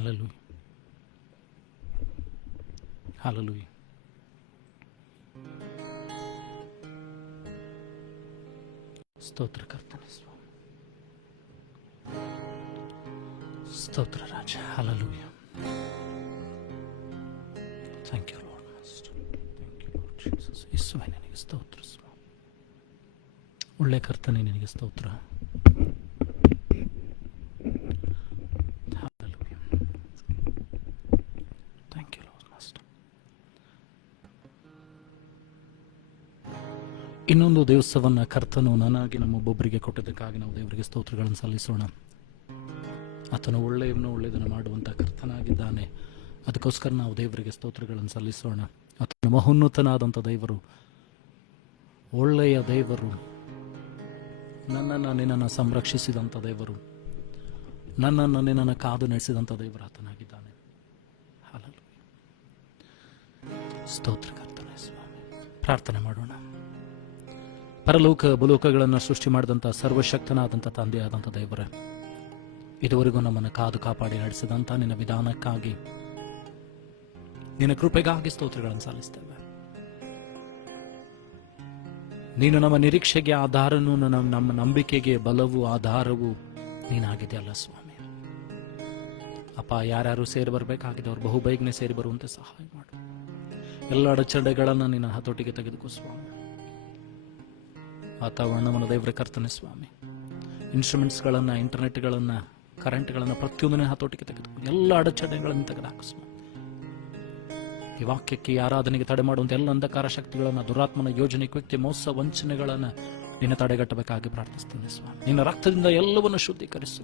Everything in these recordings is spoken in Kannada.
Hallelujah. Hallelujah. ಸ್ತೋತ್ರ ಕರ್ತನೆ ಸ್ವಾಮಿ. ಸ್ತೋತ್ರ ರಾಜ. Hallelujah. Thank you Lord Master. Thank you Lord Jesus. ಯೇಸುವೇ ನಿನಗೆ ಸ್ತೋತ್ರ ಸ್ವಾಮಿ. ಒಳ್ಳೆ ಕರ್ತನೆ ನಿನಗೆ ಸ್ತೋತ್ರ. Hallelujah. Thank you Lord Master. ಇನ್ನೊಂದು ದಿವಸವನ್ನು ಕರ್ತನು ನನಗೆ ನಮ್ಮೊಬ್ಬೊಬ್ಬರಿಗೆ ಕೊಟ್ಟಿದ್ದಕ್ಕಾಗಿ ನಾವು ದೇವರಿಗೆ ಸ್ತೋತ್ರಗಳನ್ನು ಸಲ್ಲಿಸೋಣ. ಆತನು ಒಳ್ಳೆಯದನ್ನು ಮಾಡುವಂಥ ಕರ್ತನಾಗಿದ್ದಾನೆ. ಅದಕ್ಕೋಸ್ಕರ ನಾವು ದೇವರಿಗೆ ಸ್ತೋತ್ರಗಳನ್ನು ಸಲ್ಲಿಸೋಣ. ಆತನು ಮಹೋನ್ನತನಾದಂಥ ದೇವರು, ಒಳ್ಳೆಯ ದೇವರು, ನನ್ನನ್ನು ನಿನ್ನನ್ನು ಸಂರಕ್ಷಿಸಿದಂಥ ದೇವರು, ನನ್ನನ್ನು ನಿನ್ನನ್ನು ಕಾದು ನಡೆಸಿದಂಥ ದೇವರು ಆತನಾಗಿದ್ದಾನೆ. ಹಲ್ಲೆಲೂಯಾ. ಸ್ತೋತ್ರ ಕರ್ತನೇ ಸ್ವಾಮಿ. ಪ್ರಾರ್ಥನೆ ಮಾಡೋಣ. ಪರಲೋಕ ಭೂಲೋಕಗಳನ್ನು ಸೃಷ್ಟಿ ಮಾಡಿದಂಥ ಸರ್ವಶಕ್ತನಾದಂಥ ತಂದೆಯಾದಂಥ ದೇವರೇ, ಇದುವರೆಗೂ ನಮ್ಮನ್ನು ಕಾದು ಕಾಪಾಡಿ ನಡೆಸಿದಂಥ ನಿನ್ನ ವಿಧಾನಕ್ಕಾಗಿ, ನಿನ್ನ ಕೃಪೆಗಾಗಿ ಸ್ತೋತ್ರಗಳನ್ನು ಸಲ್ಲಿಸ್ತೇವೆ. ನೀನು ನಮ್ಮ ನಿರೀಕ್ಷೆಗೆ ಆಧಾರನು, ನಮ್ಮ ನಂಬಿಕೆಗೆ ಬಲವು ಆಧಾರವು ನೀನಾಗಿದೆಯಲ್ಲ ಸ್ವಾಮಿ. ಅಪ್ಪ, ಯಾರ್ಯಾರು ಸೇರಿ ಬರಬೇಕಾಗಿದ್ದವ್ರು ಬಹುಬೇಗನೆ ಸೇರಿ ಬರುವಂತೆ ಸಹಾಯ ಮಾಡು. ಎಲ್ಲ ಅಡಚಣೆಗಳನ್ನು ನಿನ್ನ ಹತೋಟಿಗೆ ತೆಗೆದುಕೋ ಸ್ವಾಮಿ. ವಾತಾವರಣವನ್ನು ದೇವರ ಕರ್ತನೆ ಸ್ವಾಮಿ. ಇನ್ಸ್ಟ್ರೂಮೆಂಟ್ಸ್ಗಳನ್ನು, ಇಂಟರ್ನೆಟ್ಗಳನ್ನು, ಕರೆಂಟ್ಗಳನ್ನು ಪ್ರತಿಯೊಂದನೇ ಹತೋಟಿಗೆ ತೆಗೆದುಕೋ. ಎಲ್ಲ ಅಡಚಣೆಗಳನ್ನು ತೆಗೆದುಹಾಕು ಸ್ವಾಮಿ. ಈ ವಾಕ್ಯಕ್ಕೆ, ಆರಾಧನೆಗೆ ತಡೆ ಮಾಡುವಂಥ ಎಲ್ಲ ಅಂಧಕಾರ ಶಕ್ತಿಗಳನ್ನು, ದುರಾತ್ಮನ ಯೋಜನೆ, ಕೃತ್ಯ, ಮೋಸ, ವಂಚನೆಗಳನ್ನು ನಿನ್ನ ತಡೆಗಟ್ಟಬೇಕಾಗಿ ಪ್ರಾರ್ಥಿಸ್ತೇನೆ ಸ್ವಾಮಿ. ನಿನ್ನ ರಕ್ತದಿಂದ ಎಲ್ಲವನ್ನು ಶುದ್ಧೀಕರಿಸು.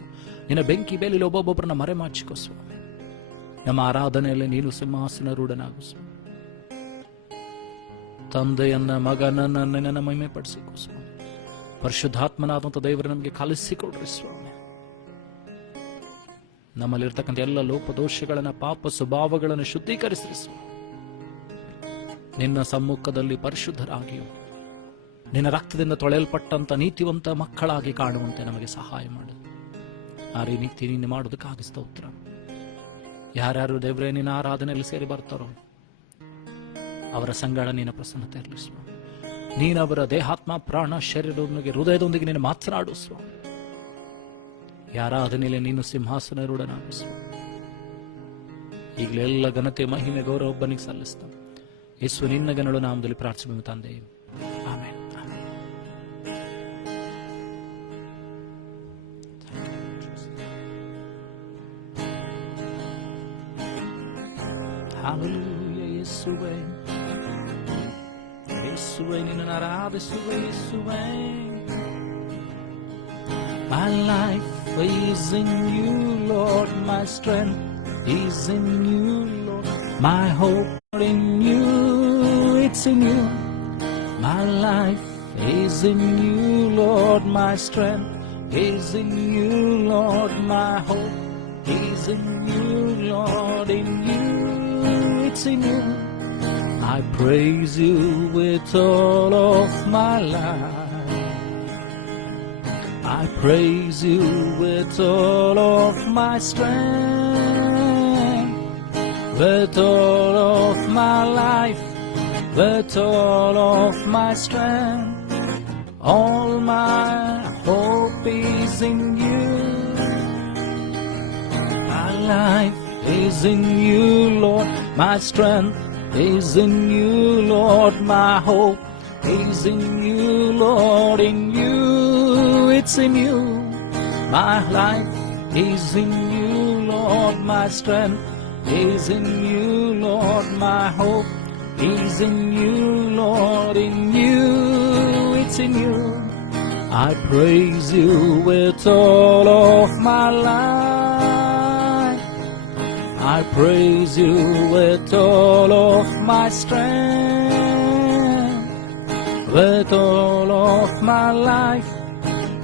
ನಿನ್ನ ಬೆಂಕಿ ಬೇಲಿಯಲ್ಲಿ ಒಬ್ಬೊಬ್ಬರನ್ನ ಮರೆಮಾಚಿಕೋ ಸ್ವಾಮಿ. ನಮ್ಮ ಆರಾಧನೆಯಲ್ಲಿ ನೀನು ಸಿಂಹಾಸನಾರೂಢನಾಗು ಸ್ವಾಮಿ. ತಂದೆಯನ್ನ, ಮಗನನ್ನ ನಿನ್ನ ಮಹಿಮೆ ಪಡಿಸಿಕೋ ಸ್ವಾಮಿ. ಪರಿಶುದ್ಧಾತ್ಮನಾದಂಥ ದೇವರು ನಮಗೆ ಕಲಿಸಿಕೊಡ್ರಿ ಸ್ವಾಮಿ. ನಮ್ಮಲ್ಲಿರ್ತಕ್ಕಂಥ ಎಲ್ಲ ಲೋಪದೋಷಗಳನ್ನ, ಪಾಪ ಸ್ವಭಾವಗಳನ್ನು ಶುದ್ಧೀಕರಿಸ್ರಿ ಸ್ವಾಮಿ. ನಿನ್ನ ಸಮ್ಮುಖದಲ್ಲಿ ಪರಿಶುದ್ಧರಾಗಿಯೂ ನಿನ್ನ ರಕ್ತದಿಂದ ತೊಳೆಯಲ್ಪಟ್ಟಂತ ನೀತಿವಂತ ಮಕ್ಕಳಾಗಿ ಕಾಣುವಂತೆ ನಮಗೆ ಸಹಾಯ ಮಾಡು. ಆ ರೀತಿ ನೀನು ಮಾಡೋದಕ್ಕಾಗಿ ಸ್ತೋತ್ರ. ಯಾರ್ಯಾರು ದೇವರೇ ನಿನ್ನ ಆರಾಧನೆಯಲ್ಲಿ ಸೇರಿ ಬರ್ತಾರೋ ಅವರ ಸಂಗಡ ನಿನ್ನ ಪ್ರಸನ್ನತೆ ಇರಲಿ ಸ್ವಾಮಿ. ನೀನು ಅವರ ದೇಹಾತ್ಮ ಪ್ರಾಣ ಶರೀರದೊಂದಿಗೆ ಹೃದಯದೊಂದಿಗೆ ನೀನು ಮಾತನಾಡು ಸ್ವಾಮಿ. ಆರಾಧನೆಯಲ್ಲಿ ನೀನು ಸಿಂಹಾಸನಾರೂಢನಾಗು ಸ್ವಾಮಿ. ಈಗಲೆಲ್ಲ ಘನತೆ, ಮಹಿಮೆ, ಗೌರವ ಒಬ್ಬನಿಗೆ ಸಲ್ಲಿಸ್ತಾನೆ. ಯೇಸು ನಿನ್ನ ಗಣಗಳು ನಾಮದಲ್ಲಿ ಪ್ರಾರ್ಥಿಸುವ ತಂದೆ, ಆಮೆನ್. Hallelujah, ಯೇಸುವೇ, ಯೇಸುವೇ ನಿನ್ನನ್ನು ಆರಾಧಿಸುವೆ ಯೇಸುವೇ. My life is in you, Lord, my strength is in you, Lord, my hope in you, it's in you. My life is in you, Lord, my strength is in you, Lord, my hope is in you, Lord, in you, it's in you. I praise you with all of my life. I praise you with all of my strength, with all of my life, with all of my strength. All my hope is in you. My life is in you, Lord, my strength is in you, Lord, my hope is in you, Lord, in you, it's in you. My life is in you, Lord, my strength is in you, Lord, my hope is in you, Lord, in you, it's in you. I praise you with all of my life. I praise you with all of my strength, with all of my life,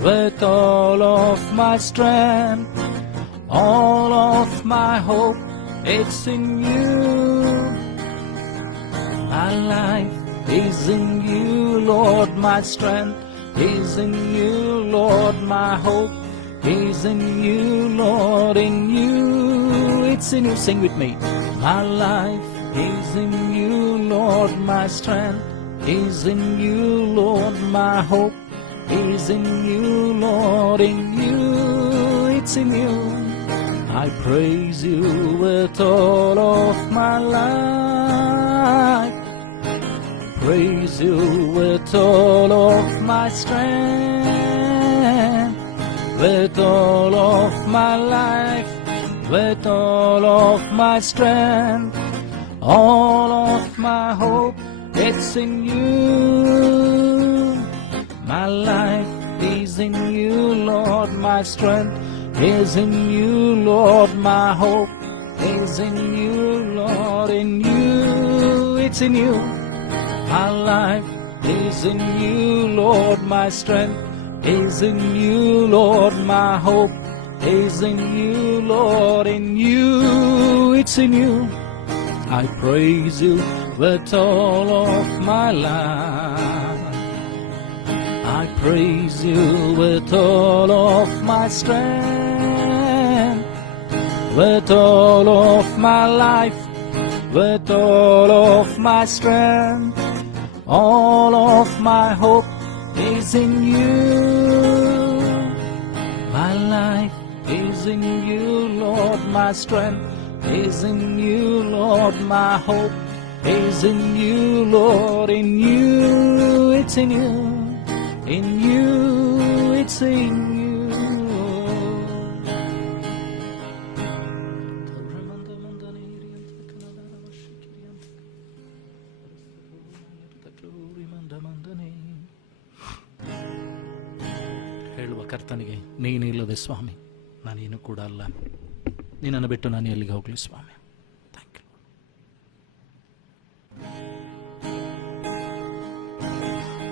with all of my strength, all of my hope, it's in you. My life is in you, Lord, my strength is in you, Lord, my hope is in you, Lord, in you. It's in you, sing with me. My life is in you, Lord, my strength is in you, Lord, my hope is in you, Lord, in you. It's in you. I praise you with all of my life. Praise you with all of my strength, with all of my life, with all of my strength, all of my hope, it's in you. My life is in you, Lord, my strength is in you, Lord, my hope is in you, Lord, in you. It's in you. My life is in you, Lord, my strength is in you, Lord, my hope is in you, Lord, in you. It's in you. I praise you with all of my life. I praise you with all of my strength, with all of my life, with all of my strength, all of my hope is in you. My life is in you, Lord, my strength is in you, Lord, my hope is in you, Lord, in you. It's in you. In you, it's in you. ಹೇಳುವ ಕರ್ತನಿಗೆ, ನೀನಿಲ್ಲದೆ ಸ್ವಾಮಿ ನಾನೇನು ಕೂಡ ಅಲ್ಲ, ನಿನ್ನನ್ನು ಬಿಟ್ಟು ನಾನು ಎಲ್ಲಿಗೆ ಹೋಗಲಿ ಸ್ವಾಮಿ. Thank you.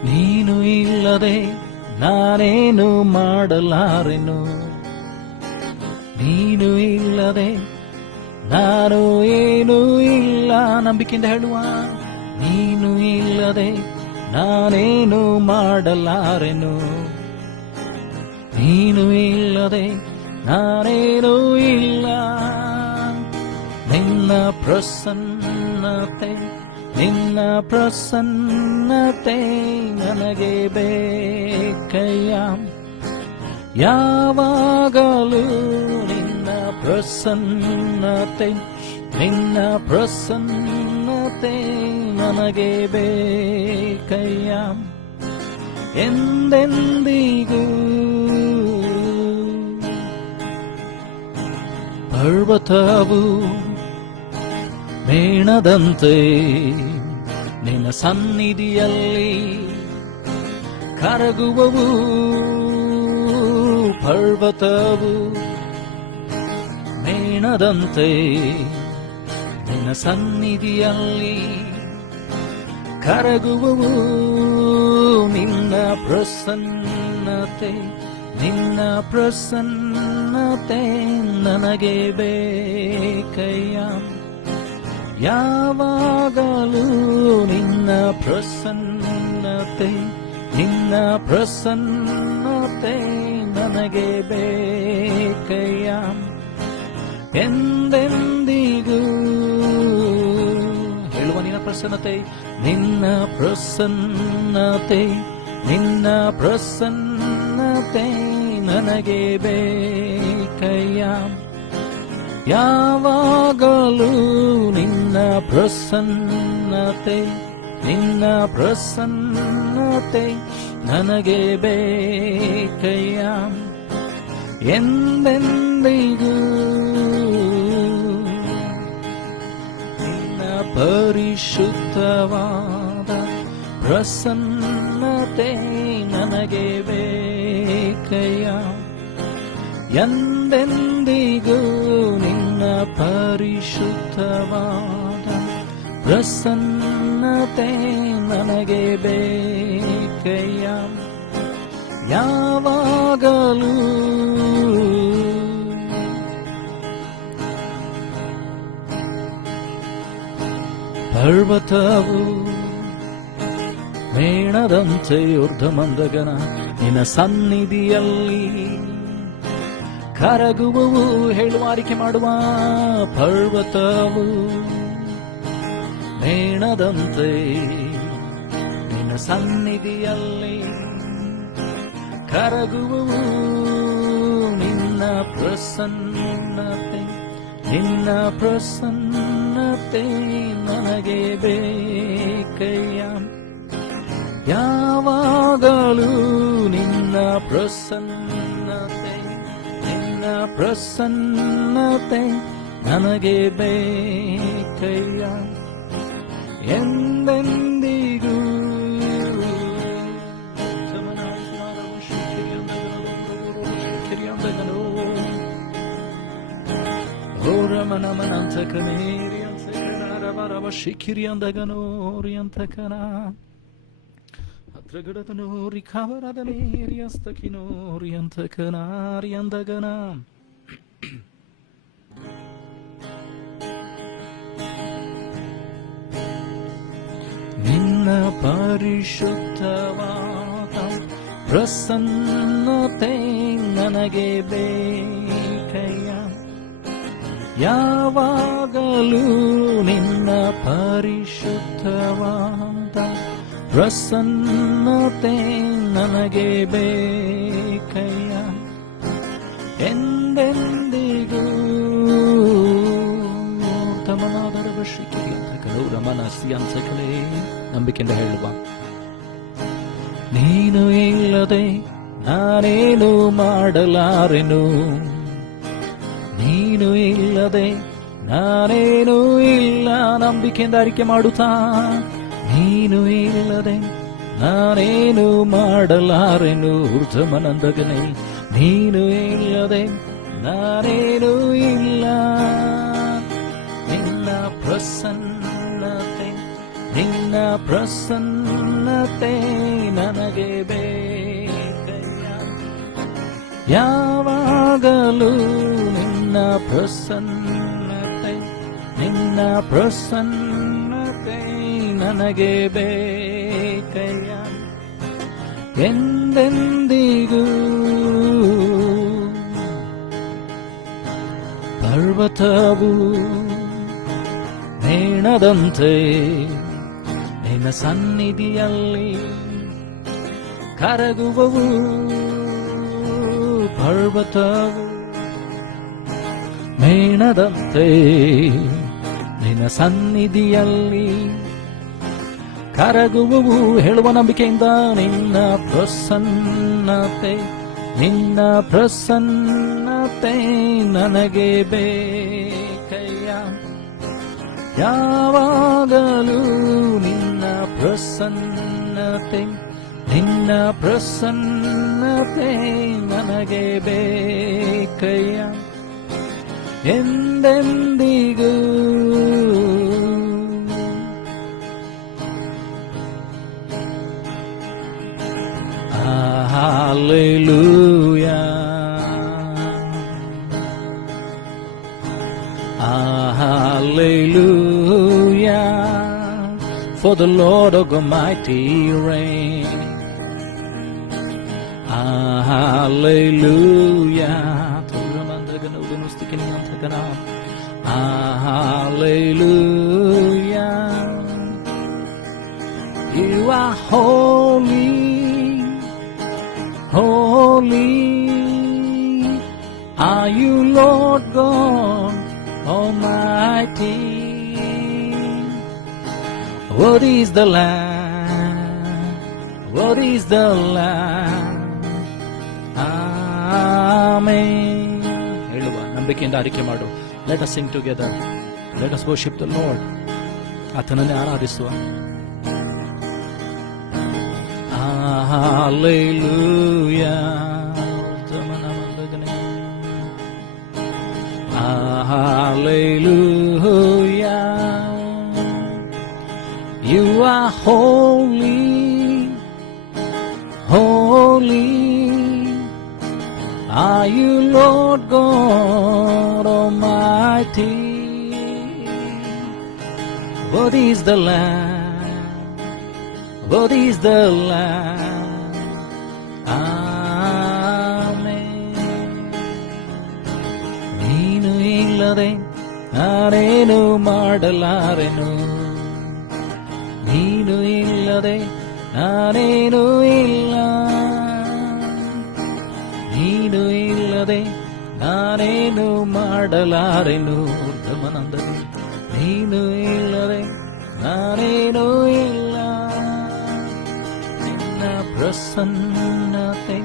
ನೀನು ಇಲ್ಲದೆ ನಾನೇನು ಮಾಡಲಾರೆನು, ನೀನು ಇಲ್ಲದೆ ನಾನು ಏನೂ ಇಲ್ಲ. ನಂಬಿಕೆಯಿಂದ ಹೇಳುವ, ನೀನು ಇಲ್ಲದೆ ನಾನೇನು ಮಾಡಲಾರೆನು, ನೀನು ಇಲ್ಲದೆ ನಾನೇನೂ ಇಲ್ಲ. ನಿನ್ನ ಪ್ರಸನ್ನತೆ, ನಿನ್ನ ಪ್ರಸನ್ನತೆ ನನಗೆ ಬೇಕಯ್ಯ. ಯಾವಾಗಲೂ ನಿನ್ನ ಪ್ರಸನ್ನತೆ, ನಿನ್ನ ಪ್ರಸನ್ನತೆ ನನಗೆ ಬೇಕಯ್ಯ. ಎಂದೆಂದಿಗೂ ಪರ್ವತವು ಮೇಣದಂತೆ ನಿನ್ನ ಸನ್ನಿಧಿಯಲ್ಲಿ ಕರಗುವವು. ಪರ್ವತವು ಮೇಣದಂತೆ ನಿನ್ನ ಸನ್ನಿಧಿಯಲ್ಲಿ ಕರಗುವವು. ನಿನ್ನ ಪ್ರಸನ್ನತೆ, ನಿನ್ನ ಪ್ರಸನ್ನತೆ ನನಗೆ ಬೇಕಯ್ಯ. ಯಾವಾಗಲೂ ನಿನ್ನ ಪ್ರಸನ್ನತೆ, ನಿನ್ನ ಪ್ರಸನ್ನತೆ ನನಗೆ ಬೇಕಯ್ಯ. ಎಂದೆಂದಿಗೂ ಹೇಳುವ, ನಿನ್ನ ಪ್ರಸನ್ನತೆ, ನಿನ್ನ ಪ್ರಸನ್ನತೆ, ನಿನ್ನ ಪ್ರಸನ್ನತೆ ನನಗೆ ಬೇಕಯ್ಯ. ಯಾವಾಗಲೂ ನಿನ್ನ ಪ್ರಸನ್ನತೆ, ನಿನ್ನ ಪ್ರಸನ್ನತೆ ನನಗೆ ಬೇಕಯ್ಯ. ಎಂದೆಂದಿಗೂ ನಿನ್ನ ಪರಿಶುದ್ಧವಾದ ಪ್ರಸನ್ನತೆ ನನಗೆ ಬೇಕಯ್ಯ. ಎಂದೆಂದಿಗೂ ನಿನ್ನ ಪರಿಶುದ್ಧವಾದ ಪ್ರಸನ್ನತೆ ನನಗೆ ಬೇಕಯ್ಯ. ಯಾವಾಗಲೂ ಪರ್ವತವು ಮೇಣದಂತೆ ಊರ್ಧ್ವಮಂದಗನ ನಿನ್ನ ಸನ್ನಿಧಿಯಲ್ಲಿ ಕರಗುವವು, ಹೇಳುವ ಆರಿಕೆ ಮಾಡುವ ಪರ್ವತವು ಮೇಣದಂತೆ ನಿನ್ನ ಸನ್ನಿಧಿಯಲ್ಲಿ ಕರಗುವವು. ನಿನ್ನ ಪ್ರಸನ್ನತೆ, ನಿನ್ನ ಪ್ರಸನ್ನತೆ ನನಗೆ ಬೇಕಯ್ಯ. ಯಾವಾಗಲೂ ನಿನ್ನ ಪ್ರಸನ್ನತೆ, ನಿನ್ನ ಪ್ರಸನ್ನತೆ ನನಗೆ ಬೇಕಯ್ಯ. ಎಂದೆಂದಿಗೂ ನಿನ್ನ ಪರಿಶುದ್ಧವಾದ ಪ್ರಸನ್ನತೆ ನನಗೆ ಬೇಕಯ್ಯ. ಯಾವಾಗಲೂ ನಿನ್ನ ಪರಿಶುದ್ಧವಾದ ಪ್ರಸನ್ನತೆ ನನಗೆ ಬೇಕಯ್ಯ. ಎಂದೆಂದಿಗೂ ತಮನಾದರ ಶಿಖರಿ ಅಂತ ಕಲೌರ ಮನಸ್ಸಿ ಅಂತ ಕಲೆ ನಂಬಿಕೆಯಿಂದ ಹೇಳುವ. ನೀನು ಇಲ್ಲದೆ ನಾನೇನು ಮಾಡಲಾರೆನು, ನೀನು ಇಲ್ಲದೆ ನಾನೇನು ಇಲ್ಲ. ನಂಬಿಕೆಯಿಂದ ಅರಿಕೆ ಮಾಡುತ್ತಾ, ನೀನು ಇಲ್ಲದೆ ನಾನೇನು ಮಾಡಲಾರೆನು. ಊರ್ಧ್ವಮನಂದಗನೇ, ನೀನು ಇಲ್ಲದೆ ನಾನೇನು ಇಲ್ಲ. ನಿನ್ನ ಪ್ರಸನ್ನತೆ, ನಿನ್ನ ಪ್ರಸನ್ನತೆ ನನಗೆ ಬೇಕಯ್ಯ. ಯಾವಾಗಲೂ ನಿನ್ನ ಪ್ರಸನ್ನತೆ, ನಿನ್ನ ಪ್ರಸನ್ನತೆ ನನಗೆ ಬೇಕಯ್ಯ. ಎಂದೆಂದಿಗೂ ಪರ್ವತವು ಮೇಣದಂತೆ ನಿನ್ನ ಸನ್ನಿಧಿಯಲ್ಲಿ ಕರಗುವವು. ಪರ್ವತವು ಮೇಣದಂತೆ ನಿನ್ನ ಸನ್ನಿಧಿಯಲ್ಲಿ ಕರಗುವವು. ಹೇಳುವ ನಂಬಿಕೆಯಿಂದ, ನಿನ್ನ ಪ್ರಸನ್ನತೆ, ನಿನ್ನ ಪ್ರಸನ್ನತೆ ನನಗೆ ಬೇಕಯ್ಯ. ಯಾವಾಗಲೂ ನಿನ್ನ ಪ್ರಸನ್ನತೆ, ನಿನ್ನ ಪ್ರಸನ್ನತೆ ನನಗೆ ಬೇಕಯ್ಯ. ಎಂದೆಂದಿಗೂ Hallelujah, hallelujah, for the Lord of Almighty reign. Hallelujah, hallelujah, you are holy, holy are you, Lord God Almighty. What is the Lamb? What is the Lamb? Amen. ಹೇಳುವ ನಂಬಿಕೆಯಿಂದ ಅರಿಕೆ ಮಾಡು. Let us sing together. Let us worship the Lord. ಆತನನ್ನೇ ಆರಾಧಿಸುವ. Hallelujah, hallelujah, you are holy, holy are you, Lord God Almighty. What is the Lamb? What is the Lamb? Amen. ಇಲ್ಲದೆ ನಾನೇನು ಮಾಡಲಾರೆನು, ನೀನು ಇಲ್ಲದೆ ನಾನೇನು ಇಲ್ಲ, ನೀನು ಇಲ್ಲದೆ ನಾನೇನು ಮಾಡಲಾರೆನು. ಗಮನಂದರು ನೀನು ಇಲ್ಲದೆ ನಾನೇನು ಇಲ್ಲ, ನಿನ್ನ ಪ್ರಸನ್ನತೆ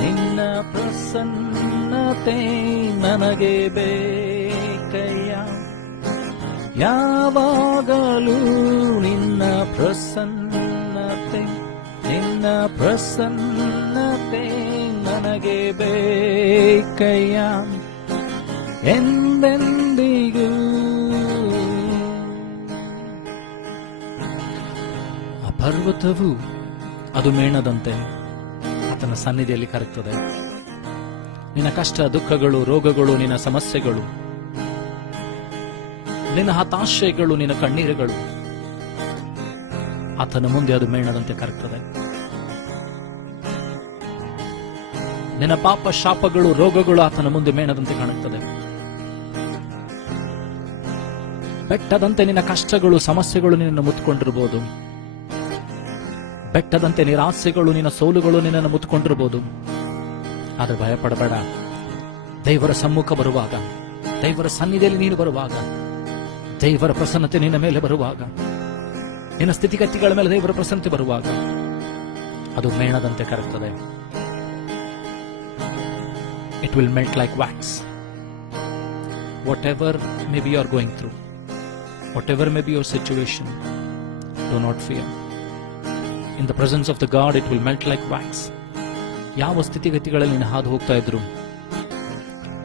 ನಿನ್ನ ಪ್ರಸನ್ನತೆ ನನಗೆ ಬೇಕಯ್ಯ, ಯಾವಾಗಲೂ ನಿನ್ನ ಪ್ರಸನ್ನತೆ ನಿನ್ನ ಪ್ರಸನ್ನತೆ ನನಗೆ ಬೇಕಯ್ಯ, ಎಂದೆಂದಿಗೂ. ಆ ಪರ್ವತವು ಅದು ಮೇಣದಂತೆ ಆತನ ಸನ್ನಿಧಿಯಲ್ಲಿ ಕರಗ್ತದೆ. ನಿನ್ನ ಕಷ್ಟ, ದುಃಖಗಳು, ರೋಗಗಳು, ನಿನ್ನ ಸಮಸ್ಯೆಗಳು, ನಿನ್ನ ಹತಾಶೆಗಳು, ನಿನ್ನ ಕಣ್ಣೀರುಗಳು ಆತನ ಮುಂದೆ ಅದು ಮೇಣದಂತೆ ಕರಗ್ತದೆ. ನಿನ್ನ ಪಾಪ, ಶಾಪಗಳು, ರೋಗಗಳು ಆತನ ಮುಂದೆ ಮೇಣದಂತೆ ಕಾಣುತ್ತದೆ. ಬೆಟ್ಟದಂತೆ ನಿನ್ನ ಕಷ್ಟಗಳು, ಸಮಸ್ಯೆಗಳು ನಿನ್ನನ್ನು ಮುತ್ಕೊಂಡಿರ್ಬೋದು. ಬೆಟ್ಟದಂತೆ ನಿರಾಸೆಗಳು, ನಿನ್ನ ಸೋಲುಗಳು ನಿನ್ನನ್ನು ಮುತ್ಕೊಂಡಿರ್ಬೋದು. ಆದ್ರೆ ಭಯಪಡಬೇಡ. ದೇವರ ಸಮ್ಮುಖ ಬರುವಾಗ, ದೇವರ ಸನ್ನಿಧಿಯಲ್ಲಿ ನೀನು ಬರುವಾಗ, ದೇವರ ಪ್ರಸನ್ನತೆ ನಿನ್ನ ಮೇಲೆ ಬರುವಾಗ, ನಿನ್ನ ಸ್ಥಿತಿಗತಿಗಳ ಮೇಲೆ ದೇವರ ಪ್ರಸನ್ನತೆ ಬರುವಾಗ ಅದು ಮೇಣದಂತೆ ಕರಗ್ತದೆ. It will melt like wax. Whatever maybe you are going through, whatever may be your situation, do not fear. In the presence of the God, it will melt like wax. ಯಾವ ಸ್ಥಿತಿಗತಿಗಳಲ್ಲಿ ನೀನು ಹಾದು ಹೋಗ್ತಾ ಇದ್ರು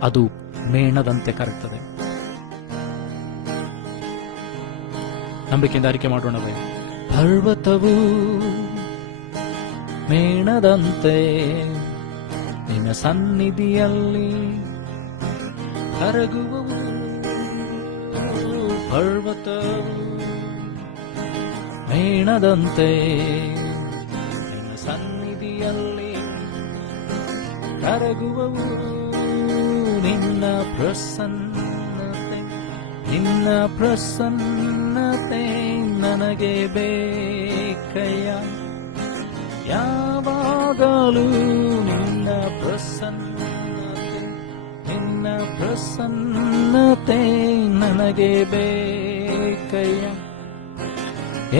ಅದು ಮೇಣದಂತೆ ಕರಗ್ತದೆ. ನಂಬಿಕೆಯಿಂದ ಅರಿಕೆ ಮಾಡೋಣವೇ. ಪರ್ವತವು ಮೇಣದಂತೆ ನಿನ್ನ ಸನ್ನಿಧಿಯಲ್ಲಿ ಕರಗುವವು, ಪರ್ವತವು ಮೇಣದಂತೆ ನಿನ್ನ ಸನ್ನಿಧಿಯಲ್ಲಿ ಕರಗುವವು, ನಿನ್ನ ಪ್ರಸನ್ನತೆ ನಿನ್ನ ಪ್ರಸನ್ನತೆ ನನಗೆ ಬೇಕಯ್ಯ, ಯಾವಾಗಲೂ ನಿನ್ನ ಪ್ರಸನ್ನತೆ ನಿನ್ನ ಪ್ರಸನ್ನತೆ ನನಗೆ ಬೇಕಯ್ಯ,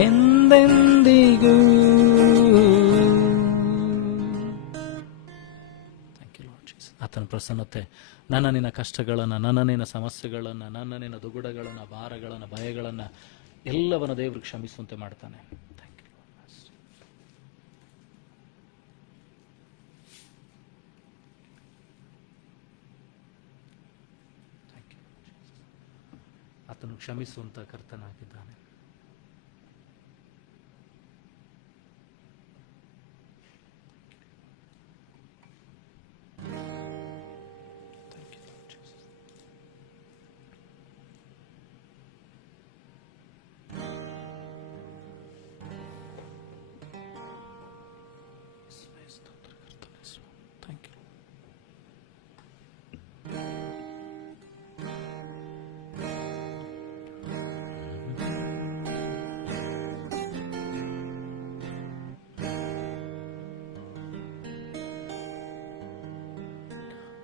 ಎಂದೆಂದಿಗೂ. ಆತನ ಪ್ರಸನ್ನತೆ ನನ್ನ ನಿನ್ನ ಕಷ್ಟಗಳನ್ನು, ನನ್ನ ನಿನ್ನ ಸಮಸ್ಯೆಗಳನ್ನು, ನನ್ನ ನಿನ್ನ ದುಗುಡಗಳನ್ನು, ಭಾರಗಳನ್ನು, ಭಯಗಳನ್ನು ಎಲ್ಲವನ್ನ ದೇವರು ಕ್ಷಮಿಸುವಂತೆ ಮಾಡ್ತಾನೆ. ಆತನು ಕ್ಷಮಿಸುವಂತ ಕರ್ತನಾಗಿದ್ದಾನೆ.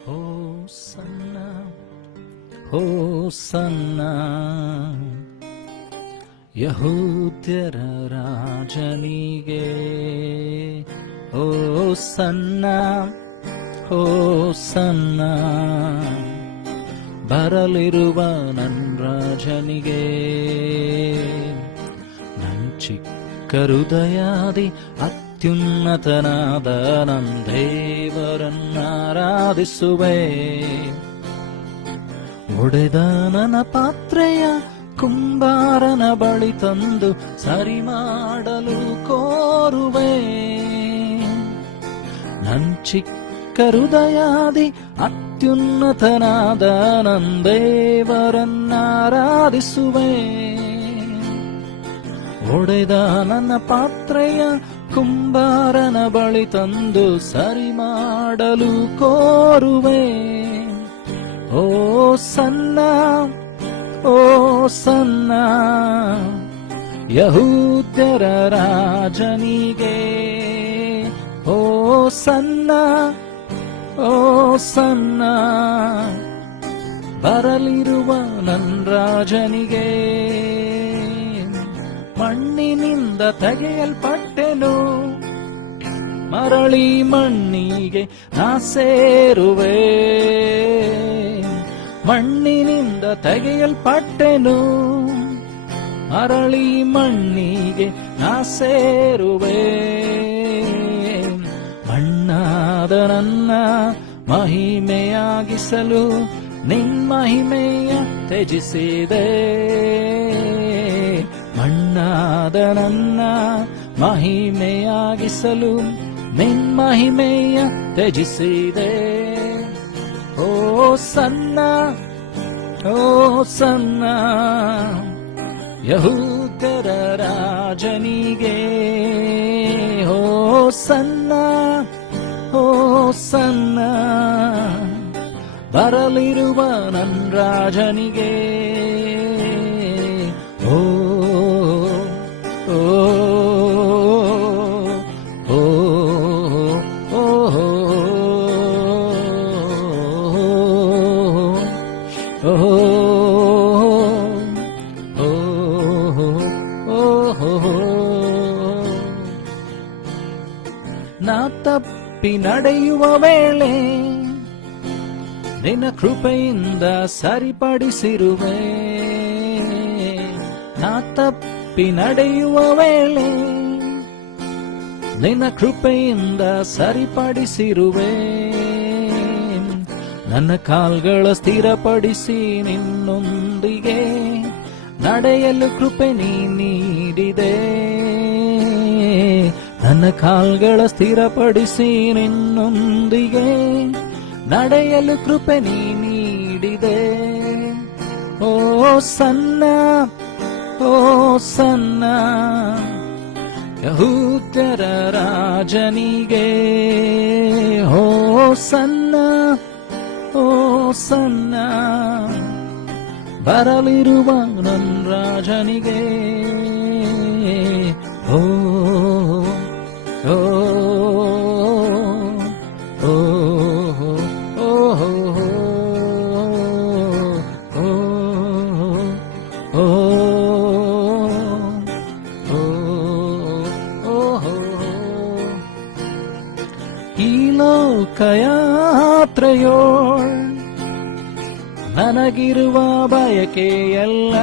ಹೋಸನ್ನ ಹೋಸನ್ನ ಯಹೂದ್ಯರ ರಾಜನಿಗೆ, ಹೋಸನ್ನ ಹೋಸನ್ನ ಬರಲಿರುವ ನನ್ನ ರಾಜನಿಗೆ, ನನ್ನ ಚಿಕ್ಕ ಹೃದಯಾದಿ ಅತ್ಯುನ್ನತನಾದ ನನ್ನ ದೇವರನ್ನಾರಾಧಿಸುವೆ. ಒಡೆದ ನನ್ನ ಪಾತ್ರೆಯ ಕುಂಬಾರನ ಬಳಿ ತಂದು ಸರಿ ಮಾಡಲು ಕೋರುವೆ. ನನ್ನ ಚಿಕ್ಕ ಹೃದಯಾದಿ ಅತ್ಯುನ್ನತನಾದ ನನ್ನ ದೇವರನ್ನಾರಾಧಿಸುವೆ. ಒಡೆದ ನನ್ನ ಪಾತ್ರೆಯ ಕುಂಬಾರನ ಬಳಿ ತಂದು ಸರಿ ಮಾಡಲು ಕೋರುವೆ. ಓ ಸನ್ನ ಓ ಸನ್ನ ಯಹೂದ್ಯರ ರಾಜನಿಗೆ ಓ ಸನ್ನ ಓ ಸನ್ನ ಬರಲಿರುವ ನನ್ ರಾಜನಿಗೆ ಮಣ್ಣಿನಿಂದ ತೆಗೆಯಲ್ಪಟ್ಟೆನು ಮರಳಿ ಮಣ್ಣಿಗೆ ನಾ ಸೇರುವೆ ಮಣ್ಣಿನಿಂದ ತೆಗೆಯಲ್ಪಟ್ಟೆನು ಮರಳಿ ಮಣ್ಣಿಗೆ ನಾ ಸೇರುವೆ ಮಣ್ಣಾದ ನನ್ನ ಮಹಿಮೆಯಾಗಿಸಲು ನಿನ್ ಮಹಿಮೆಯ ತ್ಯಜಿಸಿದೆ ಮಣ್ಣಾದ ನನ್ನ ಮಹಿಮೆಯಾಗಿಸಲು ನಿನ್ ಮಹಿಮೆಯ ತ್ಯಜಿಸಿದೆ ಓ ಸನ್ನ ಓ ಸನ್ನ ಯಹೂದ್ಯರ ರಾಜನಿಗೆ ಓ ಸನ್ನ ಓ ಸನ್ನ ಬರಲಿರುವ ನನ್ ರಾಜನಿಗೆ ಓ ಓ ಓ ನಾ ತಪ್ಪಿ ನಡೆಯುವ ವೇಳೆ ನಿನ್ನ ಕೃಪೆಯಿಂದ ಸರಿಪಡಿಸಿರುವೆ ನಾ ತಪ್ಪಿ ನಡೆಯುವ ವೇಳೆ ನಿನ್ನ ಕೃಪೆಯಿಂದ ಸರಿಪಡಿಸಿರುವೆ ನನ್ನ ಕಾಲ್ಗಳ ಸ್ಥಿರಪಡಿಸಿ ನಿನ್ನೊಂದಿಗೆ ನಡೆಯಲು ಕೃಪೆ ನೀ ನೀಡಿದೆ ನನ್ನ ಕಾಲ್ಗಳ ಸ್ಥಿರಪಡಿಸಿ ನಿನ್ನೊಂದಿಗೆ ನಡೆಯಲು ಕೃಪೆ ನೀ ನೀಡಿದೆ ಓ ಸನ್ನ ಓ ಸನ್ನ ಯಹೂದ್ಯರ ರಾಜನಿಗೆ ಓ ಸನ್ನ ಓ ಸನ್ನ ಬರಲಿರುವ ನನ್ ರಾಜನಿಗೆ ಓ ಓ ಓ ಈ ಲೋಕಯಾತ್ರೆಯೋಳ್ ನನಗಿರುವ ಬಯಕೆಯಲ್ಲ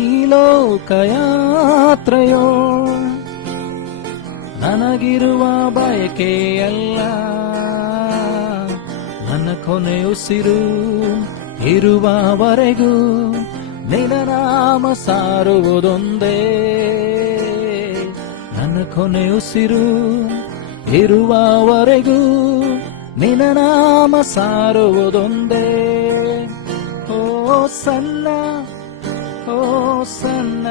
ಈ ಲೋಕಯಾತ್ರೆಯೋಳ್ ನನಗಿರುವ ಬಯಕೆಯಲ್ಲ ನನ್ನ ಕೊನೆಯುಸಿರು ಇರುವವರೆಗೂ ನಿನ್ನ ನಾಮ ಸಾರುವುದೊಂದೇ ನನ್ನ ಕೊನೆಯುಸಿರು ಇರುವವರೆಗೂ ನಿನ್ನ ನಾಮ ಸಾರುವುದೊಂದೇ ಓ ಸನ್ನ ಓ ಸನ್ನ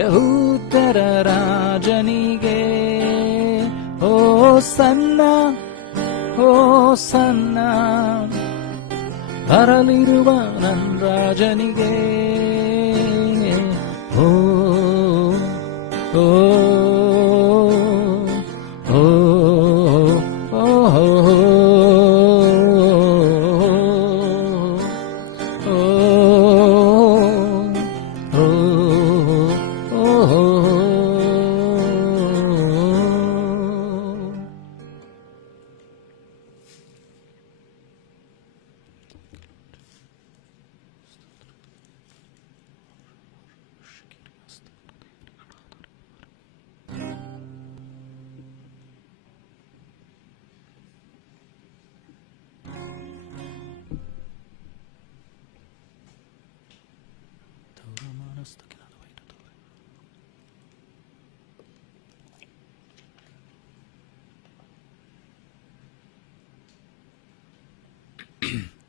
ಯಹೂದ್ಯರ ರಾಜನಿಗೆ ಓ ಸನ್ನ ಓ ಸನ್ನ ಬರಲಿರುವ ನನ್ ರಾಜನಿಗೆ ಓ ಓ ಓ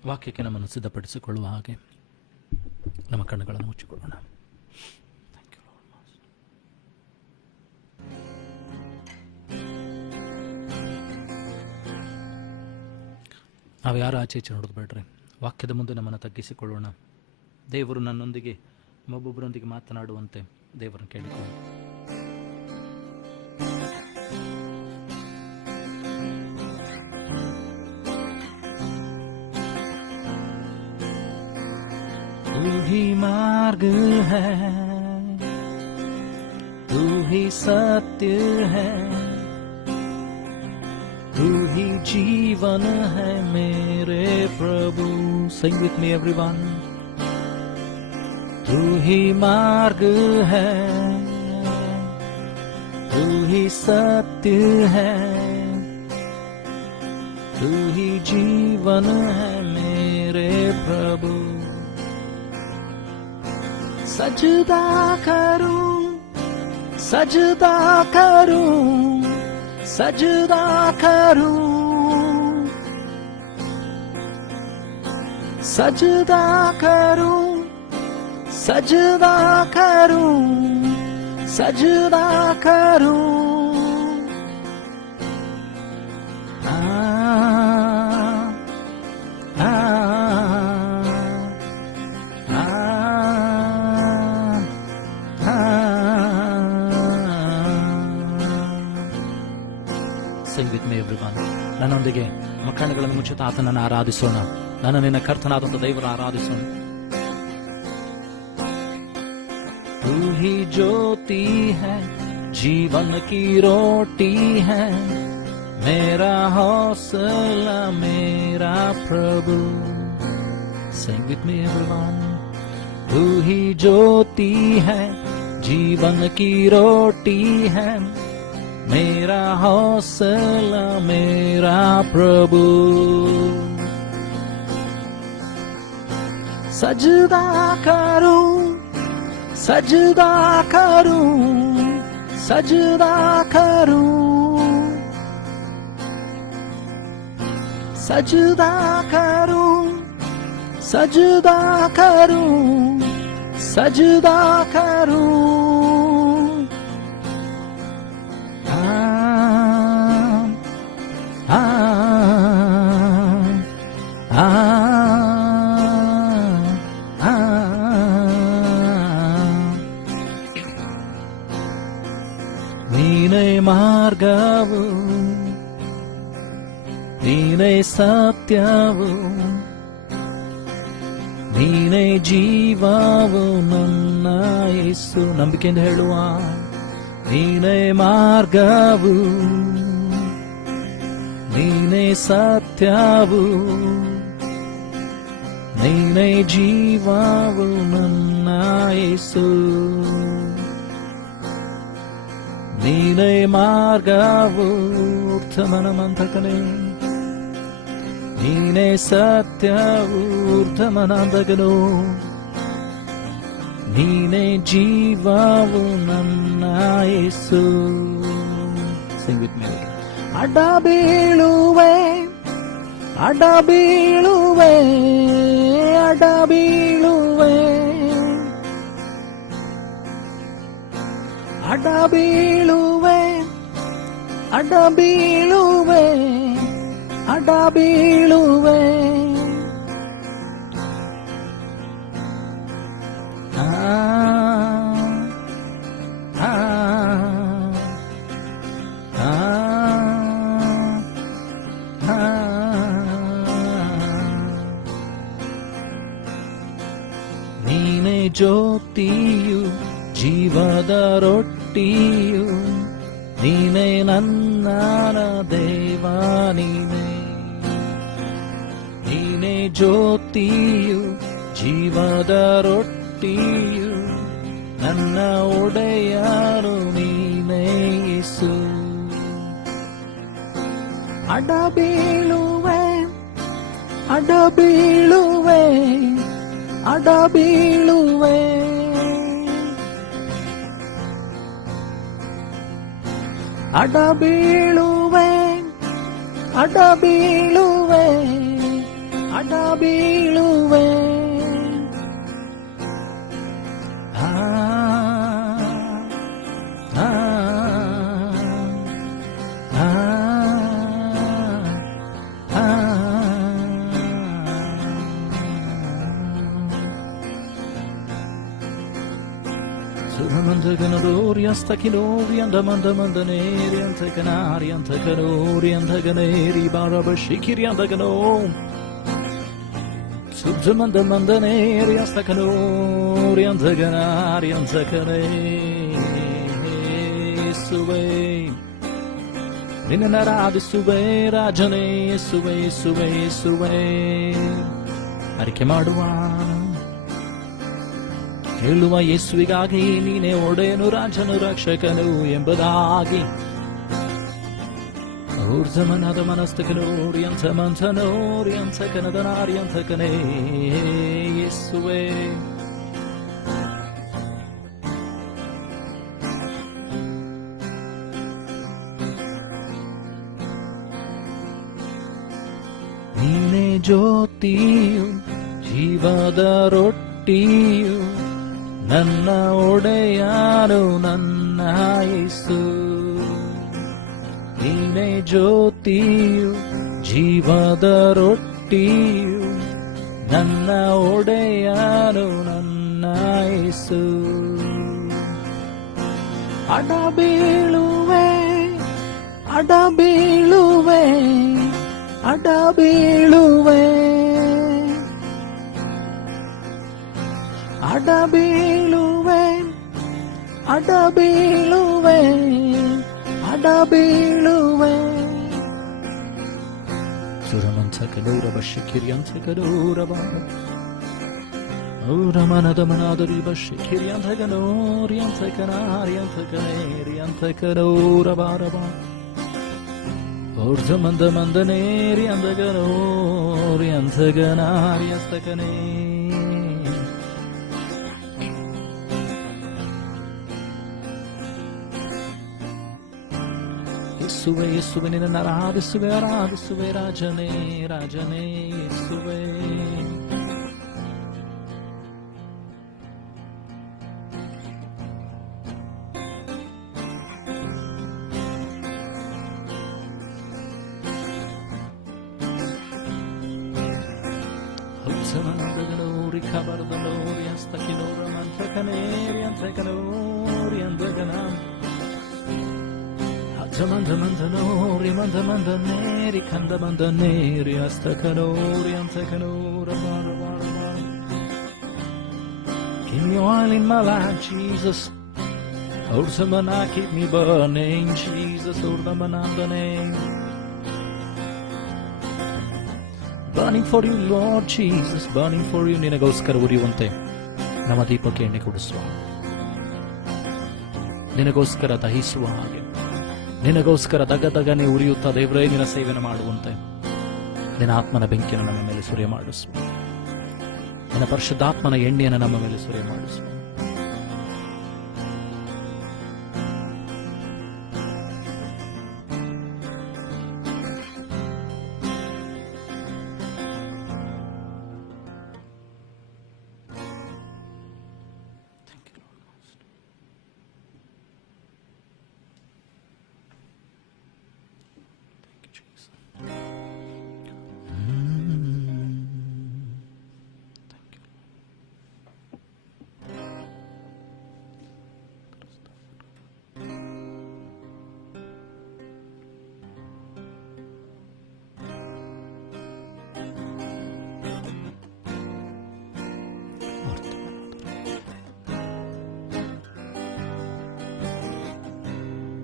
ವಾಕ್ಯಕ್ಕೆ ನಮ್ಮನ್ನು ಸಿದ್ಧಪಡಿಸಿಕೊಳ್ಳುವ ಹಾಗೆ ನಮ್ಮ ಕಣ್ಣುಗಳನ್ನು ಮುಚ್ಚಿಕೊಳ್ಳೋಣ. ನಾವು ಯಾರು ಆಚೆ ಈಚೆ ನೋಡೋದು ಬೇಡ್ರಿ, ವಾಕ್ಯದ ಮುಂದೆ ನಮ್ಮನ್ನು ತಗ್ಗಿಸಿಕೊಳ್ಳೋಣ. ದೇವರು ನನ್ನೊಂದಿಗೆ ಒಬ್ಬೊಬ್ಬರೊಂದಿಗೆ ಮಾತನಾಡುವಂತೆ ದೇವರನ್ನು ಕೇಳಿಕೊಳ್ಳೋಣ. तू ही मार्ग है, तू ही सत्य है, तू ही जीवन है मेरे प्रभु. Sing with me everyone. तू ही मार्ग है, तू ही सत्य है, तू ही जीवन है मेरे प्रभु. सजदा करूं, सजदा करूं, सजदा करूं, सजदा करूं, सजदा करूं, सजदा करूं. Sing with me everyone. ನನ್ನೊಂದಿಗೆ ನಮ್ಮ ಕಣ್ಣುಗಳನ್ನು ಮುಚ್ಚುತ್ತಾ ಆತನನ್ನು ಆರಾಧಿಸೋಣ. ನನ್ನ ನಿನ್ನ ಕರ್ತನಾದಂಥ ದೇವರ ಆರಾಧಿಸೋಣ. तू ही ज्योति है, जीवन की रोटी है, मेरा हौसला मेरा प्रभु. Sing with me everyone. तू ही ज्योति है, जीवन की रोटी है, मेरा हौसला मेरा प्रभु. सजदा करूं, सजदा करूं, सजदा करूं, सजदा करूं, सजदा करूं, सजदा करूं. ನೀನೇ ಮಾರ್ಗವು, ನೀನೇ ಸತ್ಯವು, ನೀನೇ ಜೀವವು ನನ್ನ ಯೇಸು. ನಂಬಿಕೆಯಿಂದ ಹೇಳುವ, ನೀನೇ ಮಾರ್ಗವು, ನೀನೇ ಸತ್ಯವು, ನೀನೇ ಜೀವವು ನನ್ನ ಯೇಸು. ನೀನೇ ಮಾರ್ಗವು ಊರ್ಧ್ವಮನಮಂಥಕನೇ, ನೀನೇ ಸತ್ಯವು ಊರ್ಧ್ವಮನಾಂತಕನು, ನೀನೇ ಜೀವವು ನನ್ನ ಯೇಸು. Sing with me. ಅಡ್ಡ ಬೀಳುವೆ, ಅಡ್ಡ ಬೀಳುವೆ, ಅಡ್ಡ ಬೀಳುವೆ, ಅಡ್ಡ ಬೀಳುವೆ, ಅಡ್ಡ ಬೀಳುವೆ, ಅಡ್ಡ ಬೀಳುವೆ. ನೀನೇ ಜ್ಯೋತಿಯು, ಜೀವದ ರೊಟ್ಟಿಯು, ನೀನೇ ನನ್ನ ದೇವ, ನೀನೇ. ನೀನೇ ಜ್ಯೋತಿಯು, ಜೀವದ ರೊಟ್ಟಿಯು, ನನ್ನ ಒಡೆಯರು ನೀನೇ ಯೇಸು. ಅಡ್ಡ ಬೀಳುವೆ, ಅಡ್ಡ ಬೀಳುವೆ, ಅಡ್ಡ ಬೀಳುವೆ, ಅಡ್ಡ ಬೀಳುವೆ, ಅಡ್ಡ ಬೀಳುವೆ, ಅಡ್ಡ ಬೀಳುವೆ. Ganadori and Stakinori and Amanda Mandaneri and Takanari and Takanori and Taganeri Barabashikiri and Tagano Subzamanda Mandaneri and Stakanori and Taganari and Takaneri Suve Ninaradi Suve Rajane Suve Suve Suve Arike Maduwa ಹೇಳುವ ಯೇಸುವಿಗಾಗಿ ನೀನೇ ಒಡೆಯನು ರಾಜನು ರಕ್ಷಕನು ಎಂಬುದಾಗಿ ಊರ್ಜಮನದ ಮನಸ್ತಕನೋರಿ ಅಂತ ಮಂಥನೋರಿ ಅಂತ ಕನದನಾರಿ ಅಂತ ಕನೇ ಯೇಸುವೇ ನೀನೇ ಜ್ಯೋತಿಯು ಜೀವದ ರೊಟ್ಟಿಯು ನನ್ನ ಒಡೆಯನು ನನ್ನ ಯೇಸು ನೀನೇ ಜ್ಯೋತಿಯು ಜೀವದ ರೊಟ್ಟಿಯು ನನ್ನ ಒಡೆಯನು ನನ್ನ ಯೇಸು ಅಡ ಬೀಳುವೆ ಅಡ ಬೀಳುವೆ ಅಡ ಬೀಳುವೆ ಅಡ ಬೀಳುವೆ ಅಡ ಬೀಳುವೆ ಅಡ ಬೀಳುವೆ ಸುರಮಂಚಕನೂರ ಬಶಿಕಿರಿಯಂಚಕನೂರವ ಊರಮನದ ಮನಾದರಿ ಬಶಿಕಿರಿಯಂಚಕನೋರಿಯಂಚಕನಾರಿಯಂಚಕನೇರಿಯಂಚಕನೂರಬಾರವ ಊರ್ಜಮಂದ ಮಂದನೇರಿಯಂಚಕನೋರಿಯಂಚಕನಾರಿಯಂಚಕನೇ ಯೇಸುವೆ ಯೇಸುವೆ ನಿನ್ನನ್ನು ಆರಾಧಿಸುವೆ ಆರಾಧಿಸುವೆ ರಾಜನೇ ರಾಜನೇ ಯೇಸುವೆ ಹಂಸಮನದಗನೋರಿ ಖಬರದನೋರಿ ಹಸ್ತಕಿನೋರ ಮಂತ್ರಕನೇರಿ ಅಂತಕನೋರಿ ಅಂದಗನ Mandanori, Mandaneri, Kandamandaneri, Astakanori, Antakanora, Give me oil in my life, Jesus. Ursamana, keep me burning, Jesus. Urdamananda name. Burning for you, Lord Jesus. Burning for you. Ninagoskara uriyunte. Nama deepake ಎಣ್ಣೆ ಕೊಡಿಸುವ. ನಿನಗೋಸ್ಕರ ದಹಿಸುವ ಹಾಗೆ. ನಿನಗೋಸ್ಕರ ದಗದಗನೆ ಉರಿಯುತ್ತಾ ದೇವರೇ ನಿನ್ನ ಸೇವೆಯನ್ನು ಮಾಡುವಂತೆ ನಿನ್ನ ಆತ್ಮನ ಬೆಂಕಿಯನ್ನು ನಮ್ಮ ಮೇಲೆ ಸುರಿಯ ಮಾಡಿಸು ನಿನ್ನ ಪರಿಶುದ್ಧಾತ್ಮನ ಎಣ್ಣೆಯನ್ನು ನಮ್ಮ ಮೇಲೆ ಸುರಿಯ ಮಾಡಿಸು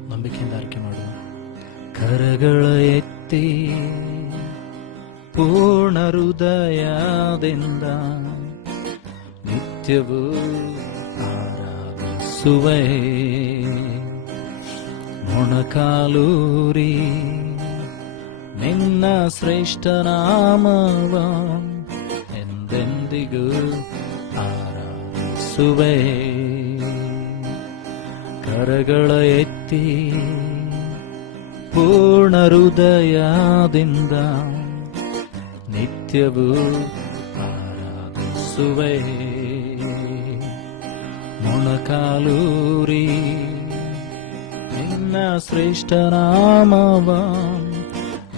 ನಂಬಿಕೆಯಿಂದ ಆಯ್ಕೆ ಮಾಡುವ ಕರಗಳ ಎತ್ತಿ ಪೂರ್ಣ ಹೃದಯದಿಂದ ನಿತ್ಯವೂ ಆರಾಧಿಸುವೆ ಮೊಣಕಾಲೂರಿ ನಿನ್ನ ಶ್ರೇಷ್ಠ ನಾಮವ ಎಂದೆಂದಿಗೂ ಆರಾಧಿಸುವೆ ಕರಗಳ ಎತ್ತಿ ಪೂರ್ಣ ಹೃದಯದಿಂದ ನಿತ್ಯವೂ ಆರಾಧಿಸುವೆ ಮೊಣಕಾಲೂರಿ ನಿನ್ನ ಶ್ರೇಷ್ಠ ನಾಮವ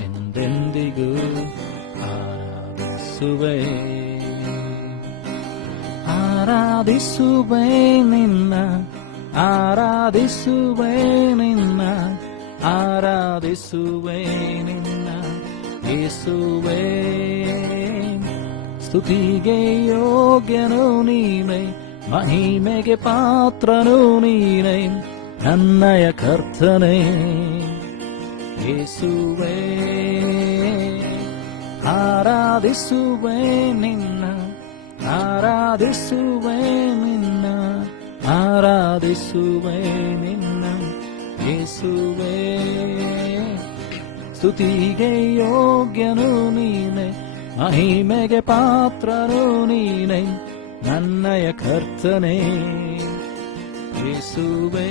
ಎಂದೆಂದಿಗೂ ಆರಾಧಿಸುವೆ ಆರಾಧಿಸುವೆ ನಿನ್ನ ಆರಾಧಿಸುವೆ ನಿನ್ನ, ಆರಾಧಿಸುವೆ ನಿನ್ನ ಯೇಸುವೇ. ಸ್ತುತಿಗೆ ಯೋಗ್ಯನು ನೀನೇ, ಮಹಿಮೆಗೆ ಪಾತ್ರನು ನೀನೇ, ನನ್ನಯ ಕರ್ತನೇ ಯೇಸುವೇ. ಆರಾಧಿಸುವೆ ನಿನ್ನ, ಆರಾಧಿಸುವೆ ನಿನ್ನ, ಆರಾಧಿಸುವೆ ನಿನ್ನ ಯೇಸುವೇ. ಸ್ತುತಿಗೆ ಯೋಗ್ಯನು ನೀನೇ, ಮಹಿಮೆಗೆ ಪಾತ್ರನು ನೀನೇ, ನನ್ನಯ ಕರ್ತನೇ ಯೇಸುವೇ.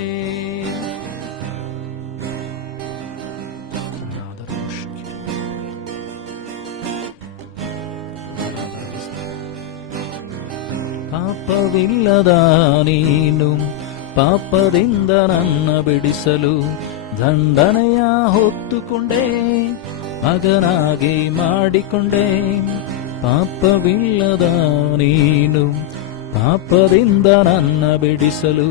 ಪಾಪವಿಲ್ಲದ ನೀನು ಪಾಪದಿಂದ ನನ್ನ ಬಿಡಿಸಲು ದಂಡನೆಯ ಹೊತ್ತುಕೊಂಡೆ, ಮಗನಾಗಿ ಮಾಡಿಕೊಂಡೆ. ಪಾಪವಿಲ್ಲದ ನೀನು ಪಾಪದಿಂದ ನನ್ನ ಬಿಡಿಸಲು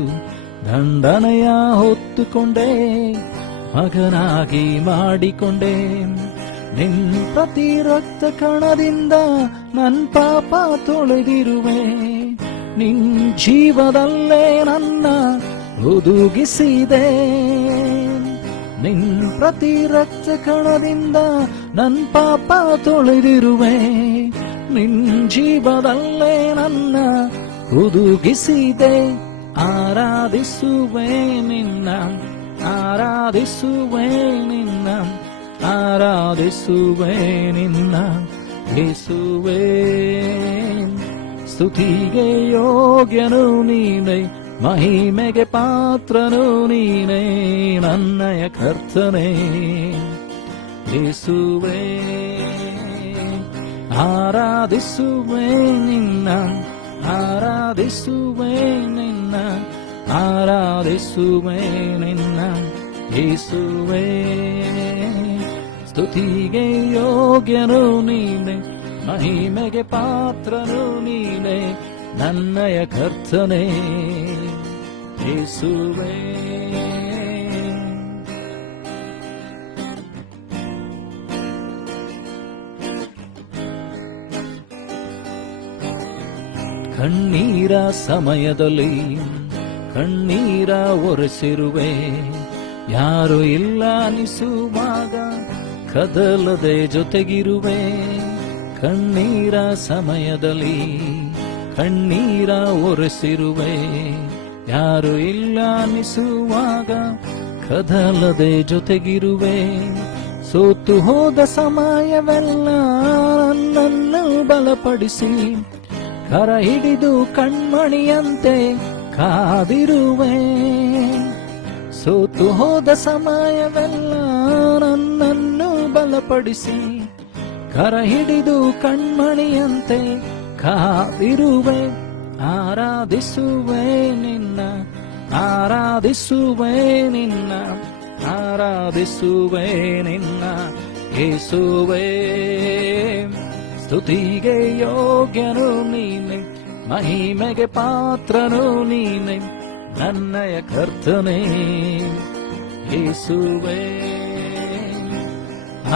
ದಂಡನೆಯ ಹೊತ್ತುಕೊಂಡೆ, ಮಗನಾಗಿ ಮಾಡಿಕೊಂಡೆ. ನಿನ್ ಪ್ರತಿ ರಕ್ತ ಕಣದಿಂದ ನನ್ ಪಾಪ ತೊಳೆದಿರುವೆ, ನಿನ್ ಜೀವದಲ್ಲೇ ನನ್ನ ಹುದುಗಿಸಿದೆ. ನಿನ್ ಪ್ರತಿ ರಕ್ತ ಕಣದಿಂದ ನನ್ ಪಾಪ ತೊಳೆದಿರುವೆ, ನಿನ್ ಜೀವದಲ್ಲೇ ನನ್ನ ಹುದುಗಿಸಿದೆ. ಆರಾಧಿಸುವೆ ನಿನ್ನ, ಆರಾಧಿಸುವೆ ನಿನ್ನ, ಆರಾಧಿಸುವೆ ನಿನ್ನ ಯೇಸುವೇ. ಸ್ತುತಿಗೆ ಯೋಗ್ಯನು ನೀನೇ, ಮಹಿಮೆಗೆ ಪಾತ್ರನು ನೀನೇ, ನನ್ನಯ ಕರ್ತನೇ ಯೇಸುವೇ. ಆರಾಧಿಸುವೆ ನಿನ್ನ, ಆರಾಧಿಸುವೆ ನಿನ್ನ, ಆರಾಧಿಸುವೆ ನಿನ್ನ ಯೇಸುವೇ. ಸ್ತುತಿಗೆ ಯೋಗ್ಯನು ನೀನೆ, ಮಹಿಮೆಗೆ ಪಾತ್ರನು ನೀನೆ, ನನ್ನಯ ಕರ್ತನೇ ಯೇಸುವೇ. ಕಣ್ಣೀರ ಸಮಯದಲ್ಲಿ ಕಣ್ಣೀರ ಒರೆಸಿರುವೆ, ಯಾರು ಇಲ್ಲ ಅನಿಸುವಾಗ ಕದಲದೆ ಜೊತೆಗಿರುವೆ. ಕಣ್ಣೀರ ಸಮಯದಲ್ಲಿ ಕಣ್ಣೀರ ಒರೆಸಿರುವೆ, ಯಾರು ಇಲ್ಲ ಅನಿಸುವಾಗ ಕದಲದೆ ಜೊತೆಗಿರುವೆ. ಸೋತು ಹೋದ ಸಮಯವೆಲ್ಲ ನನ್ನನ್ನು ಬಲಪಡಿಸಿ, ಕರ ಹಿಡಿದು ಕಣ್ಮಣಿಯಂತೆ ಕಾದಿರುವೆ. ಸೋತು ಹೋದ ಸಮಯವೆಲ್ಲ ನನ್ನನ್ನು ಬಲಪಡಿಸಿ, ಕರ ಹಿಡಿದು ಕಣ್ಮಣಿಯಂತೆ ಕಾದಿರುವೆ. ಆರಾಧಿಸುವೆ ನಿನ್ನ, ಆರಾಧಿಸುವೆ ನಿನ್ನ, ಆರಾಧಿಸುವೆ ನಿನ್ನ ಯೇಸುವೇ. ಸ್ತುತಿಗೆ ಯೋಗ್ಯನು ನೀನೆ, ಮಹಿಮೆಗೆ ಪಾತ್ರನು ನೀನೆ, ನನ್ನಯ ಕರ್ತನೇ ಯೇಸುವೇ.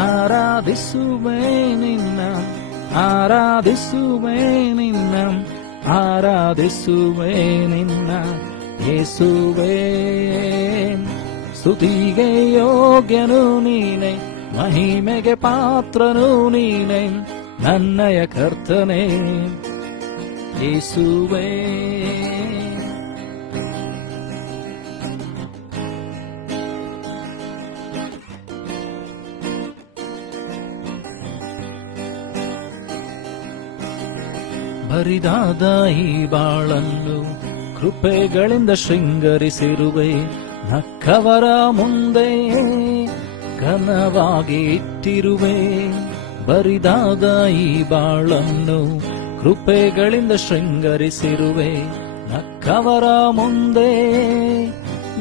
ಆರಾಧಿಸುವೆ ನಿನ್ನ, ಆರಾಧಿಸುವೆ ನಿನ್ನ, ಆರಾಧಿಸುವೆ ನಿನ್ನ ಯೇಸುವೇ. ಸ್ತುತಿಗೆ ಯೋಗ್ಯನು ನೀನೆ, ಮಹಿಮೆಗೆ ಪಾತ್ರನು ನೀನೆ, ನನ್ನಯ ಕರ್ತನೇ ಯೇಸುವೇ. ಬರಿದಾದ ಈ ಬಾಳನ್ನು ಕೃಪೆಗಳಿಂದ ಶೃಂಗರಿಸಿರುವೆ, ನಕ್ಕವರ ಮುಂದೆ ಘನವಾಗಿ ಇಟ್ಟಿರುವೆ. ಬರಿದಾದ ಈ ಬಾಳನ್ನು ಕೃಪೆಗಳಿಂದ ಶೃಂಗರಿಸಿರುವೆ, ನಕ್ಕವರ ಮುಂದೆ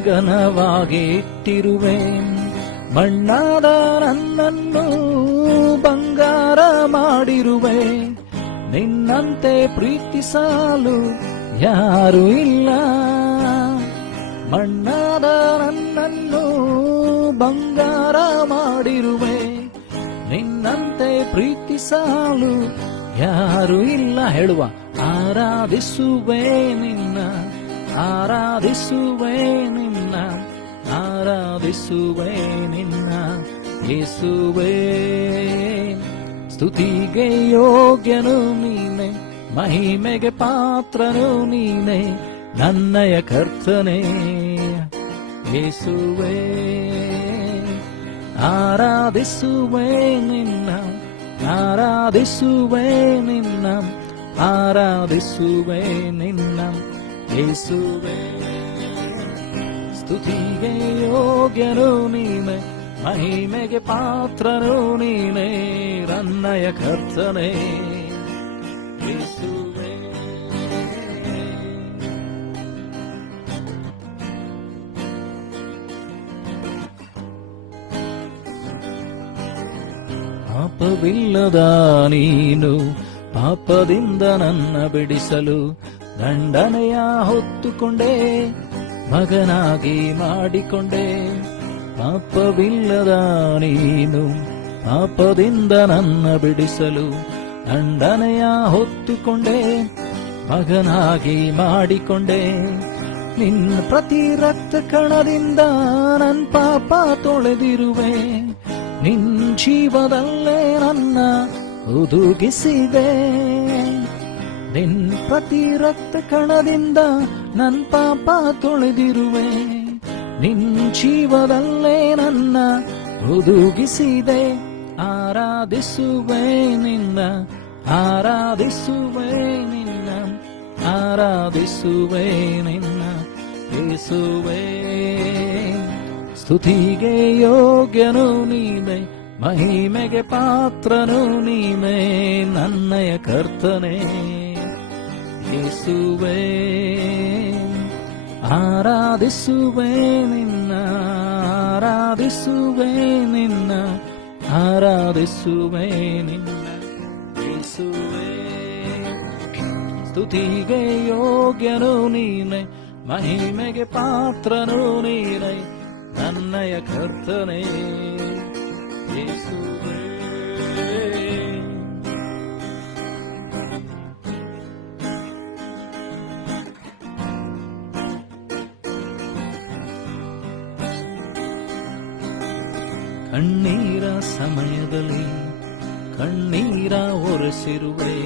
ಘನವಾಗಿ ಇಟ್ಟಿರುವೆ. ಮಣ್ಣಾದ ನನ್ನನ್ನು ಬಂಗಾರ ಮಾಡಿರುವೆ, ನಿನ್ನಂತೆ ಪ್ರೀತಿಸಲು ಯಾರು ಇಲ್ಲ. ಮಣ್ಣಾದ ನನ್ನನ್ನು ಬಂಗಾರ ಮಾಡಿರುವೆ. ನಿನ್ನಂತೆ ಪ್ರೀತಿಸಲು ಯಾರು ಇಲ್ಲ. ಹೇಳುವ ಆರಾಧಿಸುವೆ ನಿನ್ನ, ಆರಾಧಿಸುವೆ ನಿನ್ನ, ಆರಾಧಿಸುವೆ ನಿನ್ನ ಯೇಸುವೇ. ಸ್ತುತಿಗೆ ಯೋಗ್ಯನು ನೀನೆ, ಮಹಿಮೆಗೆ ಪಾತ್ರನು ನೀನೆ, ನನ್ನಯ ಕರ್ತನೇ ಯೇಸುವೇ. ಆರಾಧಿಸುವೆ ನಿನ್ನ, ಆರಾಧಿಸುವೆ ನಿನ್ನ, ಆರಾಧಿಸುವೆ ನಿನ್ನ ಯೇಸುವೇ. ಸ್ತುತಿಗೆ ಯೋಗ್ಯನು ನೀನೆ, ಮಹಿಮೆಗೆ ಪಾತ್ರನು ನೀನೆ, ನನ್ನಯ ಕರ್ತನೇ ಯೇಸುವೇ. ಪಾಪವಿಲ್ಲದ ನೀನು ಪಾಪದಿಂದ ನನ್ನ ಬಿಡಿಸಲು ದಂಡನೆಯ ಹೊತ್ತುಕೊಂಡೆ, ಮಗನಾಗಿ ಮಾಡಿಕೊಂಡೆ. ಪಾಪವಿಲ್ಲದ ನೀನು ಪಾಪದಿಂದ ನನ್ನ ಬಿಡಿಸಲು ದಂಡನೆಯ ಹೊತ್ತುಕೊಂಡೆ, ಮಗನಾಗಿ ಮಾಡಿಕೊಂಡೆ. ನಿನ್ನ ಪ್ರತಿ ರಕ್ತ ಕಣದಿಂದ ನನ್ನ ಪಾಪ ತೊಳೆದಿರುವೆ. ನಿನ್ನ ಜೀವದಲ್ಲೇ ನನ್ನ ಹುದುಗಿಸಿದೆ. ನಿನ್ನ ಪ್ರತಿ ರಕ್ತ ಕಣದಿಂದ ನನ್ನ ಪಾಪ ತೊಳೆದಿರುವೆ. ನಿನ್ನ ಜೀವದಲ್ಲೇ ನನ್ನ ಹುದುಗಿಸಿದೆ. ಆರಾಧಿಸುವೆ ನಿನ್ನ, ಆರಾಧಿಸುವೆ ನಿನ್ನ, ಆರಾಧಿಸುವೆ ನಿನ್ನ ಯೇಸುವೇ. ಸ್ತುತಿಗೆ ಯೋಗ್ಯನು ನೀನೆ, ಮಹಿಮೆಗೆ ಪಾತ್ರನು ನೀನೆ, ನನ್ನಯ ಕರ್ತನೇ ಯೇಸುವೇ. ಆರಾಧಿಸುವೆ ನಿನ್ನ, ಆರಾಧಿಸುವೆ ನಿನ್ನ, ಆರಾಧಿಸುವೆ ನಿನ್ನ ಯೇಸುವೇ. ಸ್ತುತಿಗೆ ಯೋಗ್ಯನು ನೀನೆ, ಮಹಿಮೆಗೆ ಪಾತ್ರನು ನೀನೆ, ನನ್ನಯ ಕರ್ತನೇ ಯೇಸುವೇ. ಕಣ್ಣೀರ ಸಮಯದಲ್ಲಿ ಕಣ್ಣೀರ ಒರೆಸಿರುವೆ.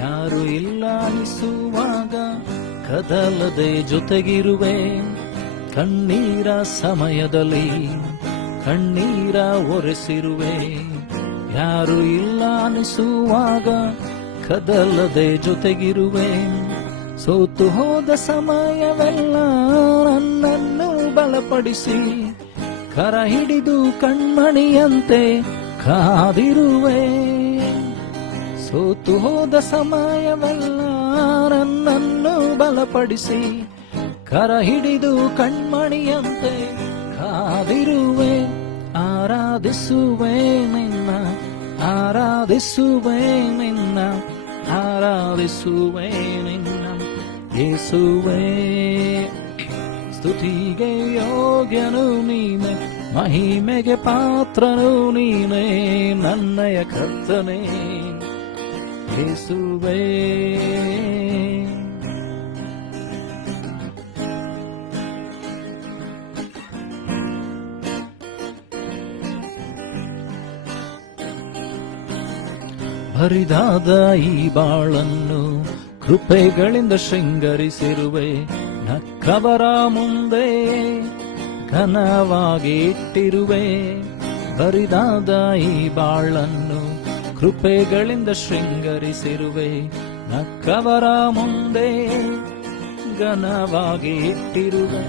ಯಾರು ಇಲ್ಲ ಅನಿಸುವಾಗ ಕದಲದೆ ಜೊತೆಗಿರುವೆ. ಕಣ್ಣೀರ ಸಮಯದಲ್ಲಿ ಕಣ್ಣೀರ ಒರೆಸಿರುವೆ. ಯಾರು ಇಲ್ಲ ಅನಿಸುವಾಗ ಕದಲದೆ ಜೊತೆಗಿರುವೆ. ಸೋತು ಹೋದ ಸಮಯವೆಲ್ಲ ನನ್ನನ್ನು ಬಲಪಡಿಸಿ, ಕರ ಹಿಡಿದು ಕಣ್ಮಣಿಯಂತೆ ಕಾದಿರುವೆ. ಸೋತು ಹೋದ ಸಮಯವೆಲ್ಲ ನನ್ನನ್ನು ಬಲಪಡಿಸಿ, ಕರ ಹಿಡಿದು ಕಣ್ಮಣಿಯಂತೆ ಕಾದಿರುವೆ. ಆರಾಧಿಸುವೆ ನಿನ್ನ, ಆರಾಧಿಸುವೆ ನಿನ್ನ, ಆರಾಧಿಸುವೆ ನಿನ್ನ ಯೇಸುವೇ. ಸ್ತುತಿಗೆ ಯೋಗ್ಯನು ನೀನೆ, ಮಹಿಮೆಗೆ ಪಾತ್ರನು ನೀನೆ, ನನ್ನಯ ಕರ್ತನೇ ಯೇಸುವೇ. ಹರಿದಾದ ಈ ಬಾಳನ್ನು ಕೃಪೆಗಳಿಂದ ಶೃಂಗರಿಸಿರುವೆ. ನಕ್ಕವರ ಮುಂದೆ ಘನವಾಗಿ ಇಟ್ಟಿರುವೆ. ಬರಿದಾದ ಈ ಬಾಳನ್ನು ಕೃಪೆಗಳಿಂದ ಶೃಂಗರಿಸಿರುವೆ. ನಕ್ಕವರ ಮುಂದೆ ಘನವಾಗಿ ಇಟ್ಟಿರುವೆ.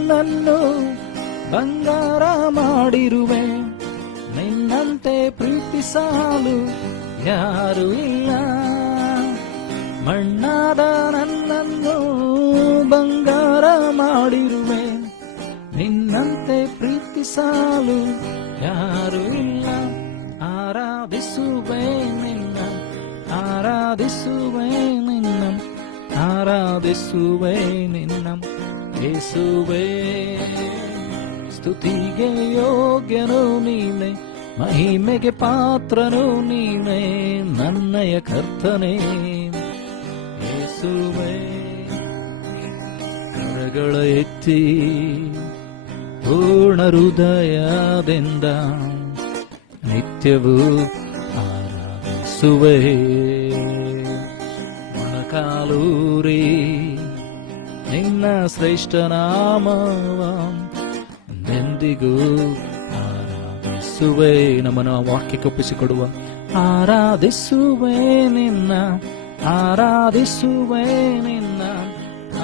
ನನ್ನನ್ನು ಬಂಗಾರ ಮಾಡಿರುವೆ. ನಿನ್ನಂತೆ ಪ್ರೀತಿಸಲು ಯಾರು ಇಲ್ಲ. ಮಣ್ಣಾದ ನನ್ನನ್ನು ಬಂಗಾರ ಮಾಡಿರುವೆ. ನಿನ್ನಂತೆ ಪ್ರೀತಿಸಲು ಯಾರು ಇಲ್ಲ. ಆರಾಧಿಸುವೆ ನಿನ್ನ, ಆರಾಧಿಸುವೆ ನಿನ್ನ, ಆರಾಧಿಸುವೆ ನಿನ್ನ ಯೇಸುವೇ. ಸ್ತುತಿಗೆ ಯೋಗ್ಯನು ನೀನೆ, ಮಹಿಮೆಗೆ ಪಾತ್ರನು ನೀನೆ, ನನ್ನಯ ಕರ್ತನೇ ಯೇಸುವೇ. ಕರಗಳ ಎತ್ತಿ ಪೂರ್ಣ ಹೃದಯದಿಂದ ನಿತ್ಯವೂ ಆರಾಧಿಸುವೆ. ಮೊಣಕಾಲೂರಿ ನಿನ್ನ ಶ್ರೇಷ್ಠ ನಾಮವ ಎಂದಿಗೂ ಆರಾಧಿಸುವೆ. ನಮ್ಮನ್ನು ವಾಕ್ಯಕ್ಕೆ ಒಪ್ಪಿಸಿಕೊಡುವ. ಆರಾಧಿಸುವೆ ನಿನ್ನ, ಆರಾಧಿಸುವೆ ನಿನ್ನ,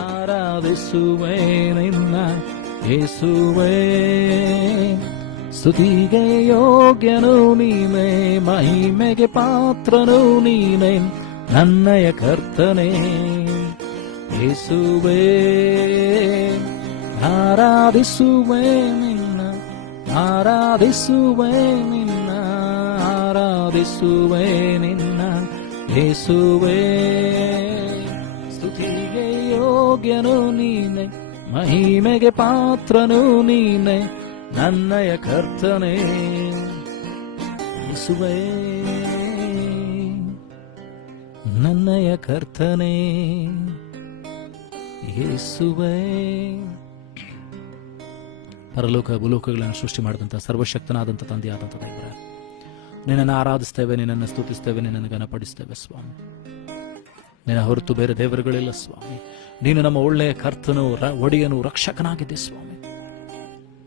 ಆರಾಧಿಸುವೆ ನಿನ್ನ ಯೇಸುವೇ. ಸ್ತುತಿಗೆ ಯೋಗ್ಯನು ನೀನೆ, ಮಹಿಮೆಗೆ ಪಾತ್ರನು ನೀನೆ, ನನ್ನಯ ಕರ್ತನೇ ಯೇಸುವೇ. ಆರಾಧಿಸುವೆ ನಿನ್ನ, ಆರಾಧಿಸುವೆ ನಿನ್ನ, ಆರಾಧಿಸುವೆ ನಿನ್ನ ಯೇಸುವೇ. ಸ್ತುತಿಗೆ ಯೋಗ್ಯನು ನೀನೆ, ಮಹಿಮೆಗೆ ಪಾತ್ರನು ನೀನೆ, ನನ್ನಯ ಕರ್ತನೇ ಯೇಸುವೇ. ನನ್ನಯ ಕರ್ತನೇ ಯೇಸುವೇ. ಪರಲೋಕ ಭೂಲೋಕಗಳನ್ನು ಸೃಷ್ಟಿ ಮಾಡಿದಂಥ ಸರ್ವಶಕ್ತನಾದಂಥ ತಂದೆಯಾದಂಥ ದೇವರೇ, ನಿನ್ನನ್ನು ಆರಾಧಿಸ್ತೇವೆ, ನಿನ್ನನ್ನು ಸ್ತುತಿಸ್ತೇವೆ, ನಿನ್ನನ್ನು ಘನಪಡಿಸ್ತೇವೆ ಸ್ವಾಮಿ. ನಿನ್ನ ಹೊರತು ಬೇರೆ ದೇವರುಗಳಿಲ್ಲ ಸ್ವಾಮಿ. ನೀನು ನಮ್ಮ ಒಳ್ಳೆಯ ಕರ್ತನು, ಒಡೆಯನು, ರಕ್ಷಕನಾಗಿದೆ ಸ್ವಾಮಿ.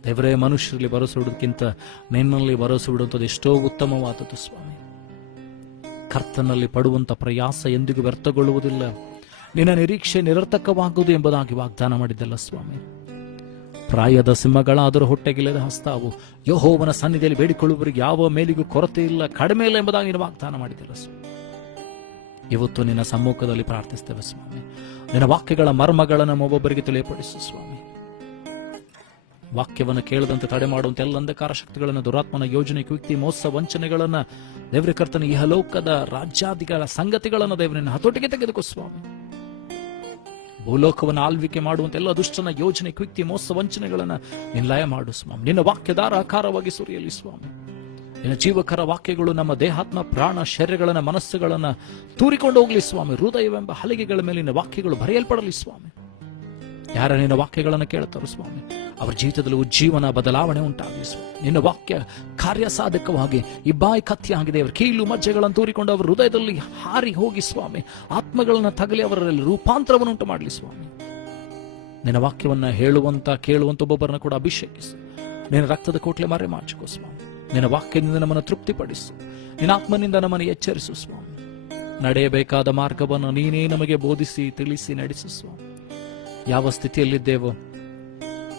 ದೇವರೇ, ಮನುಷ್ಯರಲ್ಲಿ ಭರವಸೆ ಬಿಡುವುದಕ್ಕಿಂತ ನಿನ್ನಲ್ಲಿ ಭರವಸೆ ಬಿಡುವಂಥದ್ದು ಎಷ್ಟೋ ಉತ್ತಮವಾದದ್ದು ಸ್ವಾಮಿ. ಕರ್ತನಲ್ಲಿ ಪಡುವಂಥ ಪ್ರಯಾಸ ಎಂದಿಗೂ ವ್ಯರ್ಥಗೊಳ್ಳುವುದಿಲ್ಲ. ನಿನ್ನ ನಿರೀಕ್ಷೆ ನಿರರ್ಥಕವಾಗುವುದು ಎಂಬುದಾಗಿ ವಾಗ್ದಾನ ಮಾಡಿದ್ದಲ್ಲ ಸ್ವಾಮಿ. ಪ್ರಾಯದ ಸಿಂಹಗಳಾದರೂ ಹೊಟ್ಟೆಗಿಲ್ಲದ ಹಸ್ತಾವು, ಯೆಹೋವನ ಸನ್ನಿಧಿಯಲ್ಲಿ ಬೇಡಿಕೊಳ್ಳುವವರಿಗೆ ಯಾವ ಮೇಲಿಗೂ ಕೊರತೆ ಇಲ್ಲ, ಕಡಿಮೆ ಇಲ್ಲ ಎಂಬುದಾಗಿ ನೀನು ವಾಗ್ದಾನ ಮಾಡಿದ್ದಲ್ಲ ಸ್ವಾಮಿ. ಇವತ್ತು ನಿನ್ನ ಸಮ್ಮುಖದಲ್ಲಿ ಪ್ರಾರ್ಥಿಸ್ತೇವೆ ಸ್ವಾಮಿ. ನಿನ್ನ ವಾಕ್ಯಗಳ ಮರ್ಮಗಳನ್ನು ಒಬ್ಬೊಬ್ಬರಿಗೆ ತಿಳಿಯಪಡಿಸು ಸ್ವಾಮಿ. ವಾಕ್ಯವನ್ನು ಕೇಳದಂತೆ ತಡೆ ಮಾಡುವಂತ ಎಲ್ಲ ಅಂಧಕಾರ ಶಕ್ತಿಗಳನ್ನು, ದುರಾತ್ಮನ ಯೋಜನೆ, ಕುಯುಕ್ತಿ, ಮೋಸ, ವಂಚನೆಗಳನ್ನ ದೇವರ ಕರ್ತನ ಇಹಲೋಕದ ರಾಜ್ಯಾದಿಗಳ ಸಂಗತಿಗಳನ್ನು ದೇವರನ್ನ ಹತೋಟಿಗೆ ತೆಗೆದುಕೋ ಸ್ವಾಮಿ. ಭೂಲೋಕವನ್ನು ಆಳ್ವಿಕೆ ಮಾಡುವಂತ ಎಲ್ಲ ದುಷ್ಟನ ಯೋಜನೆ, ಕುಯುಕ್ತಿ, ಮೋಸ, ವಂಚನೆಗಳನ್ನ ನಿನ್ನ ಮಾಡು ಸ್ವಾಮಿ. ನಿನ್ನ ವಾಕ್ಯದಾರ ಆಕಾರವಾಗಿ ಸುರಿಯಲಿ ಸ್ವಾಮಿ. ನಿನ್ನ ಜೀವಕರ ವಾಕ್ಯಗಳು ನಮ್ಮ ದೇಹಾತ್ಮ, ಪ್ರಾಣ, ಶರೀರಗಳನ್ನ, ಮನಸ್ಸುಗಳನ್ನ ತೂರಿಕೊಂಡು ಹೋಗ್ಲಿ ಸ್ವಾಮಿ. ಹೃದಯವೆಂಬ ಹಲಿಗೆಗಳ ಮೇಲೆ ನಿನ್ನ ವಾಕ್ಯಗಳು ಬರೆಯಲ್ಪಡಲಿ ಸ್ವಾಮಿ. ಯಾರ ನಿನ್ನ ವಾಕ್ಯಗಳನ್ನು ಕೇಳುತ್ತಾರೋ ಸ್ವಾಮಿ, ಅವರ ಜೀವಿತದಲ್ಲಿ ಉಜ್ಜೀವನ, ಬದಲಾವಣೆ ಉಂಟಾಗಲಿ ಸ್ವಾಮಿ. ನಿನ್ನ ವಾಕ್ಯ ಕಾರ್ಯ ಸಾಧಕವಾಗಿ ಇಬ್ಬಾಯಿ ಕತ್ತಿಯಾಗಿದೆ. ಅವರ ಕೀಲು ಮಜ್ಜೆಗಳನ್ನು ತೂರಿಕೊಂಡು ಅವರ ಹೃದಯದಲ್ಲಿ ಹಾರಿ ಹೋಗಿ ಸ್ವಾಮಿ, ಆತ್ಮಗಳನ್ನು ತಗಲಿ ಅವರಲ್ಲಿ ರೂಪಾಂತರವನ್ನು ಉಂಟು ಮಾಡಲಿ ಸ್ವಾಮಿ. ನಿನ್ನ ವಾಕ್ಯವನ್ನ ಹೇಳುವಂತ ಕೇಳುವಂತ ಒಬ್ಬೊಬ್ಬರನ್ನ ಕೂಡ ಅಭಿಷೇಕಿಸು. ನಿನ್ನ ರಕ್ತದ ಕೋಟ್ಲೆ ಮರೆ ಮಾಡಿಕೋ ಸ್ವಾಮಿ. ನಿನ್ನ ವಾಕ್ಯದಿಂದ ನಮ್ಮನ್ನು ತೃಪ್ತಿಪಡಿಸು. ನಿನ್ನ ಆತ್ಮನಿಂದ ನಮ್ಮನ್ನು ಎಚ್ಚರಿಸು ಸ್ವಾಮಿ. ನಡೆಯಬೇಕಾದ ಮಾರ್ಗವನ್ನು ನೀನೇ ನಮಗೆ ಬೋಧಿಸಿ ತಿಳಿಸಿ ನಡೆಸು ಸ್ವಾಮಿ. ಯಾವ ಸ್ಥಿತಿಯಲ್ಲಿದ್ದೇವೋ,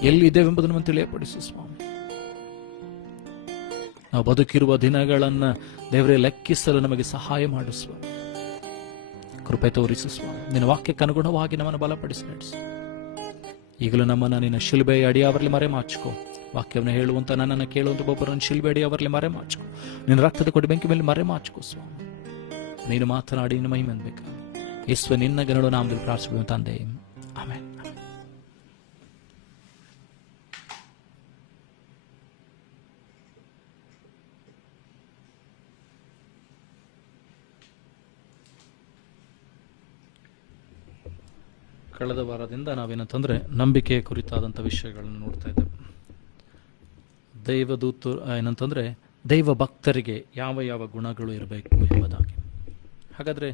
ಎಲ್ಲಿದ್ದೇವೆಂಬುದನ್ನು ನಮಗೆ ತಿಳಿಯಪಡಿಸು ಸ್ವಾಮಿ. ನಾವು ಬದುಕಿರುವ ದಿನಗಳನ್ನ ದೇವರೇ ಲೆಕ್ಕಿಸಲು ನಮಗೆ ಸಹಾಯ ಮಾಡು ಸ್ವಾಮಿ. ಕೃಪೆ ತೋರಿಸು ಸ್ವಾಮಿ. ನಿನ್ನ ವಾಕ್ಯಕ್ಕೆ ಅನುಗುಣವಾಗಿ ನಮ್ಮನ್ನು ಬಲಪಡಿಸಿ ನಡೆಸು. ಈಗಲೂ ನಮ್ಮನ್ನು ನಿನ್ನ ಶಿಲುಬೆಯ ಅಡಿಯವರಲ್ಲಿ ಮರೆ ಮಾಚಿಕೋ. ವಾಕ್ಯವನ್ನು ಹೇಳುವಂತ ನನ್ನನ್ನು ಕೇಳುವಂತ ಒಬ್ಬರನ್ನು ಶಿಲುಬೆ ಅಡಿಯವರಲ್ಲಿ ಮರೆ ಮಾಚಿಕೋ. ನಿನ್ನ ರಕ್ತದ ಕೊಡಿ ಬೆಂಕಿ ಮೇಲೆ ಮರೆ ಮಾಚಿಕೋ ಸ್ವಾಮಿ. ನೀನು ಮಾತನಾಡಿ ನಿನ್ನ ಮಹಿಮೆ ಅನ್ಬೇಕು. ಯೇಸುವೆ, ನಿನ್ನ ಗಣಗಳು ನಾಮದಲ್ಲಿ ಪ್ರಾರ್ಥಿಸುವ ತಂದೆ, ಆಮೆನ್. ಕಳೆದ ವಾರದಿಂದ ನಾವೇನಂತಂದ್ರೆ ನಂಬಿಕೆಯ ಕುರಿತಾದಂಥ ವಿಷಯಗಳನ್ನು ನೋಡ್ತಾ ಇದ್ದೇವೆ. ದೈವದೂತರು ಏನಂತಂದ್ರೆ ದೈವ ಭಕ್ತರಿಗೆ ಯಾವ ಯಾವ ಗುಣಗಳು ಇರಬೇಕು ಎಂಬುದಾಗಿ. ಹಾಗಾದ್ರೆ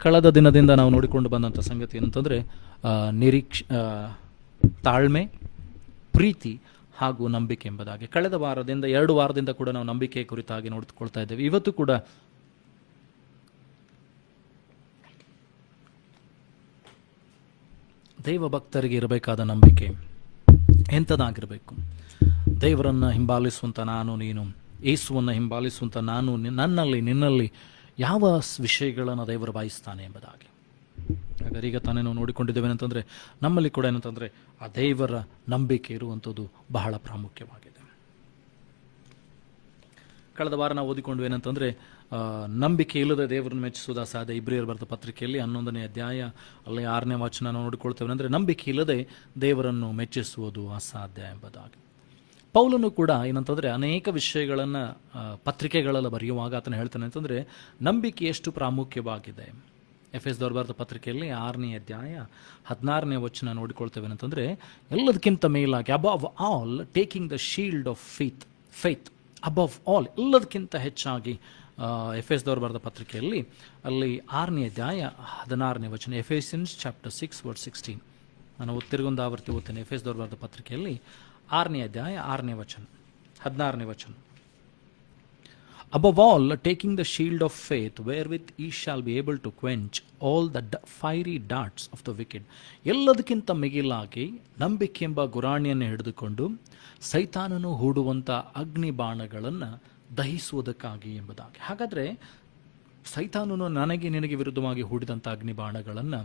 ಕಳೆದ ದಿನದಿಂದ ನಾವು ನೋಡಿಕೊಂಡು ಬಂದಂಥ ಸಂಗತಿ ಏನಂತಂದ್ರೆ ತಾಳ್ಮೆ, ಪ್ರೀತಿ ಹಾಗೂ ನಂಬಿಕೆ ಎಂಬುದಾಗಿ. ಕಳೆದ ವಾರದಿಂದ 2 ವಾರದಿಂದ ಕೂಡ ನಾವು ನಂಬಿಕೆಯ ಕುರಿತಾಗಿ ನೋಡಿಕೊಳ್ತಾ ಇದ್ದೇವೆ. ಇವತ್ತು ಕೂಡ ದೈವ ಭಕ್ತರಿಗೆ ಇರಬೇಕಾದ ನಂಬಿಕೆ ಎಂಥದಾಗಿರಬೇಕು? ದೇವರನ್ನು ಹಿಂಬಾಲಿಸುವಂಥ ನಾನು, ನೀನು ಯೇಸುವನ್ನು ಹಿಂಬಾಲಿಸುವಂಥ ನಾನು, ನನ್ನಲ್ಲಿ, ನಿನ್ನಲ್ಲಿ ಯಾವ ವಿಷಯಗಳನ್ನು ದೇವರು ಬಯಸ್ತಾನೆ ಎಂಬುದಾಗಿ. ಹಾಗಾದ್ರೆ ಈಗ ತಾನೇ ನಾವು ನೋಡಿಕೊಂಡಿದ್ದೇವೆ ಏನಂತಂದರೆ, ನಮ್ಮಲ್ಲಿ ಕೂಡ ಏನಂತಂದರೆ ಆ ದೇವರ ನಂಬಿಕೆ ಇರುವಂಥದ್ದು ಬಹಳ ಪ್ರಾಮುಖ್ಯವಾಗಿದೆ. ಕಳೆದ ವಾರ ನಾವು ಓದಿಕೊಂಡು ಏನಂತಂದರೆ ನಂಬಿಕೆ ಇಲ್ಲದೆ ದೇವರನ್ನು ಮೆಚ್ಚಿಸುವುದು ಅಸಾಧ್ಯ. ಇಬ್ರಿಯರು ಬರೆದ ಪತ್ರಿಕೆಯಲ್ಲಿ 11ನೇ ಅಧ್ಯಾಯ ಅಲ್ಲಿ 6ನೇ ವಚನ ನಾವು ನೋಡಿಕೊಳ್ತೇವೆ. ಅಂದರೆ ನಂಬಿಕೆ ಇಲ್ಲದೆ ದೇವರನ್ನು ಮೆಚ್ಚಿಸುವುದು ಅಸಾಧ್ಯ ಎಂಬುದಾಗಿ. ಪೌಲನು ಕೂಡ ಏನಂತಂದರೆ ಅನೇಕ ವಿಷಯಗಳನ್ನು ಪತ್ರಿಕೆಗಳಲ್ಲಿ ಬರೆಯುವಾಗ ಆತನು ಹೇಳ್ತಾನೆ ಅಂತಂದರೆ ನಂಬಿಕೆ ಎಷ್ಟು ಪ್ರಾಮುಖ್ಯವಾಗಿದೆ. ಎಫೆಸದವರು ಬರೆದ ಪತ್ರಿಕೆಯಲ್ಲಿ 6ನೇ ಅಧ್ಯಾಯ 16ನೇ ವಚನ ನೋಡಿಕೊಳ್ತೇವೆ ಅಂತಂದರೆ ಎಲ್ಲದಕ್ಕಿಂತ ಮೇಲಾಗಿ above all taking the shield of faith above all, ಎಲ್ಲದಕ್ಕಿಂತ ಹೆಚ್ಚಾಗಿ ಎಫೆಸದವರು ಬರೆದ ಪತ್ರಿಕೆಯಲ್ಲಿ ಅಲ್ಲಿ 6ನೇ ಅಧ್ಯಾಯ 16ನೇ ವಚನ, ಎಫೆಸಿಯನ್ಸ್ ಚಾಪ್ಟರ್ 6 ವರ್ಸ್ 16. ನಾನು ತಿರುಗೊಂದು ಆವರ್ತಿ ಓದ್ತೇನೆ. ಎಫೆಸದವರು ಬರೆದ ಪತ್ರಿಕೆಯಲ್ಲಿ 6ನೇ ಅಧ್ಯಾಯ 6ನೇ ವಚನ 16ನೇ ವಚನ. Above all, taking the shield of faith, wherewith ye shall be able to quench all the fiery darts of the wicked. ಎಲ್ಲದಕ್ಕಿಂತ ಮಿಗಿಲಾಗಿ ನಂಬಿಕೆ ಎಂಬ ಗುರಾಣಿಯನ್ನು ಹಿಡಿದುಕೊಂಡು ಸೈತಾನನು ಹೂಡುವಂಥ ಅಗ್ನಿ ಬಾಣಗಳನ್ನು ದಹಿಸುವುದಕ್ಕಾಗಿ ಎಂಬುದಾಗಿ. ಹಾಗಾದರೆ ಸೈತಾನನು ನನಗೆ ನಿನಗೆ ವಿರುದ್ಧವಾಗಿ ಹೂಡಿದಂಥ ಅಗ್ನಿ ಬಾಣಗಳನ್ನು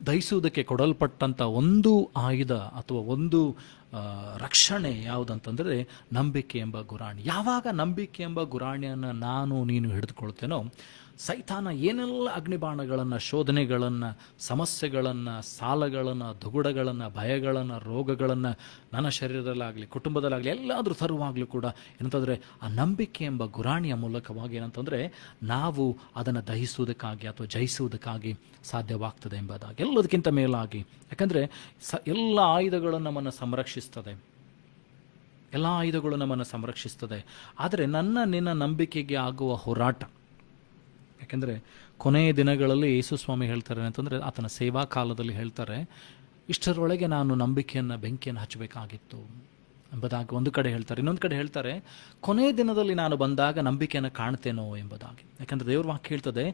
ದಹಿಸುವುದಕ್ಕೆ ಕೊಡಲ್ಪಟ್ಟಂಥ ಒಂದು ಆಯುಧ ಅಥವಾ ಒಂದು ರಕ್ಷಣೆ ಯಾವುದಂತಂದರೆ ನಂಬಿಕೆ ಎಂಬ ಗುರಾಣಿ. ಯಾವಾಗ ನಂಬಿಕೆ ಎಂಬ ಗುರಾಣಿಯನ್ನು ನೀನು ಹಿಡಿದುಕೊಳ್ತೇನೋ, ಸೈತಾನ ಏನೆಲ್ಲ ಅಗ್ನಿಬಾಣಗಳನ್ನು, ಶೋಧನೆಗಳನ್ನು, ಸಮಸ್ಯೆಗಳನ್ನು, ಸಾಲಗಳನ್ನು, ದುಗುಡಗಳನ್ನು, ಭಯಗಳನ್ನು, ರೋಗಗಳನ್ನು ನನ್ನ ಶರೀರದಲ್ಲಾಗಲಿ ಕುಟುಂಬದಲ್ಲಾಗಲಿ ಎಲ್ಲಾದರೂ ತರುವಾಗಲೂ ಕೂಡ ಏನಂತಂದರೆ ಆ ನಂಬಿಕೆ ಎಂಬ ಗುರಾಣಿಯ ಮೂಲಕವಾಗಿ ಏನಂತಂದರೆ ನಾವು ಅದನ್ನು ದಹಿಸುವುದಕ್ಕಾಗಿ ಅಥವಾ ಜಯಿಸುವುದಕ್ಕಾಗಿ ಸಾಧ್ಯವಾಗ್ತದೆ ಎಂಬುದಾಗಿ. ಎಲ್ಲದಕ್ಕಿಂತ ಮೇಲಾಗಿ, ಯಾಕಂದರೆ ಎಲ್ಲ ಆಯುಧಗಳು ನಮ್ಮನ್ನು ಸಂರಕ್ಷಿಸ್ತದೆ, ಎಲ್ಲ ಆಯುಧಗಳು ನಮ್ಮನ್ನು ಸಂರಕ್ಷಿಸ್ತದೆ. ಆದರೆ ನಿನ್ನ ನಂಬಿಕೆಗೆ ಆಗುವ ಹೋರಾಟ, ಯಾಕೆಂದರೆ ಕೊನೆಯ ದಿನಗಳಲ್ಲಿ ಯೇಸು ಸ್ವಾಮಿ ಹೇಳ್ತಾರೆ ಅಂತಂದರೆ ಆತನ ಸೇವಾ ಕಾಲದಲ್ಲಿ ಹೇಳ್ತಾರೆ, ಇಷ್ಟರೊಳಗೆ ನಾನು ನಂಬಿಕೆಯನ್ನು ಬೆಂಕಿಯನ್ನು ಹಚ್ಚಬೇಕಾಗಿತ್ತು ಎಂಬುದಾಗಿ ಒಂದು ಕಡೆ ಹೇಳ್ತಾರೆ. ಇನ್ನೊಂದು ಕಡೆ ಹೇಳ್ತಾರೆ, ಕೊನೆಯ ದಿನದಲ್ಲಿ ನಾನು ಬಂದಾಗ ನಂಬಿಕೆಯನ್ನು ಕಾಣ್ತೇನೋ ಎಂಬುದಾಗಿ. ಯಾಕಂದರೆ ದೇವ್ರ ವಾಕ್ಯ ಹೇಳ್ತದೆ,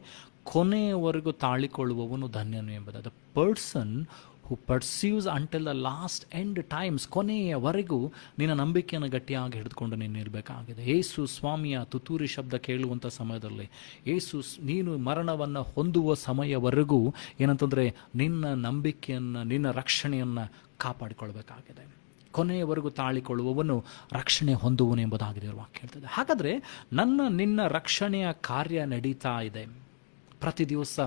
ಕೊನೆಯವರೆಗೂ ತಾಳಿಕೊಳ್ಳುವವನು ಧನ್ಯನು ಎಂಬುದಾಗಿ. The person who perceives until the last end times, ಕೊನೆಯವರೆಗೂ ನಿನ್ನ ನಂಬಿಕೆಯನ್ನು ಗಟ್ಟಿಯಾಗಿ ಹಿಡಿದುಕೊಂಡು ನೀನು ಇರಬೇಕಾಗಿದೆ. ಯೇಸು ಸ್ವಾಮಿಯ ತುತ್ತೂರಿ ಶಬ್ದ ಕೇಳುವಂಥ ಸಮಯದಲ್ಲಿ, ನೀನು ಮರಣವನ್ನು ಹೊಂದುವ ಸಮಯವರೆಗೂ ಏನಂತಂದರೆ ನಿನ್ನ ನಂಬಿಕೆಯನ್ನು, ನಿನ್ನ ರಕ್ಷಣೆಯನ್ನು ಕಾಪಾಡಿಕೊಳ್ಬೇಕಾಗಿದೆ. ಕೊನೆಯವರೆಗೂ ತಾಳಿಕೊಳ್ಳುವವನು ರಕ್ಷಣೆ ಹೊಂದುವನು ಎಂಬುದಾಗಿದೆ ವಾಕ್ಯ ಹೇಳ್ತದೆ. ಹಾಗಾದರೆ ನಿನ್ನ ರಕ್ಷಣೆಯ ಕಾರ್ಯ ನಡೀತಾ ಇದೆ. ಪ್ರತಿ ದಿವಸ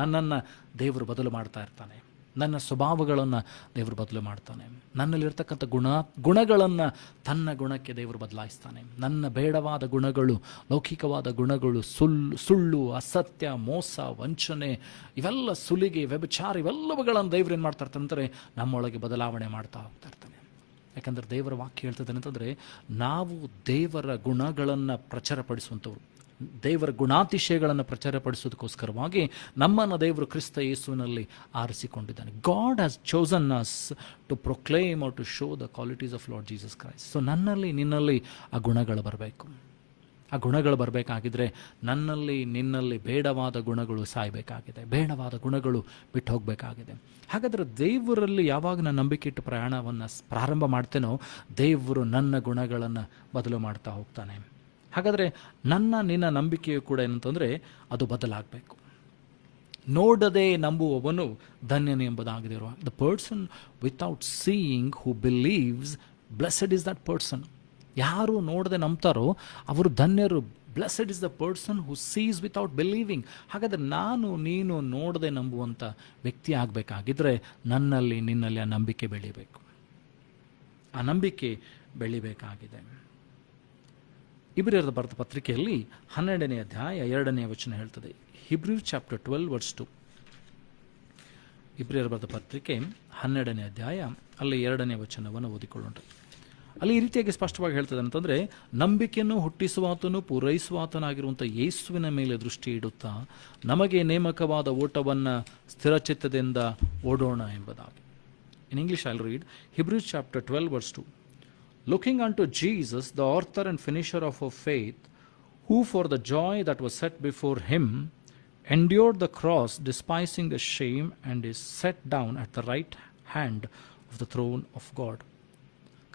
ನನ್ನನ್ನು ದೇವರು ಬದಲು ಮಾಡ್ತಾ ಇರ್ತಾನೆ, ನನ್ನ ಸ್ವಭಾವಗಳನ್ನು ದೇವರು ಬದಲು ಮಾಡ್ತಾನೆ, ನನ್ನಲ್ಲಿರ್ತಕ್ಕಂಥ ಗುಣಗಳನ್ನು ತನ್ನ ಗುಣಕ್ಕೆ ದೇವರು ಬದಲಾಯಿಸ್ತಾನೆ. ನನ್ನ ಬೇಡವಾದ ಗುಣಗಳು, ಲೌಕಿಕವಾದ ಗುಣಗಳು, ಸುಳ್ಳು, ಅಸತ್ಯ, ಮೋಸ, ವಂಚನೆ, ಇವೆಲ್ಲ ಸುಲಿಗೆ, ವ್ಯಭಿಚಾರ, ಇವೆಲ್ಲವುಗಳನ್ನು ದೇವರು ಏನು ಮಾಡ್ತಾ ಇರ್ತಾನೆ, ನಮ್ಮೊಳಗೆ ಬದಲಾವಣೆ ಮಾಡ್ತಾ ಹೋಗ್ತಾ ಇರ್ತಾನೆ. ಯಾಕಂದರೆ ದೇವರ ವಾಕ್ಯ ಹೇಳ್ತದೆ ಅಂತಂದರೆ ನಾವು ದೇವರ ಗುಣಗಳನ್ನು ಪ್ರಚಾರಪಡಿಸುವಂಥವ್ರು, ದೇವರ ಗುಣಾತಿಶಯಗಳನ್ನು ಪ್ರಚಾರಪಡಿಸೋದಕ್ಕೋಸ್ಕರವಾಗಿ ನಮ್ಮನ್ನು ದೇವರು ಕ್ರಿಸ್ತ ಯೇಸುವಿನಲ್ಲಿ ಆರಿಸಿಕೊಂಡಿದ್ದಾನೆ. God has chosen us to proclaim or to show the qualities of Lord Jesus Christ. So ನಿನ್ನಲ್ಲಿ ಆ ಗುಣಗಳು ಬರಬೇಕು. ಆ ಗುಣಗಳು ಬರಬೇಕಾಗಿದ್ದರೆ ನಿನ್ನಲ್ಲಿ ಬೇಡವಾದ ಗುಣಗಳು ಸಾಯಬೇಕಾಗಿದೆ, ಬೇಡವಾದ ಗುಣಗಳು ಬಿಟ್ಟು ಹೋಗಬೇಕಾಗಿದೆ. ಹಾಗಾದರೆ ದೇವರಲ್ಲಿ ಯಾವಾಗ ನಾನು ನಂಬಿಕೆ ಇಟ್ಟು ಪ್ರಯಾಣವನ್ನು ಪ್ರಾರಂಭ ಮಾಡ್ತೇನೋ, ದೇವರು ನನ್ನ ಗುಣಗಳನ್ನು ಬದಲು ಮಾಡ್ತಾ ಹೋಗ್ತಾನೆ. ಹಾಗಾದರೆ ನಿನ್ನ ನಂಬಿಕೆಯು ಕೂಡ ಏನಂತಂದರೆ ಅದು ಬದಲಾಗಬೇಕು. ನೋಡದೆ ನಂಬುವವನು ಧನ್ಯನು ಎಂಬುದಾಗಿದೆ. The person without seeing who believes, blessed is that person. ಯಾರು ನೋಡದೆ ನಂಬ್ತಾರೋ ಅವರು ಧನ್ಯರು. Blessed is the person who sees without believing. ಹಾಗಾದರೆ ನೀನು ನೋಡದೆ ನಂಬುವಂಥ ವ್ಯಕ್ತಿ ಆಗಬೇಕಾಗಿದ್ದರೆ ನಿನ್ನಲ್ಲಿ ಆ ನಂಬಿಕೆ ಬೆಳಿಬೇಕು, ಆ ನಂಬಿಕೆ ಬೆಳಿಬೇಕಾಗಿದೆ. ಇಬ್ರಿಯರ ಬರೆದ ಪತ್ರಿಕೆಯಲ್ಲಿ 12ನೇ ಅಧ್ಯಾಯ 2ನೇ ವಚನ ಹೇಳ್ತದೆ. ಹಿಬ್ರಿಯರ್ ಚಾಪ್ಟರ್ 12 ವರ್ಸ್ 2. ಇಬ್ರಿಯರ ಬರೆದ ಪತ್ರಿಕೆ 12ನೇ ಅಧ್ಯಾಯ ಅಲ್ಲಿ 2ನೇ ವಚನವನ್ನು ಓದಿಕೊಳ್ಳೋಣ. ಅಲ್ಲಿ ಈ ರೀತಿಯಾಗಿ ಸ್ಪಷ್ಟವಾಗಿ ಹೇಳ್ತದೆ ಅಂತಂದರೆ, ನಂಬಿಕೆಯನ್ನು ಹುಟ್ಟಿಸುವಾತನು ಪೂರೈಸುವಾತನಾಗಿರುವಂಥ ಯೇಸುವಿನ ಮೇಲೆ ದೃಷ್ಟಿ ಇಡುತ್ತಾ ನಮಗೆ ನೇಮಕವಾದ ಓಟವನ್ನು ಸ್ಥಿರಚಿತ್ತದಿಂದ ಓಡೋಣ ಎಂಬುದಾಗಿ. In English I will read Hebrews chapter 12 verse 2. Looking unto Jesus, the author and finisher of our faith, who for the joy that was set before him endured the cross, despising the shame, and is set down at the right hand of the throne of God.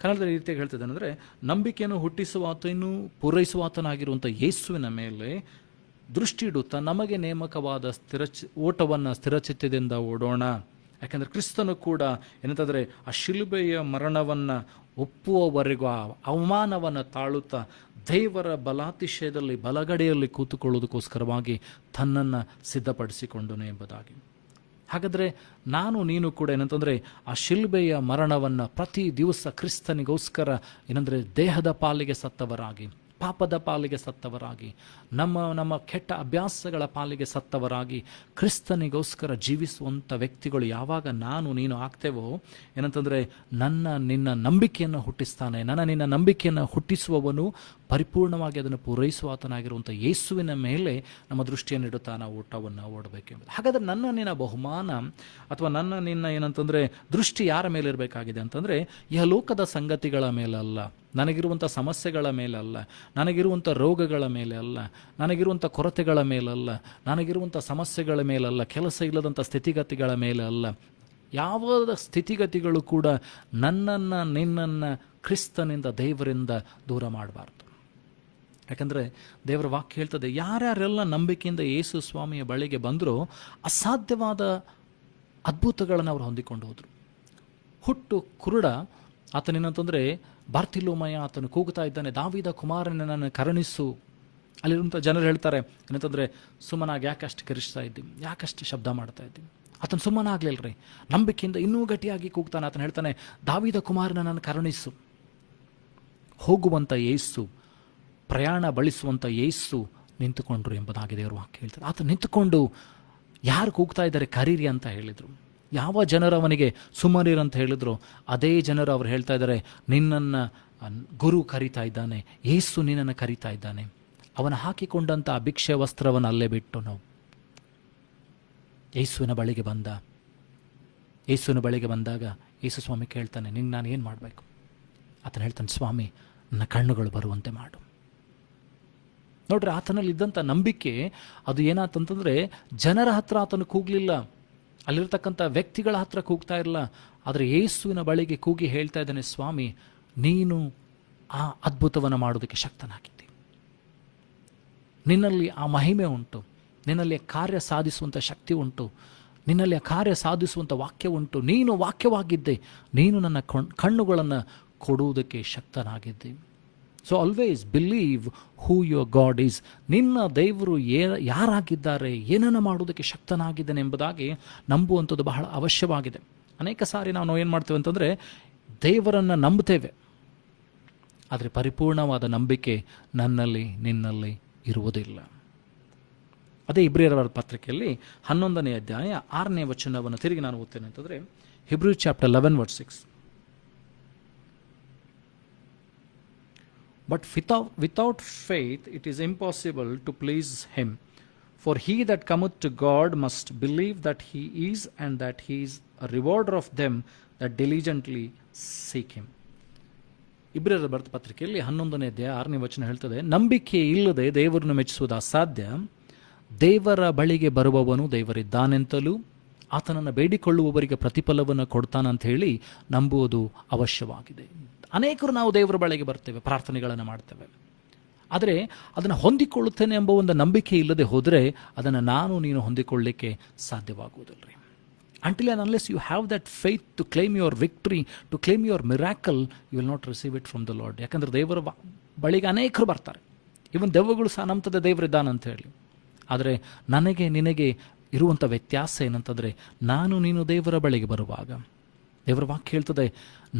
ಕನ್ನಡದಲ್ಲಿ ಈ ರೀತಿಯಾಗಿ ಹೇಳ್ತಿದ್ದಾನೆ ಅಂದರೆ, ನಂಬಿಕೆಯನ್ನು ಹುಟ್ಟಿಸುವಾತನು ಪೂರೈಸುವಾತನಾಗಿರುವಂಥ ಯೇಸುವಿನ ಮೇಲೆ ದೃಷ್ಟಿ ಇಡುತ್ತಾ ನಮಗೆ ನೇಮಕವಾದ ಓಟವನ್ನು ಸ್ಥಿರಚಿತ್ತದಿಂದ ಓಡೋಣ. ಯಾಕೆಂದರೆ ಕ್ರಿಸ್ತನು ಕೂಡ ಏನಂತಂದರೆ ಆ ಶಿಲುಬೆಯ ಮರಣವನ್ನು ಒಪ್ಪುವವರೆಗೂ ಆ ಅವಮಾನವನ್ನು ತಾಳುತ್ತಾ ದೇವರ ಬಲಾತಿಶಯದಲ್ಲಿ ಬಲಗಡೆಯಲ್ಲಿ ಕೂತುಕೊಳ್ಳೋದಕ್ಕೋಸ್ಕರವಾಗಿ ತನ್ನನ್ನು ಸಿದ್ಧಪಡಿಸಿಕೊಂಡನು ಎಂಬುದಾಗಿ. ಹಾಗಾದರೆ ನಾನು ನೀನು ಕೂಡ ಏನಂತಂದರೆ ಆ ಶಿಲ್ಬೆಯ ಮರಣವನ್ನು ಪ್ರತಿ ದಿವಸ ಕ್ರಿಸ್ತನಿಗೋಸ್ಕರ ಏನಂದರೆ ದೇಹದ ಪಾಲಿಗೆ ಸತ್ತವರಾಗಿ, ಪಾಪದ ಪಾಲಿಗೆ ಸತ್ತವರಾಗಿ, ನಮ್ಮ ಕೆಟ್ಟ ಅಭ್ಯಾಸಗಳ ಪಾಲಿಗೆ ಸತ್ತವರಾಗಿ ಕ್ರಿಸ್ತನಿಗೋಸ್ಕರ ಜೀವಿಸುವಂಥ ವ್ಯಕ್ತಿಗಳು ಯಾವಾಗ ನಾನು ನೀನು ಆಗ್ತೇವೋ ಏನಂತಂದರೆ ನಿನ್ನ ನಂಬಿಕೆಯನ್ನು ಹುಟ್ಟಿಸ್ತಾನೆ. ನಿನ್ನ ನಂಬಿಕೆಯನ್ನು ಹುಟ್ಟಿಸುವವನು ಪರಿಪೂರ್ಣವಾಗಿ ಅದನ್ನು ಪೂರೈಸುವ ಆತನಾಗಿರುವಂಥ ಯೇಸುವಿನ ಮೇಲೆ ನಮ್ಮ ದೃಷ್ಟಿಯನ್ನು ಇಡುತ್ತಾ ನಾವು ಓಟವನ್ನು ಓಡಬೇಕೆಂಬುದು. ಹಾಗಾದರೆ ನಿನ್ನ ಬಹುಮಾನ ಅಥವಾ ನಿನ್ನ ಏನಂತಂದರೆ ದೃಷ್ಟಿ ಯಾರ ಮೇಲೆ ಇರಬೇಕಾಗಿದೆ ಅಂತಂದರೆ ಲೋಕದ ಸಂಗತಿಗಳ ಮೇಲಲ್ಲ, ನನಗಿರುವಂಥ ಸಮಸ್ಯೆಗಳ ಮೇಲಲ್ಲ, ನನಗಿರುವಂಥ ರೋಗಗಳ ಮೇಲೆ ಅಲ್ಲ, ನನಗಿರುವಂಥ ಕೊರತೆಗಳ ಮೇಲಲ್ಲ, ನನಗಿರುವಂಥ ಸಮಸ್ಯೆಗಳ ಮೇಲಲ್ಲ, ಕೆಲಸ ಇಲ್ಲದಂಥ ಸ್ಥಿತಿಗತಿಗಳ ಮೇಲೆ ಅಲ್ಲ. ಯಾವ ಸ್ಥಿತಿಗತಿಗಳು ಕೂಡ ನಿನ್ನನ್ನು ಕ್ರಿಸ್ತನಿಂದ ದೇವರಿಂದ ದೂರ ಮಾಡಬಾರ್ದು. ಯಾಕಂದರೆ ದೇವರ ವಾಕ್ಯ ಹೇಳ್ತದೆ, ಯಾರ್ಯಾರೆಲ್ಲ ನಂಬಿಕೆಯಿಂದ ಯೇಸು ಸ್ವಾಮಿಯ ಬಳಿಗೆ ಬಂದರೂ ಅಸಾಧ್ಯವಾದ ಅದ್ಭುತಗಳನ್ನು ಅವರು ಹೊಂದಿಕೊಂಡು ಹೋದರು. ಹುಟ್ಟು ಕುರುಡ ಆತನೇನಂತಂದರೆ ಬಾರ್ತಿಲೋಮಯ, ಆತನು ಕೂಗುತ್ತಾ ಇದ್ದಾನೆ, ದಾವೀದ ಕುಮಾರನನ್ನು ಕರುಣಿಸು. ಅಲ್ಲಿರುವಂಥ ಜನರು ಹೇಳ್ತಾರೆ ಏನಂತಂದರೆ, ಸುಮ್ಮನಾಗಿ ಯಾಕಷ್ಟು ಕಿರಿಸ್ತಾ ಇದ್ದೀವಿ, ಯಾಕಷ್ಟು ಶಬ್ದ ಮಾಡ್ತಾ ಇದ್ದೀವಿ. ಆತನು ಸುಮ್ಮನಾಗಲಿಲ್ಲರಿ, ನಂಬಿಕೆಯಿಂದ ಇನ್ನೂ ಗಟ್ಟಿಯಾಗಿ ಕೂಗ್ತಾನೆ. ಆತನು ಹೇಳ್ತಾನೆ, ದಾವೀದ ಕುಮಾರನನ್ನು ಕರುಣಿಸು. ಹೋಗುವಂಥ ಯೇಸು, ಪ್ರಯಾಣ ಬಳಸುವಂಥ ಯೇಸು ನಿಂತುಕೊಂಡ್ರು ಎಂಬುದಾಗಿ ದೇವರು ವಾಕ್ಯ ಹೇಳ್ತಾರೆ. ಆತ ನಿಂತುಕೊಂಡು ಯಾರು ಕೂಗ್ತಾ ಇದ್ದಾರೆ ಕರೀರಿ ಅಂತ ಹೇಳಿದರು. ಯಾವ ಜನರು ಅವನಿಗೆ ಸುಮ್ಮನಿರು ಅಂತ ಹೇಳಿದ್ರು, ಅದೇ ಜನರು ಅವ್ರು ಹೇಳ್ತಾ ಇದ್ದಾರೆ, ನಿನ್ನನ್ನು ಗುರು ಕರೀತಾ ಇದ್ದಾನೆ, ಯೇಸು ನಿನ್ನನ್ನು ಕರೀತಾ ಇದ್ದಾನೆ. ಅವನು ಹಾಕಿಕೊಂಡಂಥ ಭಿಕ್ಷೆ ವಸ್ತ್ರವನ್ನು ಅಲ್ಲೇ ಬಿಟ್ಟು ನಾವು ಯೇಸುವಿನ ಬಳಿಗೆ ಬಂದಾಗ ಯೇಸು ಸ್ವಾಮಿ ಕೇಳ್ತಾನೆ, ನಾನು ಏನು ಮಾಡಬೇಕು? ಆತನು ಹೇಳ್ತಾನೆ, ಸ್ವಾಮಿ ನನ್ನ ಕಣ್ಣುಗಳು ಬರುವಂತೆ ಮಾಡು. ನೋಡ್ರಿ, ಆತನಲ್ಲಿದ್ದಂಥ ನಂಬಿಕೆ ಅದು ಏನಾತಂತಂದರೆ ಜನರ ಹತ್ರ ಆತನು ಕೂಗಲಿಲ್ಲ, ಅಲ್ಲಿರ್ತಕ್ಕಂಥ ವ್ಯಕ್ತಿಗಳ ಹತ್ರ ಕೂಗ್ತಾ ಇರಲ್ಲ, ಆದರೆ ಯೇಸುವಿನ ಬಳಿಗೆ ಕೂಗಿ ಹೇಳ್ತಾ ಇದ್ದಾನೆ, ಸ್ವಾಮಿ ನೀನು ಆ ಅದ್ಭುತವನ್ನು ಮಾಡೋದಕ್ಕೆ ಶಕ್ತನಾಗಿದ್ದಿ, ನಿನ್ನಲ್ಲಿ ಆ ಮಹಿಮೆ ಉಂಟು, ನಿನ್ನಲ್ಲಿ ಕಾರ್ಯ ಸಾಧಿಸುವಂಥ ಶಕ್ತಿ ಉಂಟು, ನಿನ್ನಲ್ಲಿ ಆ ಕಾರ್ಯ ಸಾಧಿಸುವಂಥ ವಾಕ್ಯ ಉಂಟು, ನೀನು ವಾಕ್ಯವಾಗಿದ್ದೆ, ನೀನು ನನ್ನ ಕಣ್ಣುಗಳನ್ನು ಕೊಡುವುದಕ್ಕೆ ಶಕ್ತನಾಗಿದ್ದೆ. So always believe who your God is. ನಿನ್ನ ದೇವರು ಯಾರಾಗಿದ್ದಾರೆ, ಏನನ್ನು ಮಾಡುವುದಕ್ಕೆ ಶಕ್ತನಾಗಿದ್ದಾನೆ ಎಂಬುದಾಗಿ ನಂಬುವಂಥದ್ದು ಬಹಳ ಅವಶ್ಯವಾಗಿದೆ. ಅನೇಕ ಸಾರಿ ನಾವು ಏನು ಮಾಡ್ತೇವೆ ಅಂತಂದರೆ ದೇವರನ್ನು ನಂಬುತ್ತೇವೆ, ಆದರೆ ಪರಿಪೂರ್ಣವಾದ ನಂಬಿಕೆ ನಿನ್ನಲ್ಲಿ ಇರುವುದಿಲ್ಲ. ಅದೇ ಇಬ್ರಿಯರ ಪತ್ರಿಕೆಯಲ್ಲಿ 11ನೇ ಅಧ್ಯಾಯ 6ನೇ ವಚನವನ್ನು ತಿರುಗಿ ನಾನು ಓದ್ತೇನೆ ಅಂತಂದರೆ, Hebrew chapter 11 verse 6. But without faith it is impossible to please him. For he that cometh to God must believe that he is, and that he is a rewarder of them that diligently seek him. ಇಬ್ರಿಯರ ಬರೆದ ಪತ್ರಿಕೆಯಲ್ಲಿ 11ನೇ ಅಧ್ಯಾಯ 6ನೇ ವಚನ ಹೇಳ್ತದೆ, ನಂಬಿಕೆ ಇಲ್ಲದೆ ದೇವರನ್ನು ಮೆಚ್ಚಿಸುವುದು ಅಸಾಧ್ಯ. ದೇವರ ಬಳಿಗೆ ಬರುವವನು ದೇವರಿದ್ದಾನೆಂತಲೂ ಆತನನ್ನು ಬೇಡಿಕೊಳ್ಳುವವರಿಗೆ ಪ್ರತಿಫಲವನ್ನು ಕೊಡ್ತಾನಂತ ಹೇಳಿ ನಂಬುವುದು ಅವಶ್ಯವಾಗಿದೆ. ಅನೇಕರು ನಾವು ದೇವರ ಬಳಿಗೆ ಬರ್ತೇವೆ, ಪ್ರಾರ್ಥನೆಗಳನ್ನು ಮಾಡ್ತೇವೆ, ಆದರೆ ಅದನ್ನು ಹೊಂದಿಕೊಳ್ಳುತ್ತೇನೆ ಎಂಬ ಒಂದು ನಂಬಿಕೆ ಇಲ್ಲದೆ ಹೋದರೆ ಅದನ್ನು ನೀನು ಹೊಂದಿಕೊಳ್ಳಲಿಕ್ಕೆ ಸಾಧ್ಯವಾಗುವುದಿಲ್ಲ ರೀ. Until and unless you have that faith to claim your victory, to claim your miracle, you will not receive it from the Lord. ಯಾಕಂದರೆ ದೇವರ ಬಳಿಗೆ ಅನೇಕರು ಬರ್ತಾರೆ, ಇವನ್ ದೆವ್ವಗಳು ಸಹ ನಂಬ್ತದೆ ದೇವರಿದ್ದಾನಂತ ಹೇಳಿ. ಆದರೆ ನಿನಗೆ ಇರುವಂಥ ವ್ಯತ್ಯಾಸ ಏನಂತಂದರೆ, ನೀನು ದೇವರ ಬಳಿಗೆ ಬರುವಾಗ ದೇವರ ವಾಕ್ಯ ಹೇಳ್ತದೆ,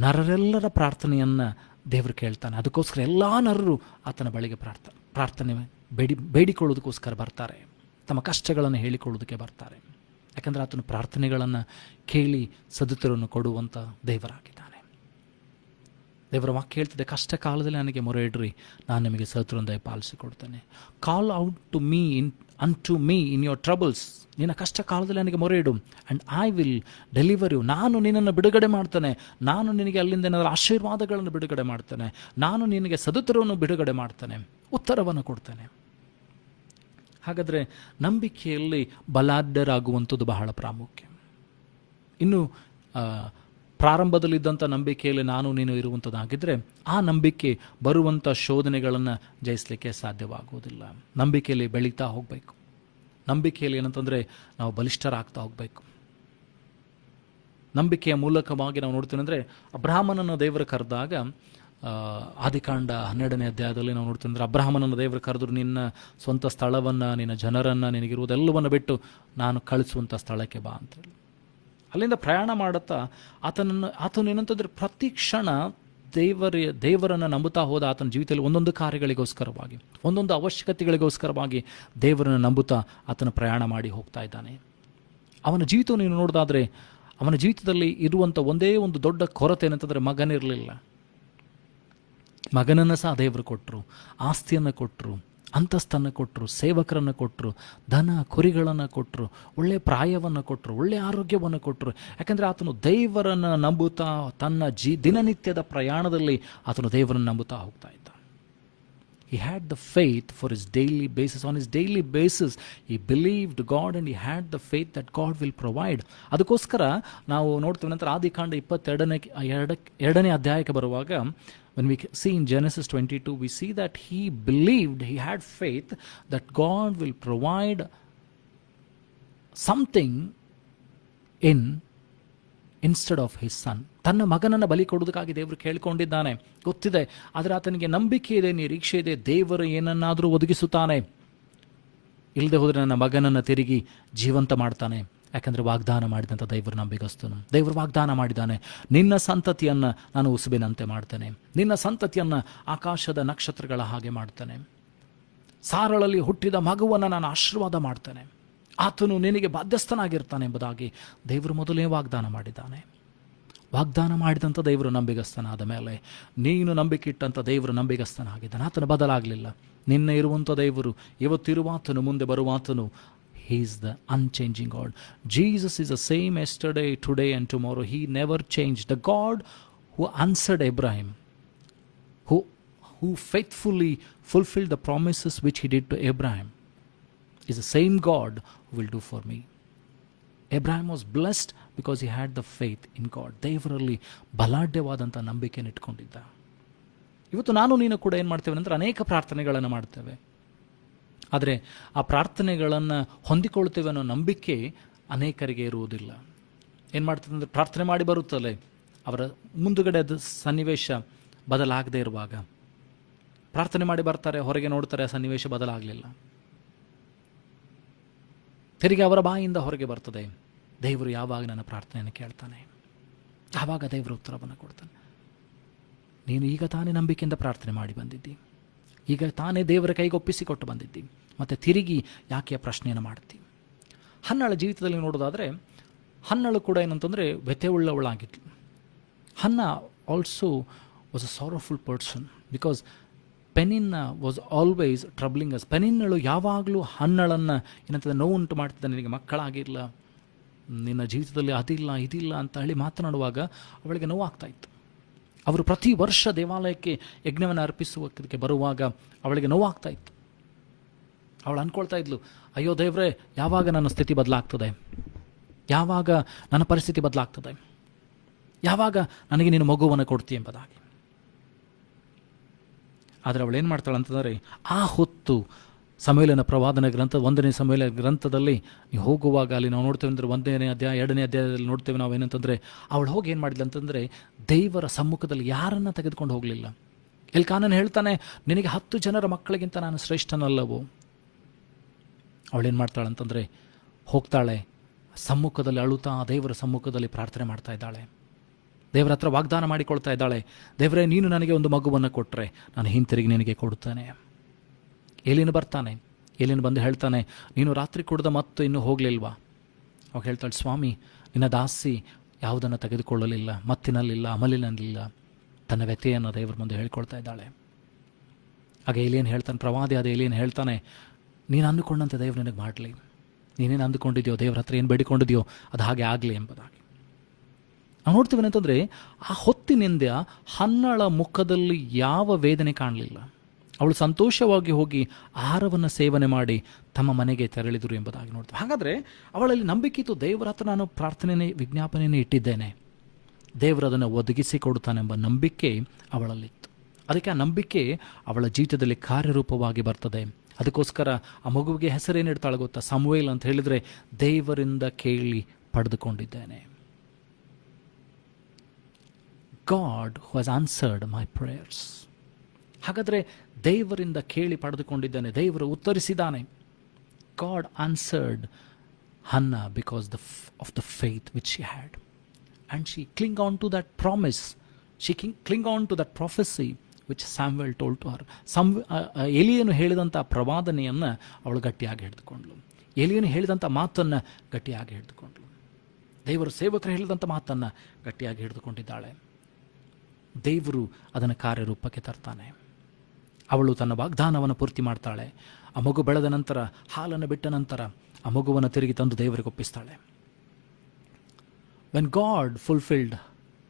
ನರರೆಲ್ಲರ ಪ್ರಾರ್ಥನೆಯನ್ನು ದೇವರು ಕೇಳ್ತಾನೆ. ಅದಕ್ಕೋಸ್ಕರ ಎಲ್ಲ ನರರು ಆತನ ಬಳಿಗೆ ಪ್ರಾರ್ಥನೆ ಬೇಡಿಕೊಳ್ಳೋದಕ್ಕೋಸ್ಕರ ಬರ್ತಾರೆ, ತಮ್ಮ ಕಷ್ಟಗಳನ್ನು ಹೇಳಿಕೊಳ್ಳೋದಕ್ಕೆ ಬರ್ತಾರೆ. ಯಾಕಂದರೆ ಆತನ ಪ್ರಾರ್ಥನೆಗಳನ್ನು ಕೇಳಿ ಸದುತ್ತರವನ್ನು ಕೊಡುವಂಥ ದೇವರಾಗಿದ್ದಾನೆ. ದೇವರ ವಾಕ್ಯ ಹೇಳ್ತದೆ, ಕಷ್ಟ ಕಾಲದಲ್ಲಿ ನನಗೆ ಮೊರೆ ಇಡ್ರಿ, ನಾನು ನಿಮಗೆ ಸದುತ್ತರನ್ನು ದಯಪಾಲಿಸಿಕೊಡ್ತೇನೆ. Call out to me unto me in your troubles. ನಿನ್ನ ಕಷ್ಟ ಕಾಲದಲ್ಲಿ ನನಗೆ ಮೊರೆ ಇಡು, and I will deliver you. ನಾನು ನಿನ್ನನ್ನು ಬಿಡುಗಡೆ ಮಾಡ್ತೇನೆ, ನಾನು ನಿನಗೆ ಅಲ್ಲಿಂದ ಏನಾದರೂ ಆಶೀರ್ವಾದಗಳನ್ನು ಬಿಡುಗಡೆ ಮಾಡ್ತೇನೆ, ನಾನು ನಿನಗೆ ಸದುತ್ತರವನ್ನು ಬಿಡುಗಡೆ ಮಾಡ್ತೇನೆ, ಉತ್ತರವನ್ನು ಕೊಡ್ತೇನೆ. ಹಾಗಾದರೆ ನಂಬಿಕೆಯಲ್ಲಿ ಬಲಾಢ್ಯರಾಗುವಂಥದ್ದು ಬಹಳ ಪ್ರಾಮುಖ್ಯ. ಇನ್ನು ಪ್ರಾರಂಭದಲ್ಲಿದ್ದಂಥ ನಂಬಿಕೆಯಲ್ಲಿ ನೀನು ಇರುವಂಥದ್ದಾಗಿದ್ದರೆ ಆ ನಂಬಿಕೆ ಬರುವಂಥ ಶೋಧನೆಗಳನ್ನು ಜಯಿಸಲಿಕ್ಕೆ ಸಾಧ್ಯವಾಗುವುದಿಲ್ಲ. ನಂಬಿಕೆಯಲ್ಲಿ ಬೆಳೀತಾ ಹೋಗಬೇಕು. ನಂಬಿಕೆಯಲ್ಲಿ ಏನಂತಂದರೆ ನಾವು ಬಲಿಷ್ಠರಾಗ್ತಾ ಹೋಗಬೇಕು. ನಂಬಿಕೆಯ ಮೂಲಕವಾಗಿ ನಾವು ನೋಡ್ತೀವಿ ಅಂದರೆ ಅಬ್ರಹಾಮನನ್ನು ದೇವರು ಕರೆದಾಗ ಆದಿಕಾಂಡ 12ನೇ ಅಧ್ಯಾಯದಲ್ಲಿ ನಾವು ನೋಡ್ತೀವಿ ಅಂದರೆ ಅಬ್ರಹಾಮನನ್ನು ದೇವರು ಕರೆದ್ರು, ನಿನ್ನ ಸ್ವಂತ ಸ್ಥಳವನ್ನು, ನಿನ್ನ ಜನರನ್ನು, ನಿನಗಿರುವುದೆಲ್ಲವನ್ನು ಬಿಟ್ಟು ನಾನು ಕಳಿಸುವಂಥ ಸ್ಥಳಕ್ಕೆ ಬಾ ಅಂತೇಳಿ ಅಲ್ಲಿಂದ ಪ್ರಯಾಣ ಮಾಡುತ್ತಾ ಆತನು ಏನಂತಂದರೆ ಪ್ರತಿ ಕ್ಷಣ ದೇವರನ್ನು ನಂಬುತ್ತಾ ಹೋದ ಆತನ ಜೀವಿತದಲ್ಲಿ ಒಂದೊಂದು ಕಾರ್ಯಗಳಿಗೋಸ್ಕರವಾಗಿ, ಒಂದೊಂದು ಅವಶ್ಯಕತೆಗಳಿಗೋಸ್ಕರವಾಗಿ ದೇವರನ್ನು ನಂಬುತ್ತಾ ಆತನ ಪ್ರಯಾಣ ಮಾಡಿ ಹೋಗ್ತಾ ಇದ್ದಾನೆ. ಅವನ ಜೀವಿತವನ್ನು ನೀನು ನೋಡೋದಾದರೆ ಅವನ ಜೀವಿತದಲ್ಲಿ ಇರುವಂಥ ಒಂದೇ ಒಂದು ದೊಡ್ಡ ಕೊರತೆ ಏನಂತಂದರೆ ಮಗನಿರಲಿಲ್ಲ. ಮಗನನ್ನು ಸಹ ದೇವರು ಕೊಟ್ಟರು, ಆಸ್ತಿಯನ್ನು ಕೊಟ್ಟರು, ಅಂತಸ್ತನ್ನು ಕೊಟ್ಟರು, ಸೇವಕರನ್ನು ಕೊಟ್ಟರು, ದನ ಕುರಿಗಳನ್ನು ಕೊಟ್ಟರು, ಒಳ್ಳೆಯ ಪ್ರಾಯವನ್ನು ಕೊಟ್ಟರು, ಒಳ್ಳೆಯ ಆರೋಗ್ಯವನ್ನು ಕೊಟ್ಟರು. ಯಾಕಂದರೆ ಆತನು ದೇವರನ್ನು ನಂಬುತ್ತಾ ತನ್ನ ದಿನನಿತ್ಯದ ಪ್ರಯಾಣದಲ್ಲಿ ಆತನು ದೇವರನ್ನು ನಂಬುತ್ತಾ ಹೋಗ್ತಾ ಇದ್ದ. He had the faith for his daily basis. On his daily basis, he believed God and he had the faith that God will provide. ಅದಕ್ಕೋಸ್ಕರ ನಾವು ನೋಡ್ತೀವಿ ನಂತರ ಆದಿಕಾಂಡ 22ನೇ ಅಧ್ಯಾಯಕ್ಕೆ ಬರುವಾಗ, when we see in Genesis 22, we see that he believed, he had faith that God will provide something instead of his son. ತನ್ನ ಮಗನನ್ನು ಬಲಿ ಕೊಡುವುದಕ್ಕಾಗಿ ದೇವರು ಕೇಳಿಕೊಂಡಿದ್ದಾನೆ, ಗೊತ್ತಿದೆ. ಆದರೆ ಆತನಿಗೆ ನಂಬಿಕೆ ಇದೆ, ನಿರೀಕ್ಷೆ ಇದೆ, ದೇವರು ಏನನ್ನಾದರೂ ಒದಗಿಸುತ್ತಾನೆ. ಇಲ್ಲದೆ ಹೋದರೆ ನನ್ನ ಮಗನನ್ನು ತಿರುಗಿ ಜೀವಂತ ಮಾಡ್ತಾನೆ. ಯಾಕಂದರೆ ವಾಗ್ದಾನ ಮಾಡಿದಂಥ ದೇವರು ನಂಬಿಗಸ್ತನು. ದೇವರು ವಾಗ್ದಾನ ಮಾಡಿದ್ದಾನೆ, ನಿನ್ನ ಸಂತತಿಯನ್ನು ನಾನು ಉಸುಬಿನಂತೆ ಮಾಡ್ತೇನೆ, ನಿನ್ನ ಸಂತತಿಯನ್ನು ಆಕಾಶದ ನಕ್ಷತ್ರಗಳ ಹಾಗೆ ಮಾಡ್ತೇನೆ, ಸಾರಳಲ್ಲಿ ಹುಟ್ಟಿದ ಮಗುವನ್ನು ನಾನು ಆಶೀರ್ವಾದ ಮಾಡ್ತೇನೆ, ಆತನು ನಿನಗೆ ಬಾಧ್ಯಸ್ಥನಾಗಿರ್ತಾನೆ ಎಂಬುದಾಗಿ ದೇವರು ಮೊದಲೇ ವಾಗ್ದಾನ ಮಾಡಿದ್ದಾನೆ. ವಾಗ್ದಾನ ಮಾಡಿದಂಥ ದೇವರು ನಂಬಿಗಸ್ತನಾದ ಮೇಲೆ ನೀನು ನಂಬಿಕೆ ಇಟ್ಟಂಥ ದೇವರು ನಂಬಿಗಸ್ತನಾಗಿದ್ದಾನೆ. ಆತನು ಬದಲಾಗಲಿಲ್ಲ. ನಿನ್ನೆ ಇರುವಂಥ ದೇವರು ಇವತ್ತಿರುವಾತನು, ಮುಂದೆ ಬರುವಾತನು. He is the unchanging God. Jesus is the same yesterday, today and tomorrow. He never changed. The God who answered Abraham, who faithfully fulfilled the promises which he did to Abraham, is the same God who will do for me. Abraham was blessed because he had the faith in God. ದೇವರಲ್ಲಿ ಬಲಾಢ್ಯವಾದಂಥ ನಂಬಿಕೆಯನ್ನು ಇಟ್ಕೊಂಡಿದ್ದ. ಇವತ್ತು ನಾನು ನೀನು ಕೂಡ ಏನು ಮಾಡ್ತೇವೆ ಅಂದರೆ ಅನೇಕ ಪ್ರಾರ್ಥನೆಗಳನ್ನು ಮಾಡ್ತೇವೆ. ಆದರೆ ಆ ಪ್ರಾರ್ಥನೆಗಳನ್ನು ಹೊಂದಿಕೊಳ್ತೇವೆ ಅನ್ನೋ ನಂಬಿಕೆ ಅನೇಕರಿಗೆ ಇರುವುದಿಲ್ಲ. ಏನು ಮಾಡ್ತದೆ ಅಂದರೆ ಪ್ರಾರ್ಥನೆ ಮಾಡಿ ಬರುತ್ತಲೇ ಅವರ ಮುಂದುಗಡೆ ಅದು ಸನ್ನಿವೇಶ ಬದಲಾಗದೇ ಇರುವಾಗ ಪ್ರಾರ್ಥನೆ ಮಾಡಿ ಬರ್ತಾರೆ, ಹೊರಗೆ ನೋಡ್ತಾರೆ, ಆ ಸನ್ನಿವೇಶ ಬದಲಾಗಲಿಲ್ಲ. ತಿರುಗಿ ಅವರ ಬಾಯಿಂದ ಹೊರಗೆ ಬರ್ತದೆ, ದೇವರು ಯಾವಾಗ ನನ್ನ ಪ್ರಾರ್ಥನೆಯನ್ನು ಕೇಳ್ತಾನೆ, ಆವಾಗ ದೇವರು ಉತ್ತರವನ್ನು ಕೊಡ್ತಾನೆ. ನೀನು ಈಗ ತಾನೇ ನಂಬಿಕೆಯಿಂದ ಪ್ರಾರ್ಥನೆ ಮಾಡಿ ಬಂದಿದ್ದಿ, ಈಗ ತಾನೇ ದೇವರ ಕೈಗೆ ಒಪ್ಪಿಸಿಕೊಟ್ಟು ಬಂದಿದ್ದಿ, ಮತ್ತು ತಿರುಗಿ ಯಾಕೆ ಪ್ರಶ್ನೆಯನ್ನು ಮಾಡ್ತಿ? ಹನ್ನಳ ಜೀವಿತದಲ್ಲಿ ನೋಡೋದಾದರೆ ಹನ್ನಳು ಕೂಡ ಏನಂತಂದರೆ ವ್ಯಥೆಯುಳ್ಳವಳಾಗಿದ್ಲು. Hannah also was a sorrowful person because Peninnah was always troubling us. ಪೆನಿನ್ನಳು ಯಾವಾಗಲೂ ಹನ್ನಳನ್ನು ಏನಂತಂದರೆ ನೋವುಂಟು ಮಾಡ್ತಿದ್ದ, ನಿನಗೆ ಮಕ್ಕಳಾಗಿಲ್ಲ, ನಿನ್ನ ಜೀವಿತದಲ್ಲಿ ಅದಿಲ್ಲ ಇದಿಲ್ಲ ಅಂತ ಹೇಳಿ ಮಾತನಾಡುವಾಗ ಅವಳಿಗೆ ನೋವಾಗ್ತಾಯಿತ್ತು. ಅವರು ಪ್ರತಿ ವರ್ಷ ದೇವಾಲಯಕ್ಕೆ ಯಜ್ಞವನ್ನು ಅರ್ಪಿಸುವುದಕ್ಕೆ ಬರುವಾಗ ಅವಳಿಗೆ ನೋವಾಗ್ತಾಯಿತ್ತು. ಅವಳು ಅಂದ್ಕೊಳ್ತಾ ಇದ್ಲು, ಅಯ್ಯೋ ದೇವರೇ, ಯಾವಾಗ ನನ್ನ ಸ್ಥಿತಿ ಬದಲಾಗ್ತದೆ, ಯಾವಾಗ ನನ್ನ ಪರಿಸ್ಥಿತಿ ಬದಲಾಗ್ತದೆ, ಯಾವಾಗ ನನಗೆ ನೀನು ಮಗುವನ್ನು ಕೊಡ್ತೀಯ ಎಂಬುದಾಗಿ. ಆದರೆ ಅವಳು ಏನು ಮಾಡ್ತಾಳೆ ಅಂತಂದರೆ, ಆ ಹೊತ್ತು ಸಮುವೇಲನ ಪ್ರವಾದನ ಗ್ರಂಥ 1ನೇ ಸಮುವೇಲ ಗ್ರಂಥದಲ್ಲಿ ನೀವು ಹೋಗುವಾಗ ಅಲ್ಲಿ ನಾವು ನೋಡ್ತೇವೆ ಅಂದರೆ 1ನೇ ಅಧ್ಯಾಯ 2ನೇ ಅಧ್ಯಾಯದಲ್ಲಿ ನೋಡ್ತೇವೆ ನಾವು ಏನಂತಂದರೆ, ಅವಳು ಹೋಗಿ ಏನು ಮಾಡಿದ್ಲು ಅಂತಂದರೆ ದೇವರ ಸಮ್ಮುಖದಲ್ಲಿ ಯಾರನ್ನು ತೆಗೆದುಕೊಂಡು ಹೋಗಲಿಲ್ಲ. ಎಲ್ಕಾನನ್ ಹೇಳ್ತಾನೆ, ನಿನಗೆ 10 ಜನರ ಮಕ್ಕಳಿಗಿಂತ ನಾನು ಶ್ರೇಷ್ಠನಲ್ಲವೋ. ಅವಳೇನು ಮಾಡ್ತಾಳೆ ಅಂತಂದರೆ ಹೋಗ್ತಾಳೆ, ಸಮ್ಮುಖದಲ್ಲಿ ಅಳುತ್ತಾ ದೇವರ ಸಮ್ಮುಖದಲ್ಲಿ ಪ್ರಾರ್ಥನೆ ಮಾಡ್ತಾ ಇದ್ದಾಳೆ, ದೇವರ ಹತ್ರ ವಾಗ್ದಾನ ಮಾಡಿಕೊಳ್ತಾ ಇದ್ದಾಳೆ, ದೇವರೇ ನೀನು ನನಗೆ ಒಂದು ಮಗುವನ್ನು ಕೊಟ್ಟರೆ ನಾನು ಹಿಂತಿರುಗಿ ನಿನಗೆ ಕೊಡುತ್ತೇನೆ. ಏಲಿನ ಬರ್ತಾನೆ, ಏಲಿನ ಬಂದು ಹೇಳ್ತಾನೆ, ನೀನು ರಾತ್ರಿ ಕುಡಿದ ಮತ್ತು ಇನ್ನೂ ಹೋಗಲಿಲ್ವಾ? ಅವಾಗ ಹೇಳ್ತಾಳೆ, ಸ್ವಾಮಿ ನಿನ್ನ ದಾಸಿ ಯಾವುದನ್ನು ತೆಗೆದುಕೊಳ್ಳಲಿಲ್ಲ, ಮತ್ತಿನಲ್ಲಿಲ್ಲ, ಅಮಲಿನಲ್ಲಿಲ್ಲ. ತನ್ನ ವ್ಯಥೆಯನ್ನು ದೇವರ ಮುಂದೆ ಹೇಳ್ಕೊಳ್ತಾ ಇದ್ದಾಳೆ. ಆಗ ಏಲಿಯನ್ ಹೇಳ್ತಾನೆ, ಪ್ರವಾದಿ ಆದ ಏಲಿಯನ್ ಹೇಳ್ತಾನೆ, ನೀನು ಅಂದುಕೊಂಡಂತೆ ದೇವರು ನಿನಗೆ ಮಾಡಲಿ, ನೀನೇನು ಅಂದುಕೊಂಡಿದ್ಯೋ, ದೇವ್ರ ಹತ್ರ ಏನು ಬೇಡಿಕೊಂಡಿದೆಯೋ ಅದು ಹಾಗೆ ಆಗಲಿ ಎಂಬುದಾಗಿ ನಾವು ನೋಡ್ತೀವಿ. ಅಂತಂದರೆ ಆ ಹೊತ್ತಿನಿಂದ ಹನ್ನಳ ಮುಖದಲ್ಲಿ ಯಾವ ವೇದನೆ ಕಾಣಲಿಲ್ಲ. ಅವಳು ಸಂತೋಷವಾಗಿ ಹೋಗಿ ಆಹಾರವನ್ನು ಸೇವನೆ ಮಾಡಿ ತಮ್ಮ ಮನೆಗೆ ತೆರಳಿದರು ಎಂಬುದಾಗಿ ನೋಡ್ತೀವಿ. ಹಾಗಾದರೆ ಅವಳಲ್ಲಿ ನಂಬಿಕೆ ಇತ್ತು, ದೇವರ ಹತ್ರ ನಾನು ಪ್ರಾರ್ಥನೆಯೇ ವಿಜ್ಞಾಪನೆಯೇ ಇಟ್ಟಿದ್ದೇನೆ, ದೇವರು ಅದನ್ನು ಒದಗಿಸಿ ಕೊಡುತ್ತಾನೆಂಬ ನಂಬಿಕೆ ಅವಳಲ್ಲಿತ್ತು. ಅದಕ್ಕೆ ಆ ನಂಬಿಕೆ ಅವಳ ಜೀವಿತದಲ್ಲಿ ಕಾರ್ಯರೂಪವಾಗಿ ಬರ್ತದೆ. ಅದಕ್ಕೋಸ್ಕರ ಆ ಮಗುವಿಗೆ ಹೆಸರೇನಿಡ್ತಾಳೆ ಗೊತ್ತಾ? ಸಮುವೇಲ್ ಅಂತ ಹೇಳಿದರೆ ದೇವರಿಂದ ಕೇಳಿ ಪಡೆದುಕೊಂಡಿದ್ದೇನೆ. God who has answered my prayers. ಹಾಗಾದರೆ ದೇವರಿಂದ ಕೇಳಿ ಪಡೆದುಕೊಂಡಿದ್ದಾನೆ, ದೇವರು ಉತ್ತರಿಸಿದ್ದಾನೆ. God answered Hannah because of the faith which she had. And she clung on to that promise. She clung on to that prophecy which Samuel told to her. ಎಲಿಯನು ಹೇಳಿದಂಥ ಪ್ರವಾದನೆಯನ್ನು ಅವಳು ಗಟ್ಟಿಯಾಗಿ ಹಿಡಿದುಕೊಂಡ್ಳು. ಎಲಿಯನು ಹೇಳಿದಂಥ ಮಾತನ್ನು ಗಟ್ಟಿಯಾಗಿ ಹಿಡಿದುಕೊಂಡ್ಳು. ದೇವರು ಸೇವಕರು ಹೇಳಿದಂಥ ಮಾತನ್ನು ಗಟ್ಟಿಯಾಗಿ ಹಿಡಿದುಕೊಂಡಿದ್ದಾಳೆ. ದೇವರು ಅದನ್ನು ಕಾರ್ಯರೂಪಕ್ಕೆ ತರ್ತಾನೆ. ಅವಳು ತನ್ನ ವಾಗ್ದಾನವನ್ನು ಪೂರ್ತಿ ಮಾಡ್ತಾಳೆ. ಆ ಮಗು ಬೆಳೆದ ನಂತರ, ಹಾಲನ್ನು ಬಿಟ್ಟ ನಂತರ ಆ ಮಗುವನ್ನು ತಿರುಗಿ ತಂದು ದೇವರಿಗೆ ಒಪ್ಪಿಸ್ತಾಳೆ. When God fulfilled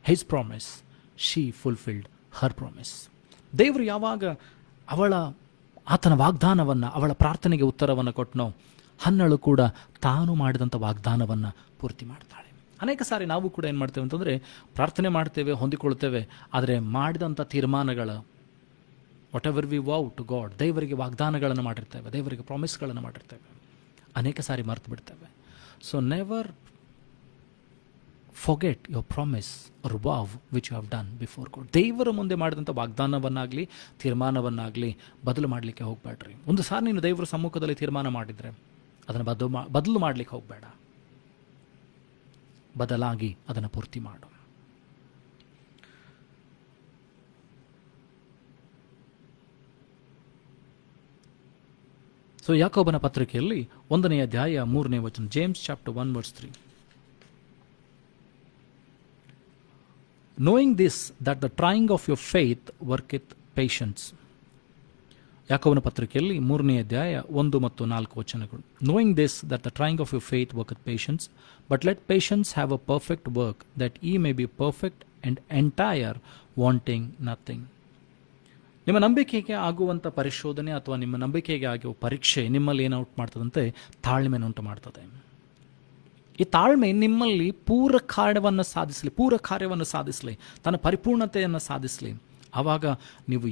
his promise, she fulfilled her promise. ದೇವರು ಯಾವಾಗ ಆತನ ವಾಗ್ದಾನವನ್ನು, ಅವಳ ಪ್ರಾರ್ಥನೆಗೆ ಉತ್ತರವನ್ನು ಕೊಟ್ಟನೋ, ಹನ್ನಳು ಕೂಡ ತಾನು ಮಾಡಿದಂಥ ವಾಗ್ದಾನವನ್ನು ಪೂರ್ತಿ ಮಾಡ್ತಾಳೆ. ಅನೇಕ ಸಾರಿ ನಾವು ಕೂಡ ಏನು ಮಾಡ್ತೇವೆ ಅಂತಂದರೆ, ಪ್ರಾರ್ಥನೆ ಮಾಡ್ತೇವೆ, ಹೊಂದಿಕೊಳ್ತೇವೆ, ಆದರೆ ಮಾಡಿದಂಥ ತೀರ್ಮಾನಗಳು, whatever we vow to God, ದೇವರಿಗೆ ವಾಗ್ದಾನಗಳನ್ನು ಮಾಡಿರ್ತೇವೆ, ದೇವರಿಗೆ ಪ್ರಾಮಿಸ್ಗಳನ್ನು ಮಾಡಿರ್ತೇವೆ, ಅನೇಕ ಸಾರಿ ಮರೆತು ಬಿಡ್ತೇವೆ. So never forget your promise or vow which you have done before God. ದೇವರ ಮುಂದೆ ಮಾಡಿದಂಥ ವಾಗ್ದಾನವನ್ನಾಗಲಿ ತೀರ್ಮಾನವನ್ನಾಗಲಿ ಬದಲು ಮಾಡಲಿಕ್ಕೆ ಹೋಗಬೇಡ್ರಿ. ಒಂದು ಸಾರಿ ನೀನು ದೇವರ ಸಮ್ಮುಖದಲ್ಲಿ ತೀರ್ಮಾನ ಮಾಡಿದರೆ ಅದನ್ನು ಬದಲು ಮಾಡಲಿಕ್ಕೆ ಹೋಗಬೇಡ, ಬದಲಾಗಿ ಅದನ್ನು ಪೂರ್ತಿ ಮಾಡು. ಸೊ ಯಾಕೋಬನ ಪತ್ರಿಕೆಯಲ್ಲಿ 1ನೇ ಅಧ್ಯಾಯ 3ನೇ ವಚನ, James chapter 1 verse 3. Knowing this, that the trying of your faith worketh patience. ಯಾಕೋಬನ ಪತ್ರಿಕೆಯಲ್ಲಿ 3ನೇ ಅಧ್ಯಾಯ 1 ಮತ್ತು 4 ವಚನಗಳು. Knowing this, that the trying of your faith worketh patience, but let patience have a perfect work, that ye may be perfect and entire, wanting nothing. ನಿಮ್ಮ ನಂಬಿಕೆಗೆ ಆಗುವಂಥ ಪರಿಶೋಧನೆ ಅಥವಾ ನಿಮ್ಮ ನಂಬಿಕೆಗೆ ಆಗುವ ಪರೀಕ್ಷೆ ನಿಮ್ಮಲ್ಲಿ ಏನು ಔಟ್ ಮಾಡ್ತದಂತೆ, ತಾಳ್ಮೆಯನ್ನು ಉಂಟು ಮಾಡ್ತದೆ. ಈ ತಾಳ್ಮೆ ನಿಮ್ಮಲ್ಲಿ ಪೂರ ಕಾರ್ಯವನ್ನು ಸಾಧಿಸಲಿ, ತನ್ನ ಪರಿಪೂರ್ಣತೆಯನ್ನು ಸಾಧಿಸಲಿ. ಆವಾಗ ನೀವು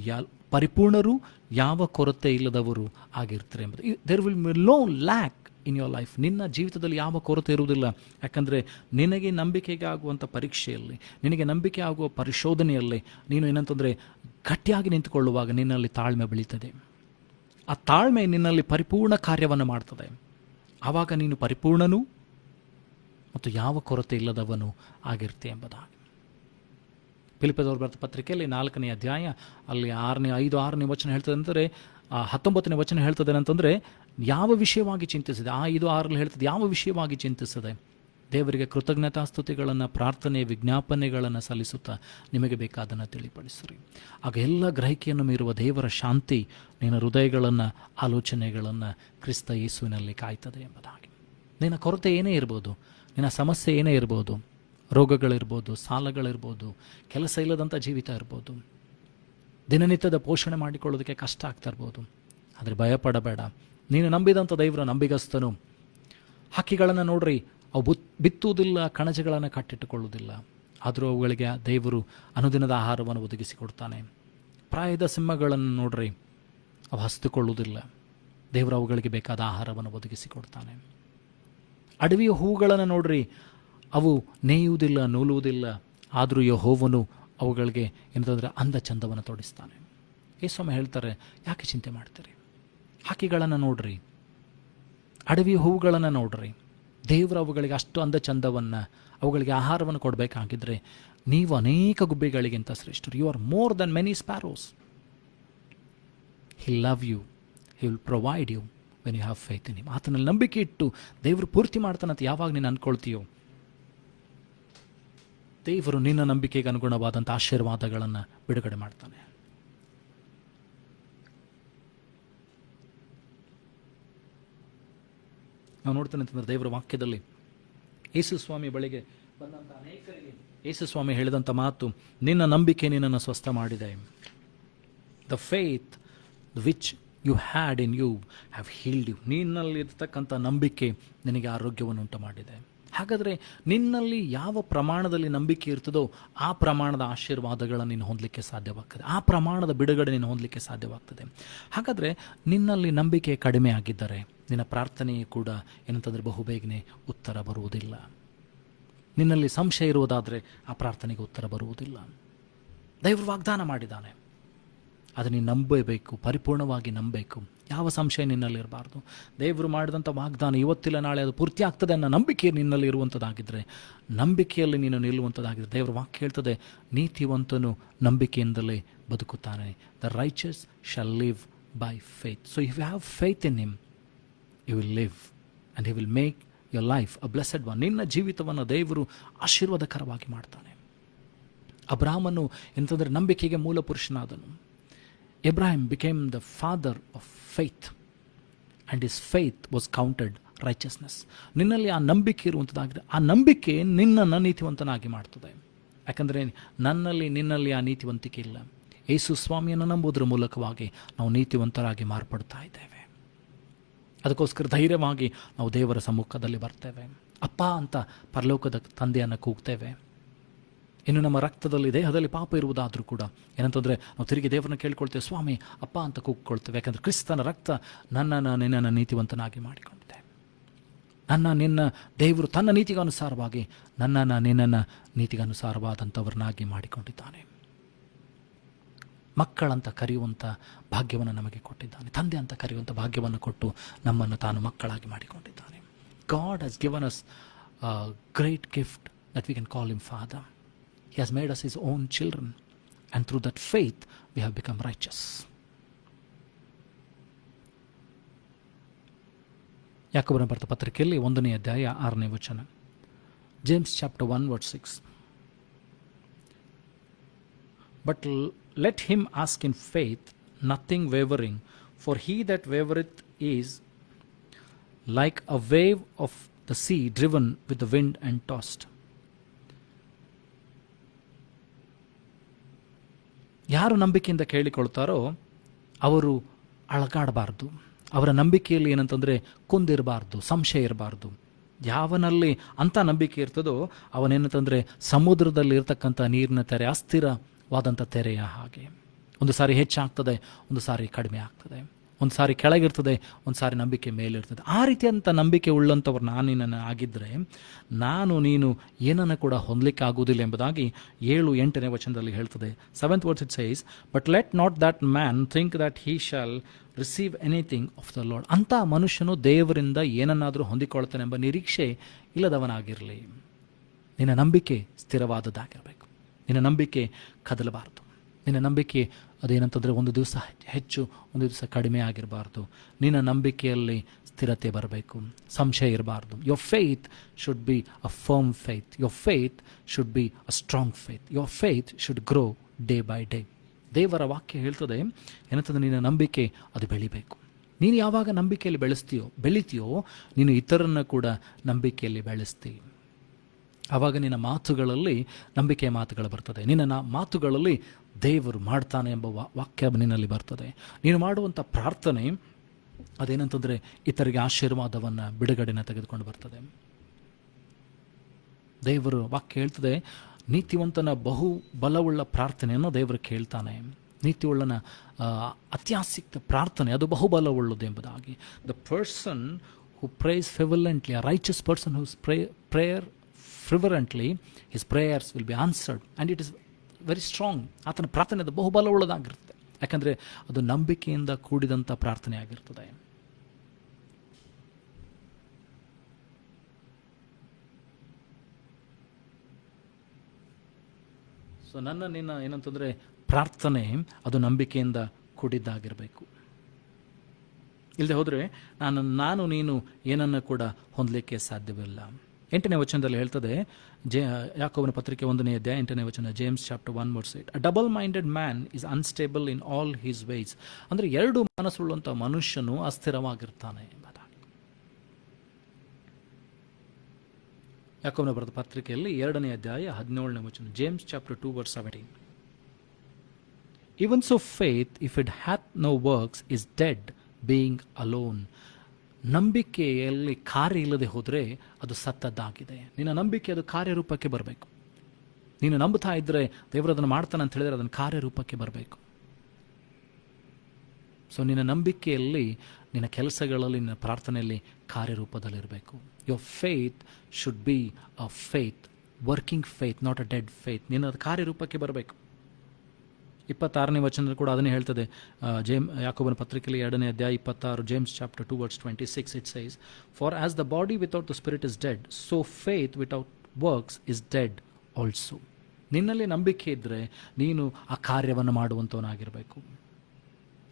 ಪರಿಪೂರ್ಣರು, ಯಾವ ಕೊರತೆ ಇಲ್ಲದವರು ಆಗಿರ್ತಾರೆ ಎಂಬುದು. There will be no lack in your life. ನಿನ್ನ ಜೀವಿತದಲ್ಲಿ ಯಾವ ಕೊರತೆ ಇರುವುದಿಲ್ಲ. ಯಾಕಂದರೆ ನಿನಗೆ ನಂಬಿಕೆಗೆ ಆಗುವಂಥ ಪರೀಕ್ಷೆಯಲ್ಲಿ, ನಿನಗೆ ನಂಬಿಕೆ ಆಗುವ ಪರಿಶೋಧನೆಯಲ್ಲಿ ನೀನು ಏನಂತಂದರೆ ಗಟ್ಟಿಯಾಗಿ ನಿಂತುಕೊಳ್ಳುವಾಗ ನಿನ್ನಲ್ಲಿ ತಾಳ್ಮೆ ಬೆಳೀತದೆ. ಆ ತಾಳ್ಮೆ ನಿನ್ನಲ್ಲಿ ಪರಿಪೂರ್ಣ ಕಾರ್ಯವನ್ನು ಮಾಡ್ತದೆ. ಆವಾಗ ನೀನು ಪರಿಪೂರ್ಣನು ಮತ್ತು ಯಾವ ಕೊರತೆ ಇಲ್ಲದವನು ಆಗಿರ್ತೆ ಎಂಬುದಾಗಿ. ಫಿಲಿಪ್ಪದವರು ಬರೆದ ಪತ್ರಿಕೆಯಲ್ಲಿ 4ನೇ ಅಧ್ಯಾಯ ಅಲ್ಲಿ 5-6ನೇ ವಚನ ಹೇಳ್ತದೆ ಅಂದರೆ, 19ನೇ ವಚನ ಹೇಳ್ತದೆ ಅಂತಂದರೆ, ಯಾವ ವಿಷಯವಾಗಿ ಚಿಂತಿಸಿದೆ. 5-6 ಹೇಳ್ತದೆ ಯಾವ ವಿಷಯವಾಗಿ ಚಿಂತಿಸಿದೆ. ದೇವರಿಗೆ ಕೃತಜ್ಞತಾಸ್ತುತಿಗಳನ್ನು, ಪ್ರಾರ್ಥನೆ, ವಿಜ್ಞಾಪನೆಗಳನ್ನು ಸಲ್ಲಿಸುತ್ತಾ ನಿಮಗೆ ಬೇಕಾದನ್ನು ತಿಳಿಪಡಿಸಿರಿ. ಆಗ ಎಲ್ಲ ಗ್ರಹಿಕೆಯನ್ನು ಮೀರುವ ದೇವರ ಶಾಂತಿ ನಿನ್ನ ಹೃದಯಗಳನ್ನು, ಆಲೋಚನೆಗಳನ್ನು ಕ್ರಿಸ್ತ ಯೇಸುವಿನಲ್ಲಿ ಕಾಯ್ತದೆ ಎಂಬುದಾಗಿ. ನಿನ್ನ ಕೊರತೆ ಏನೇ ಇರ್ಬೋದು, ನಿನ್ನ ಸಮಸ್ಯೆ ಏನೇ ಇರ್ಬೋದು, ರೋಗಗಳಿರ್ಬೋದು, ಸಾಲಗಳಿರ್ಬೋದು, ಕೆಲಸ ಇಲ್ಲದಂಥ ಜೀವಿತ ಇರ್ಬೋದು, ದಿನನಿತ್ಯದ ಪೋಷಣೆ ಮಾಡಿಕೊಳ್ಳೋದಕ್ಕೆ ಕಷ್ಟ ಆಗ್ತಾ ಇರ್ಬೋದು. ಆದರೆ ಭಯಪಡಬೇಡ. ನೀನು ನಂಬಿದಂಥ ದೇವರ ನಂಬಿಗಸ್ತನು. ಹಕ್ಕಿಗಳನ್ನು ನೋಡ್ರಿ, ಅವು ಬಿತ್ತುವುದಿಲ್ಲ, ಕಣಜಗಳನ್ನು ಕಟ್ಟಿಟ್ಟುಕೊಳ್ಳುವುದಿಲ್ಲ, ಆದರೂ ಅವುಗಳಿಗೆ ದೇವರು ಅನುದಿನದ ಆಹಾರವನ್ನು ಒದಗಿಸಿಕೊಡ್ತಾನೆ. ಪ್ರಾಯದ ಸಿಂಹಗಳನ್ನು ನೋಡ್ರಿ, ಅವು ಹಸ್ದುಕೊಳ್ಳುವುದಿಲ್ಲ, ದೇವರು ಅವುಗಳಿಗೆ ಬೇಕಾದ ಆಹಾರವನ್ನು ಒದಗಿಸಿಕೊಡ್ತಾನೆ. ಅಡವಿಯ ಹೂಗಳನ್ನು ನೋಡ್ರಿ, ಅವು ನೇಯುವುದಿಲ್ಲ, ನೂಲುವುದಿಲ್ಲ, ಆದರೂ ಯೆಹೋವನು ಅವುಗಳಿಗೆ ಏನಂತಂದರೆ ಅಂದ ಚಂದವನ್ನು ತೊಡಿಸ್ತಾನೆ. ಯೇಸು ಹೇಳ್ತಾರೆ, ಯಾಕೆ ಚಿಂತೆ ಮಾಡ್ತೀರಿ? ಹಕ್ಕಿಗಳನ್ನು ನೋಡ್ರಿ, ಅಡವಿಯ ಹೂವುಗಳನ್ನು ನೋಡ್ರಿ, ದೇವರು ಅವುಗಳಿಗೆ ಅಷ್ಟು ಅಂದ ಚಂದವನ್ನು, ಅವುಗಳಿಗೆ ಆಹಾರವನ್ನು ಕೊಡಬೇಕಾಗಿದ್ದರೆ ನೀವು ಅನೇಕ ಗುಬ್ಬಿಗಳಿಗಿಂತ ಶ್ರೇಷ್ಠರು. You are more than many sparrows. He love you, he will provide you when you have faith in him. ಆತನಲ್ಲಿ ನಂಬಿಕೆ ಇಟ್ಟು ದೇವರು ಪೂರ್ತಿ ಮಾಡ್ತಾನಂತ ಯಾವಾಗ ನೀನು ಅಂದ್ಕೊಳ್ತೀಯೋ, ದೇವರು ನಿನ್ನ ನಂಬಿಕೆಗೆ ಅನುಗುಣವಾದಂಥ ಆಶೀರ್ವಾದಗಳನ್ನು ಬಿಡುಗಡೆ ಮಾಡ್ತಾನೆ. ನಾವು ನೋಡ್ತೇನೆ ಅಂತಂದರೆ ದೇವರ ವಾಕ್ಯದಲ್ಲಿ ಯೇಸು ಸ್ವಾಮಿ ಬಳಿಗೆ ಬಂದಂಥ ಅನೇಕರಿಗೆ ಯೇಸು ಸ್ವಾಮಿ ಹೇಳಿದಂಥ ಮಾತು, ನಿನ್ನ ನಂಬಿಕೆ ನಿನ್ನನ್ನು ಸ್ವಸ್ಥ ಮಾಡಿದೆ. The faith which you had in you have healed you. ನಿನ್ನಲ್ಲಿರ್ತಕ್ಕಂಥ ನಂಬಿಕೆ ನಿನಗೆ ಆರೋಗ್ಯವನ್ನು ಉಂಟು ಮಾಡಿದೆ. ಹಾಗಾದರೆ ನಿನ್ನಲ್ಲಿ ಯಾವ ಪ್ರಮಾಣದಲ್ಲಿ ನಂಬಿಕೆ ಇರ್ತದೋ ಆ ಪ್ರಮಾಣದ ಆಶೀರ್ವಾದಗಳನ್ನು ನೀನು ಹೊಂದಲಿಕ್ಕೆ ಸಾಧ್ಯವಾಗ್ತದೆ, ಆ ಪ್ರಮಾಣದ ಬಿಡುಗಡೆ ನೀನು ಹೊಂದಲಿಕ್ಕೆ ಸಾಧ್ಯವಾಗ್ತದೆ. ಹಾಗಾದರೆ ನಿನ್ನಲ್ಲಿ ನಂಬಿಕೆ ಕಡಿಮೆ ಆಗಿದ್ದರೆ ನಿನ್ನ ಪ್ರಾರ್ಥನೆಯೇ ಕೂಡ ಏನಂತಂದರೆ ಬಹುಬೇಗನೆ ಉತ್ತರ ಬರುವುದಿಲ್ಲ. ನಿನ್ನಲ್ಲಿ ಸಂಶಯ ಇರುವುದಾದರೆ ಆ ಪ್ರಾರ್ಥನೆಗೆ ಉತ್ತರ ಬರುವುದಿಲ್ಲ. ದೇವರು ವಾಗ್ದಾನ ಮಾಡಿದ್ದಾನೆ, ಅದು ನೀನು ನಂಬಬೇಕು, ಪರಿಪೂರ್ಣವಾಗಿ ನಂಬಬೇಕು. ಯಾವ ಸಂಶಯ ನಿನ್ನಲ್ಲಿರಬಾರ್ದು. ದೇವರು ಮಾಡಿದಂಥ ವಾಗ್ದಾನ ಇವತ್ತಿಲ್ಲ ನಾಳೆ ಅದು ಪೂರ್ತಿ ಆಗ್ತದೆ ಅನ್ನೋ ನಂಬಿಕೆ ನಿನ್ನಲ್ಲಿ ಇರುವಂಥದ್ದಾಗಿದ್ದರೆ, ನಂಬಿಕೆಯಲ್ಲಿ ನೀನು ನಿಲ್ಲುವಂಥದ್ದಾಗಿದ್ದರೆ, ದೇವರು ವಾಕ್ಯ ಹೇಳ್ತದೆ, ನೀತಿವಂತನು ನಂಬಿಕೆಯಿಂದಲೇ ಬದುಕುತ್ತಾನೆ. The righteous shall live by faith. So if you have faith in him, you will live and he will make your life a blessed one. ನಿನ್ನ ಜೀವಿತವನ್ನು ದೇವರು ಆಶೀರ್ವಾದಕರವಾಗಿ ಮಾಡ್ತಾನೆ. ಅಬ್ರಾಹಮನು ಎಂತಂದರೆ ನಂಬಿಕೆಗೆ ಮೂಲ ಪುರುಷನಾದನು. Abraham became the father of faith and his faith was counted righteousness. ನಿನ್ನಲ್ಲಿ ಆ ನಂಬಿಕೆ ಇರುವಂಥದ್ದಾಗಿದೆ. ಆ ನಂಬಿಕೆ ನಿನ್ನನ್ನು ನೀತಿವಂತನಾಗಿ ಮಾಡ್ತದೆ. ಯಾಕಂದರೆ ನಿನ್ನಲ್ಲಿ ಆ ನೀತಿವಂತಿಕೆ ಇಲ್ಲ. ಯೇಸು ಸ್ವಾಮಿಯನ್ನು ನಂಬುವುದರ ಮೂಲಕವಾಗಿ ನಾವು ನೀತಿವಂತರಾಗಿ ಮಾರ್ಪಡ್ತಾ ಇದ್ದೇವೆ. ಅದಕ್ಕೋಸ್ಕರ ಧೈರ್ಯವಾಗಿ ನಾವು ದೇವರ ಸಮ್ಮುಖದಲ್ಲಿ ಬರ್ತೇವೆ. ಅಪ್ಪ ಅಂತ ಪರಲೋಕದ ತಂದೆಯನ್ನು ಕೂಗ್ತೇವೆ. ಇನ್ನು ನಮ್ಮ ರಕ್ತದಲ್ಲಿ, ದೇಹದಲ್ಲಿ ಪಾಪ ಇರುವುದಾದರೂ ಕೂಡ ಏನಂತಂದರೆ ನಾವು ತಿರುಗಿ ದೇವರನ್ನ ಕೇಳ್ಕೊಳ್ತೇವೆ, ಸ್ವಾಮಿ ಅಪ್ಪ ಅಂತ ಕೂಗ್ಕೊಳ್ತೇವೆ. ಯಾಕಂದರೆ ಕ್ರಿಸ್ತನ ರಕ್ತ ನಿನ್ನನ್ನು ನೀತಿವಂತನಾಗಿ ಮಾಡಿಕೊಂಡಿದೆ. ನಿನ್ನ ದೇವರು ತನ್ನ ನೀತಿಗನುಸಾರವಾಗಿ ನಿನ್ನನ್ನು ನೀತಿಗನುಸಾರವಾದಂಥವ್ರನ್ನಾಗಿ ಮಾಡಿಕೊಂಡಿದ್ದಾನೆ. ಮಕ್ಕಳಂತ ಕರೆಯುವಂಥ ಭಾಗ್ಯವನ್ನು ನಮಗೆ ಕೊಟ್ಟಿದ್ದಾನೆ. ತಂದೆ ಅಂತ ಕರೆಯುವಂಥ ಭಾಗ್ಯವನ್ನು ಕೊಟ್ಟು ನಮ್ಮನ್ನು ತಾನು ಮಕ್ಕಳಾಗಿ ಮಾಡಿಕೊಂಡಿದ್ದಾನೆ. God has given us great gift that we can call him father. He has made us his own children, and through that faith we have become righteous. ಯಾಕೋಬನ ಬರೆದ ಪತ್ರಿಕೆಯಲ್ಲಿ 1ನೇ ಅಧ್ಯಾಯ 6ನೇ ವಚನ, James chapter 1 verse 6. But let him ask in faith, nothing wavering, for he that wavereth is like a wave of the sea driven with the wind and tossed. ಯಾರು ನಂಬಿಕೆಯಿಂದ ಕೇಳಿಕೊಳ್ತಾರೋ ಅವರು ಅಳಗಾಡಬಾರ್ದು. ಅವರ ನಂಬಿಕೆಯಲ್ಲಿ ಏನಂತಂದರೆ ಕುಂದಿರಬಾರ್ದು, ಸಂಶಯ ಇರಬಾರ್ದು. ಯಾವನಲ್ಲಿ ಅಂಥ ನಂಬಿಕೆ ಇರ್ತದೋ ಅವನೇನಂತಂದರೆ ಸಮುದ್ರದಲ್ಲಿ ಇರ್ತಕ್ಕಂಥ ನೀರಿನ ತೆರೆ, ಅಸ್ಥಿರವಾದಂಥ ತೆರೆಯ ಹಾಗೆ. ಒಂದು ಸಾರಿ ಹೆಚ್ಚಾಗ್ತದೆ, ಒಂದು ಸಾರಿ ಕಡಿಮೆ ಆಗ್ತದೆ, ಒಂದು ಸಾರಿ ಕೆಳಗಿರ್ತದೆ, ಒಂದು ಸಾರಿ ನಂಬಿಕೆ ಮೇಲಿರ್ತದೆ. ಆ ರೀತಿಯಂಥ ನಂಬಿಕೆ ಉಳ್ಳಂಥವ್ರು ನಾನಿನ ಆಗಿದ್ದರೆ ನೀನು ಏನನ್ನು ಕೂಡ ಹೊಂದಲಿಕ್ಕೆ ಆಗುವುದಿಲ್ಲ ಎಂಬುದಾಗಿ 7-8ನೇ ವಚನದಲ್ಲಿ ಹೇಳ್ತದೆ. 7th verse it says, but let not that man think that he shall receive anything of the Lord. ಅಂಥ ಮನುಷ್ಯನು ದೇವರಿಂದ ಏನನ್ನಾದರೂ ಹೊಂದಿಕೊಳ್ತಾನೆ ಎಂಬ ನಿರೀಕ್ಷೆ ಇಲ್ಲದವನಾಗಿರಲಿ. ನಿನ್ನ ನಂಬಿಕೆ ಸ್ಥಿರವಾದದ್ದಾಗಿರಬೇಕು. ನಿನ್ನ ನಂಬಿಕೆ ಕದಲಬಾರದು. ನಿನ್ನ ನಂಬಿಕೆ ಅದೇನಂತಂದರೆ ಒಂದು ದಿವಸ ಹೆಚ್ಚು, ಒಂದು ದಿವಸ ಕಡಿಮೆ ಆಗಿರಬಾರ್ದು. ನಿನ್ನ ನಂಬಿಕೆಯಲ್ಲಿ ಸ್ಥಿರತೆ ಬರಬೇಕು, ಸಂಶಯ ಇರಬಾರ್ದು. Your faith should be a firm faith. Your faith should be a strong faith. Your faith should grow day by day. ದೇವರ ವಾಕ್ಯ ಹೇಳ್ತದೆ ಏನಂತಂದರೆ ನಿನ್ನ ನಂಬಿಕೆ ಅದು ಬೆಳಿಬೇಕು. ನೀನು ಯಾವಾಗ ನಂಬಿಕೆಯಲ್ಲಿ ಬೆಳಿತೀಯೋ ನೀನು ಇತರನ್ನು ಕೂಡ ನಂಬಿಕೆಯಲ್ಲಿ ಬೆಳೆಸ್ತೀವಿ. ಆವಾಗ ನಿನ್ನ ಮಾತುಗಳಲ್ಲಿ ನಂಬಿಕೆಯ ಮಾತುಗಳು ಬರ್ತದೆ. ನಿನ್ನ ಮಾತುಗಳಲ್ಲಿ ದೇವರು ಮಾಡ್ತಾನೆ ಎಂಬ ವಾಕ್ಯ ನಿನ್ನಲ್ಲಿ ಬರ್ತದೆ. ನೀನು ಮಾಡುವಂಥ ಪ್ರಾರ್ಥನೆ ಅದೇನಂತಂದರೆ ಇತರಿಗೆ ಆಶೀರ್ವಾದವನ್ನು, ಬಿಡುಗಡೆನ ತೆಗೆದುಕೊಂಡು ಬರ್ತದೆ. ದೇವರು ವಾಕ್ಯ ಹೇಳ್ತದೆ, ನೀತಿವಂತನ ಬಹು ಬಲವುಳ್ಳ ಪ್ರಾರ್ಥನೆಯನ್ನು ದೇವರು ಕೇಳ್ತಾನೆ. ನೀತಿಯುಳ್ಳನ ಅತ್ಯಾಸಕ್ತ ಪ್ರಾರ್ಥನೆ ಅದು ಬಹುಬಲವುಳ್ಳದು ಎಂಬುದಾಗಿ. The person who prays fervently, a righteous person whose prayer fervently, his prayers will be answered and it is very strong. ಆತನ ಪ್ರಾರ್ಥನೆ ಅದು ಬಹುಬಲವುಳ್ಳದಾಗಿರ್ತದೆ. ಯಾಕಂದರೆ ಅದು ನಂಬಿಕೆಯಿಂದ ಕೂಡಿದಂಥ ಪ್ರಾರ್ಥನೆ ಆಗಿರ್ತದೆ. ಸೊ ನಿನ್ನ ಏನಂತಂದರೆ ಪ್ರಾರ್ಥನೆ ಅದು ನಂಬಿಕೆಯಿಂದ ಕೂಡಿದ್ದಾಗಿರಬೇಕು. ಇಲ್ಲದೆ ಹೋದರೆ ನೀನು ಏನನ್ನು ಕೂಡ ಹೊಂದಲಿಕ್ಕೆ ಸಾಧ್ಯವಿಲ್ಲ. 8ನೇ ವಚನದಲ್ಲಿ ಹೇಳ್ತದೆ, ಯಾಕೋಬನ ಪತ್ರಿಕೆ 1ನೇ ಅಧ್ಯಾಯ 8ನೇ ವಚನ, James chapter 1 verse 8. A double minded man is unstable in all his ways. ಅಂದರೆ 2 ಮನಸ್ಸುಳ್ಳುವಂಥ ಮನುಷ್ಯನು ಅಸ್ಥಿರವಾಗಿರ್ತಾನೆ ಎಂಬುದಾಗಿ. ಯಾಕೋಬನ ಬರೆದ ಪತ್ರಿಕೆಯಲ್ಲಿ 2ನೇ ಅಧ್ಯಾಯ 17ನೇ ವಚನ, James chapter 2 verse 17. Even so faith, if it hath no works, is dead, being alone. ನಂಬಿಕೆಯಲ್ಲಿ ಕಾರ್ಯ ಇಲ್ಲದೆ ಹೋದರೆ ಅದು ಸತ್ತದ್ದಾಗಿದೆ. ನಿನ್ನ ನಂಬಿಕೆ ಅದು ಕಾರ್ಯರೂಪಕ್ಕೆ ಬರಬೇಕು. ನೀನು ನಂಬುತ್ತಾ ಇದ್ದರೆ ದೇವರು ಅದನ್ನು ಮಾಡ್ತಾನೆ ಅಂತ ಹೇಳಿದರೆ ಅದನ್ನು ಕಾರ್ಯರೂಪಕ್ಕೆ ಬರಬೇಕು. ಸೊ ನಿನ್ನ ನಂಬಿಕೆಯಲ್ಲಿ, ನಿನ್ನ ಕೆಲಸಗಳಲ್ಲಿ, ನಿನ್ನ ಪ್ರಾರ್ಥನೆಯಲ್ಲಿ ಕಾರ್ಯರೂಪದಲ್ಲಿರಬೇಕು. Your faith should be a faith, working faith, not a dead faith. ನಿನ್ನ ಕಾರ್ಯರೂಪಕ್ಕೆ ಬರಬೇಕು. 26ನೇ ವಚನದಲ್ಲಿ ಕೂಡ ಅದನ್ನೇ ಹೇಳ್ತದೆ. ಯಾಕೋಬನ ಪತ್ರಿಕೆಯಲ್ಲಿ 2ನೇ ಅಧ್ಯಾಯ 26, James chapter 2 verse 26, it says, for as the body without the spirit is dead, so faith without works is dead also. ನಿನ್ನಲ್ಲಿ ನಂಬಿಕೆ ಇದ್ದರೆ ನೀನು ಆ ಕಾರ್ಯವನ್ನು ಮಾಡುವಂಥವನಾಗಿರಬೇಕು.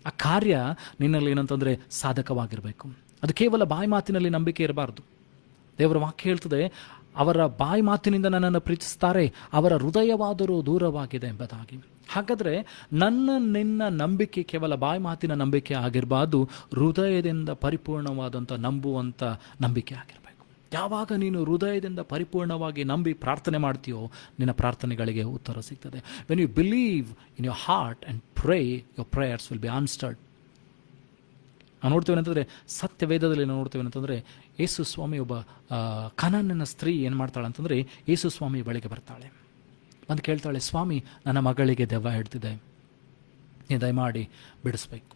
ಆ ಕಾರ್ಯ ನಿನ್ನಲ್ಲಿ ಏನಂತಂದರೆ ಸಾಧಕವಾಗಿರಬೇಕು. ಅದು ಕೇವಲ ಬಾಯಿ ಮಾತಿನಲ್ಲಿ ನಂಬಿಕೆ ಇರಬಾರ್ದು. ದೇವರ ವಾಕ್ಯ ಹೇಳ್ತದೆ, ಅವರ ಬಾಯಿ ಮಾತಿನಿಂದ ನನ್ನನ್ನು ಪ್ರೀತಿಸ್ತಾರೆ, ಅವರ ಹೃದಯವಾದರೂ ದೂರವಾಗಿದೆ ಎಂಬುದಾಗಿ. ಹಾಗಾದರೆ ನಿನ್ನ ನಂಬಿಕೆ ಕೇವಲ ಬಾಯಿ ಮಾತಿನ ನಂಬಿಕೆ ಆಗಿರಬಾರ್ದು, ಹೃದಯದಿಂದ ಪರಿಪೂರ್ಣವಾದಂಥ ನಂಬುವಂಥ ನಂಬಿಕೆ ಆಗಿರಬೇಕು. ಯಾವಾಗ ನೀನು ಹೃದಯದಿಂದ ಪರಿಪೂರ್ಣವಾಗಿ ನಂಬಿ ಪ್ರಾರ್ಥನೆ ಮಾಡ್ತೀಯೋ, ನಿನ್ನ ಪ್ರಾರ್ಥನೆಗಳಿಗೆ ಉತ್ತರ ಸಿಗ್ತದೆ. When you believe in your heart and pray, your prayers will be answered. ನಾವು ನೋಡ್ತೇವೆ ಅಂತಂದರೆ, ಸತ್ಯವೇದದಲ್ಲಿ ನೋಡ್ತೇವೆ ಅಂತಂದರೆ, ಯೇಸು ಸ್ವಾಮಿ ಒಬ್ಬ ಕನಾನ್ಯನ ಸ್ತ್ರೀ ಏನು ಮಾಡ್ತಾಳೆ ಅಂತಂದರೆ, ಯೇಸು ಸ್ವಾಮಿ ಬಳಿಗೆ ಬರ್ತಾಳೆ, ಬಂದು ಕೇಳ್ತಾಳೆ, ಸ್ವಾಮಿ ನನ್ನ ಮಗಳಿಗೆ ದೆವ್ವ ಹಿಡ್ತಿದೆ, ನೀವು ದಯಮಾಡಿ ಬಿಡಿಸ್ಬೇಕು.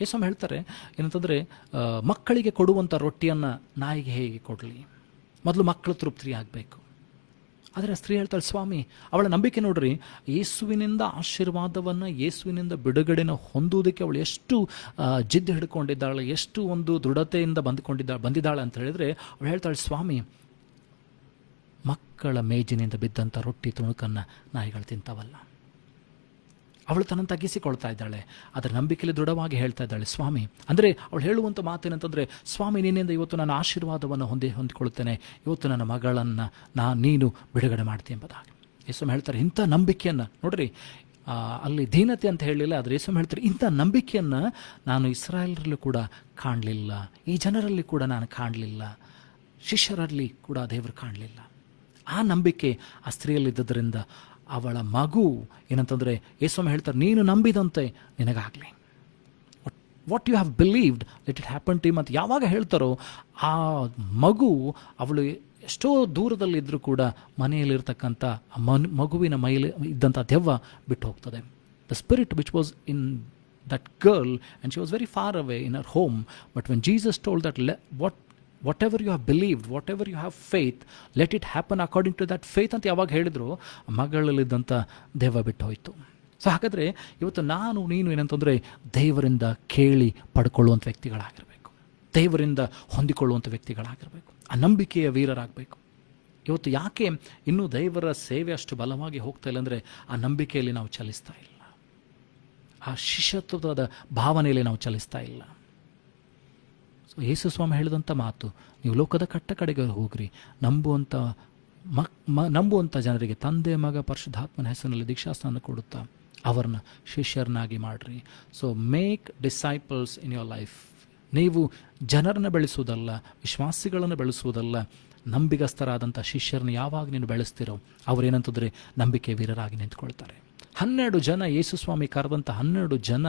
ಯೇಸು ಹೇಳ್ತಾರೆ ಏನಂತಂದರೆ, ಮಕ್ಕಳಿಗೆ ಕೊಡುವಂಥ ರೊಟ್ಟಿಯನ್ನು ನಾಯಿಗೆ ಹೇಗೆ ಕೊಡಲಿ, ಮೊದಲು ಮಕ್ಕಳು ತೃಪ್ತಿ ಆಗಬೇಕು. ಆದರೆ ಸ್ತ್ರೀ ಹೇಳ್ತಾಳೆ, ಸ್ವಾಮಿ, ಅವಳ ನಂಬಿಕೆ ನೋಡ್ರಿ, ಯೇಸುವಿನಿಂದ ಆಶೀರ್ವಾದವನ್ನು, ಯೇಸುವಿನಿಂದ ಬಿಡುಗಡೆನ ಹೊಂದುವುದಕ್ಕೆ ಅವಳು ಎಷ್ಟು ಜಿದ್ದು ಹಿಡ್ಕೊಂಡಿದ್ದಾಳೆ, ಎಷ್ಟು ಒಂದು ದೃಢತೆಯಿಂದ ಬಂದಿದ್ದಾಳೆ ಅಂತ ಹೇಳಿದರೆ, ಅವಳು ಹೇಳ್ತಾಳೆ, ಸ್ವಾಮಿ, ಮಕ್ಕಳ ಮೇಜಿನಿಂದ ಬಿದ್ದಂಥ ರೊಟ್ಟಿ ತುಣುಕನ್ನು ನಾಯಿಗಳು ತಿಂತಾವಲ್ಲ. ಅವಳು ತನ್ನನ್ನು ತಗ್ಗಿಸಿಕೊಳ್ತಾ ಇದ್ದಾಳೆ, ಅದರ ನಂಬಿಕೆಯಲ್ಲಿ ದೃಢವಾಗಿ ಹೇಳ್ತಾ ಇದ್ದಾಳೆ, ಸ್ವಾಮಿ. ಅಂದರೆ ಅವಳು ಹೇಳುವಂಥ ಮಾತೇನಂತಂದರೆ, ಸ್ವಾಮಿ, ನಿನ್ನಿಂದ ಇವತ್ತು ನಾನು ಆಶೀರ್ವಾದವನ್ನು ಹೊಂದಿಕೊಳ್ಳುತ್ತೇನೆ, ಇವತ್ತು ನನ್ನ ಮಗಳನ್ನು ನೀನು ಬಿಡುಗಡೆ ಮಾಡ್ತೀನಿ ಎಂಬುದಾಗಿ. ಯೇಸು ಹೇಳ್ತಾರೆ, ಇಂಥ ನಂಬಿಕೆಯನ್ನು ನೋಡ್ರಿ, ಅಲ್ಲಿ ದೀನತೆ ಅಂತ ಹೇಳಲಿಲ್ಲ, ಆದರೆ ಯೇಸು ಹೇಳ್ತಾರೆ, ಇಂಥ ನಂಬಿಕೆಯನ್ನು ನಾನು ಇಸ್ರಾಯೇಲರಲ್ಲೂ ಕೂಡ ಕಾಣಲಿಲ್ಲ, ಈ ಜನರಲ್ಲಿ ಕೂಡ ನಾನು ಕಾಣಲಿಲ್ಲ, ಶಿಷ್ಯರಲ್ಲಿ ಕೂಡ ದೇವರು ಕಾಣಲಿಲ್ಲ. ಆ ನಂಬಿಕೆ ಆ ಸ್ತ್ರೀಯಲ್ಲಿದ್ದರಿಂದ ಅವಳ ಮಗು ಏನಂತಂದರೆ, ಯೇಸು ಹೇಳ್ತಾರೆ, ನೀನು ನಂಬಿದಂತೆ ನಿನಗಾಗಲಿ, what you have believed let it happen to you ಅಂತ ಯಾವಾಗ ಹೇಳ್ತಾರೋ, ಆ ಮಗು, ಅವಳು ಎಷ್ಟೋ ದೂರದಲ್ಲಿದ್ದರೂ ಕೂಡ ಮನೆಯಲ್ಲಿರ್ತಕ್ಕಂಥ ಮಗುವಿನ ಮೈಲಿ ಇದ್ದಂಥ ದೆವ್ವ ಬಿಟ್ಟು ಹೋಗ್ತದೆ. The spirit which was in that girl and she was very far away in her home, but when Jesus told that whatever you have believed, whatever you have faith, let it happen according to that faith ಅಂತ ಯಾವಾಗ ಹೇಳಿದ್ರು, ಮಗಳಲ್ಲಿದ್ದಂಥ ದೆವ್ವ ಬಿಟ್ಟು ಹೋಯಿತು. ಸೊ ಹಾಗಾದರೆ ಇವತ್ತು ನೀನು ಏನಂತಂದರೆ, ದೇವರಿಂದ ಕೇಳಿ ಪಡ್ಕೊಳ್ಳುವಂಥ ವ್ಯಕ್ತಿಗಳಾಗಿರಬೇಕು, ದೇವರಿಂದ ಹೊಂದಿಕೊಳ್ಳುವಂಥ ವ್ಯಕ್ತಿಗಳಾಗಿರಬೇಕು, ಆ ನಂಬಿಕೆಯ ವೀರರಾಗಬೇಕು. ಇವತ್ತು ಯಾಕೆ ಇನ್ನೂ ದೇವರ ಸೇವೆ ಅಷ್ಟು ಬಲವಾಗಿ ಹೋಗ್ತಾ ಇಲ್ಲ ಅಂದರೆ, ಆ ನಂಬಿಕೆಯಲ್ಲಿ ನಾವು ಚಲಿಸ್ತಾ ಇಲ್ಲ, ಆ ಶಿಷ್ಯತ್ವದ ಭಾವನೆಯಲ್ಲಿ ನಾವು ಚಲಿಸ್ತಾ ಇಲ್ಲ. ಸೊ ಯೇಸು ಸ್ವಾಮಿ ಹೇಳಿದಂಥ ಮಾತು, ನೀವು ಲೋಕದ ಕಡೆಗೆ ಹೋಗ್ರಿ, ನಂಬುವಂಥ ಜನರಿಗೆ ತಂದೆ, ಮಗ, ಪರಿಶುದ್ಧಾತ್ಮನ ಹೆಸರಿನಲ್ಲಿ ದೀಕ್ಷಾಸ್ನಾನ ಕೊಡುತ್ತಾ ಅವರನ್ನ ಶಿಷ್ಯರನ್ನಾಗಿ ಮಾಡಿರಿ. So make disciples in your life. ನೀವು ಜನರನ್ನು ಬೆಳೆಸುವುದಲ್ಲ, ವಿಶ್ವಾಸಿಗಳನ್ನು ಬೆಳೆಸುವುದಲ್ಲ, ನಂಬಿಗಸ್ತರಾದಂಥ ಶಿಷ್ಯರನ್ನ ಯಾವಾಗ ನೀನು ಬೆಳೆಸ್ತಿರೋ, ಅವರೇನಂತಂದರೆ ನಂಬಿಕೆ ವೀರರಾಗಿ ನಿಂತ್ಕೊಳ್ತಾರೆ. 12 ಜನ, ಯೇಸು ಸ್ವಾಮಿ ಕರೆದಂಥ 12 ಜನ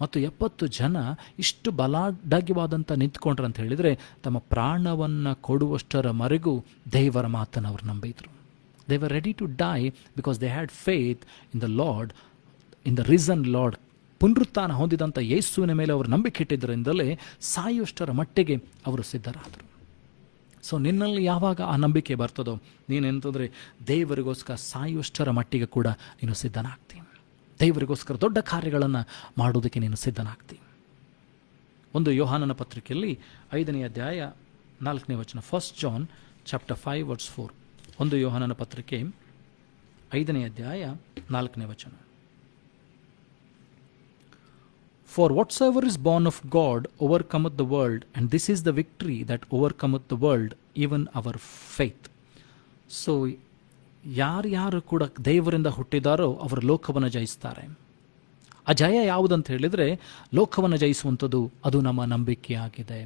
ಮತ್ತು 70 ಜನ ಇಷ್ಟು ಬಲಾಢ್ಯವಾದಂಥ ನಿಂತ್ಕೊಂಡ್ರು ಅಂತ ಹೇಳಿದರೆ, ತಮ್ಮ ಪ್ರಾಣವನ್ನು ಕೊಡುವಷ್ಟರವರೆಗೂ ದೇವರ ಮಾತನ್ನು ಅವರು ನಂಬಿದ್ರು. They were ready to die because they had faith in the Lord, in the risen Lord. ಪುನರುತ್ಥಾನ ಹೊಂದಿದಂಥ ಯೇಸುವಿನ ಮೇಲೆ ಅವರು ನಂಬಿಕೆ ಇಟ್ಟಿದ್ದರಿಂದಲೇ ಸಾಯುವಷ್ಟರ ಮಟ್ಟಿಗೆ ಅವರು ಸಿದ್ಧರಾದರು. ಸೊ ನಿನ್ನಲ್ಲಿ ಯಾವಾಗ ಆ ನಂಬಿಕೆ ಬರ್ತದೋ, ನೀನೆಂತಂದರೆ ದೇವರಿಗೋಸ್ಕರ ಸಾಯುವಷ್ಟರ ಮಟ್ಟಿಗೆ ಕೂಡ ನೀನು ಸಿದ್ಧನಾಗ್ತೀನಿ, ದೇವರಿಗೋಸ್ಕರ ದೊಡ್ಡ ಕಾರ್ಯಗಳನ್ನು ಮಾಡೋದಕ್ಕೆ ನೀನು ಸಿದ್ಧನಾಗ್ತೀನಿ. ಒಂದು ಯೋಹಾನನ ಪತ್ರಿಕೆಯಲ್ಲಿ 5ನೇ ಅಧ್ಯಾಯ 4ನೇ ವಚನ, 1 John chapter 5 verse 4. ಒಂದು ಯೋಹಾನನ ಪತ್ರಿಕೆ 5ನೇ ಅಧ್ಯಾಯ 4ನೇ ವಚನ. For whatsoever is born of God overcometh the world, and this is the victory that overcometh the world, even our faith. So ಯಾರ್ಯಾರು ಕೂಡ ದೇವರಿಂದ ಹುಟ್ಟಿದಾರೋ ಅವರು ಲೋಕವನ್ನು ಜಯಿಸ್ತಾರೆ. ಆ ಜಯ ಯಾವುದಂತ ಹೇಳಿದರೆ, ಲೋಕವನ್ನು ಜಯಿಸುವಂಥದ್ದು ಅದು ನಮ್ಮ ನಂಬಿಕೆಯಾಗಿದೆ.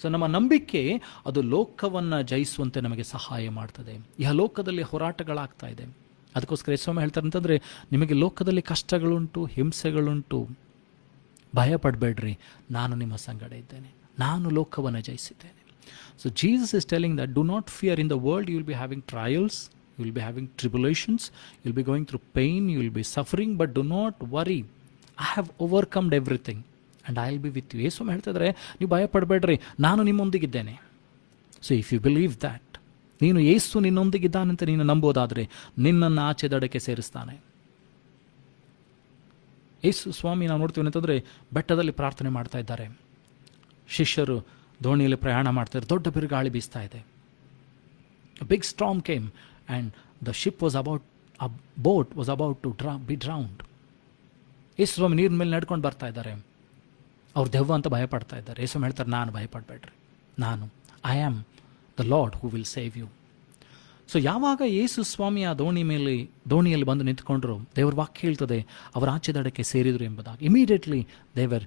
ಸೊ ನಮ್ಮ ನಂಬಿಕೆ ಅದು ಲೋಕವನ್ನು ಜಯಿಸುವಂತೆ ನಮಗೆ ಸಹಾಯ ಮಾಡ್ತದೆ. ಈ ಲೋಕದಲ್ಲಿ ಹೋರಾಟಗಳಾಗ್ತಾ ಇದೆ, ಅದಕ್ಕೋಸ್ಕರ ಯೇಸು ಹೇಳ್ತಾರೆ ಅಂತಂದರೆ, ನಿಮಗೆ ಲೋಕದಲ್ಲಿ ಕಷ್ಟಗಳುಂಟು, ಹಿಂಸೆಗಳುಂಟು, ಭಯಪಡಬೇಡ್ರಿ, ನಾನು ನಿಮ್ಮ ಸಂಗಡ ಇದ್ದೇನೆ, ನಾನು ಲೋಕವನ್ನು ಜಯಿಸಿದ್ದೇನೆ. So Jesus is telling that do not fear. In the world you will be having trials, you will be having tribulations, you will be going through pain, you will be suffering, but do not worry, I have overcomed everything and I will be with you. ಯೇಸು ಹೇಳ್ತಿದ್ರೆ, ನೀವು ಭಯಪಡಬೇಡ್ರಿ, ನಾನು ನಿಮ್ಮೊಂದಿಗಿದ್ದೇನೆ. So if you believe that, ನೀನು ಯೇಸು ನಿನ್ನೊಂದಿಗಿದ್ದಾನಂತ ನೀನು ನಂಬೋದಾದರೆ ನಿನ್ನನ್ನು ಆಚೆ ದಡಕ್ಕೆ ಸೇರಿಸ್ತಾನೆ. ಯೇಸು ಸ್ವಾಮಿ ನಾವು ನೋಡ್ತೀವಿ ಅಂತಂದರೆ ಬೆಟ್ಟದಲ್ಲಿ ಪ್ರಾರ್ಥನೆ ಮಾಡ್ತಾ ಇದ್ದಾರೆ. ಶಿಷ್ಯರು ದೋಣಿಯಲ್ಲಿ ಪ್ರಯಾಣ ಮಾಡ್ತಾರೆ. ದೊಡ್ಡ ಬಿರುಗಾಳಿ ಬೀಸ್ತಾ ಇದೆ. Big storm came and the ship was about a boat was about to be drowned. ಯೇಸು ಸ್ವಾಮಿ ನೀರಿನ ಮೇಲೆ ನಡ್ಕೊಂಡು ಬರ್ತಾ ಇದ್ದಾರೆ. ಅವ್ರು ದೆವ್ವ ಅಂತ ಭಯಪಡ್ತಾ ಇದ್ದಾರೆ. ಯೇಸು ಹೇಳ್ತಾರೆ, ನಾನು ಭಯಪಡಬೇಡ್ರಿ, ನಾನು I am the Lord who will save you. So ಯಾವಾಗ ಯೇಸು ಸ್ವಾಮಿ ಆ ದೋಣಿಯಲ್ಲಿ ಬಂದು ನಿಂತ್ಕೊಂಡ್ರು, ದೇವರ ವಾಕ್ಯ ಹೇಳ್ತದೆ ಅವರ ಆಚೆ ದಡಕ್ಕೆ ಸೇರಿದರು ಎಂಬುದಾಗಿ. ಇಮಿಡಿಯೇಟ್ಲಿ ದೇವರ್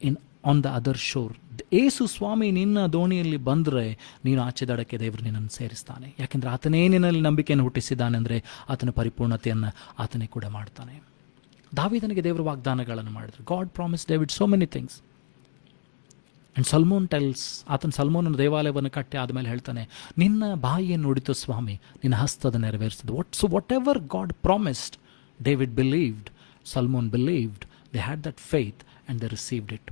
ಇನ್ ಆನ್ ದ ಅದರ್ ಶೋರ್. ಯೇಸು ಸ್ವಾಮಿ ನಿನ್ನ ದೋಣಿಯಲ್ಲಿ ಬಂದರೆ ನೀನು ಆಚೆ ದಡಕ್ಕೆ ದೇವರು ನಿನ್ನನ್ನು ಸೇರಿಸ್ತಾನೆ. ಯಾಕೆಂದರೆ ಆತನೇ ನಿನ್ನಲ್ಲಿ ನಂಬಿಕೆಯನ್ನು ಹುಟ್ಟಿಸಿದ್ದಾನೆ ಅಂದರೆ ಆತನ ಪರಿಪೂರ್ಣತೆಯನ್ನು ಆತನೇ ಕೂಡ ಮಾಡ್ತಾನೆ. ದಾವೀದನಿಗೆ ದೇವರು ವಾಗ್ದಾನಗಳನ್ನು ಮಾಡಿದ್ರು. God promise David so many things. And Solomon tells, ಆತನ ಸಲ್ಮೋನನ ದೇವಾಲಯವನ್ನು ಕಟ್ಟಿ ಆದಮೇಲೆ ಹೇಳ್ತಾನೆ, ನಿನ್ನ ಬಾಯಿಯನ್ನು ನುಡಿತು ಸ್ವಾಮಿ, ನಿನ್ನ ಹಸ್ತದ ನೆರವೇರಿಸಿದ್ದು. Whatever God promised, David believed, Solomon believed, they had that faith and they received it.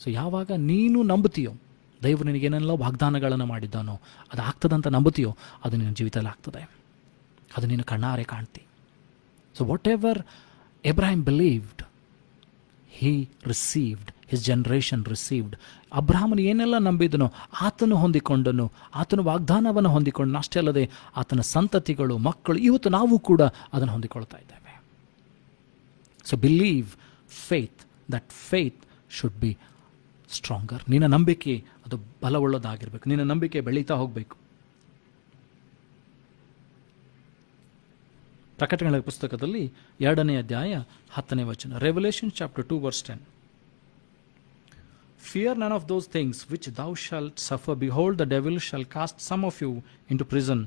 So ಯಾವಾಗ ನೀನು ನಂಬುತ್ತೀಯೋ, ದೇವರು ನಿನಗೇನೆಲ್ಲ ವಾಗ್ದಾನಗಳನ್ನು ಮಾಡಿದ್ದಾನೋ ಅದು ಆಗ್ತದಂತ ನಂಬುತ್ತೀಯೋ, ಅದು ನಿನ್ನ ಜೀವಿತದಲ್ಲಿ ಆಗ್ತದೆ. ಅದು ನೀನು ಕಣ್ಣಾರೆ ಕಾಣ್ತಿ. So whatever Abraham believed, he received, his generation received. ಅಬ್ರಹಾಮನು ಏನೆಲ್ಲ ನಂಬಿದನೋ ಆತನು ಹೊಂದಿಕೊಂಡನು, ಆತನ ವಾಗ್ದಾನವನ್ನು ಹೊಂದಿಕೊಂಡನು. ಅಷ್ಟೇ ಅಲ್ಲದೆ ಆತನ ಸಂತತಿಗಳು, ಮಕ್ಕಳು, ಇವತ್ತು ನಾವು ಕೂಡ ಅದನ್ನು ಹೊಂದಿಕೊಳ್ತಾ ಇದ್ದೇವೆ. So believe faith, that faith should B stronger. ನಿನ್ನ ನಂಬಿಕೆ ಅದು ಬಲವುಳ್ಳದಾಗಿರಬೇಕು. ನಿನ್ನ ನಂಬಿಕೆ ಬೆಳೀತಾ ಹೋಗಬೇಕು. ಪ್ರಕಟಣೆಗಳ ಪುಸ್ತಕದಲ್ಲಿ 2ನೇ ಅಧ್ಯಾಯ 10ನೇ ವಚನ, revolution chapter 2 verse 10. Fear none of those things which thou shalt suffer. Behold, the devil shall cast some of you into prison,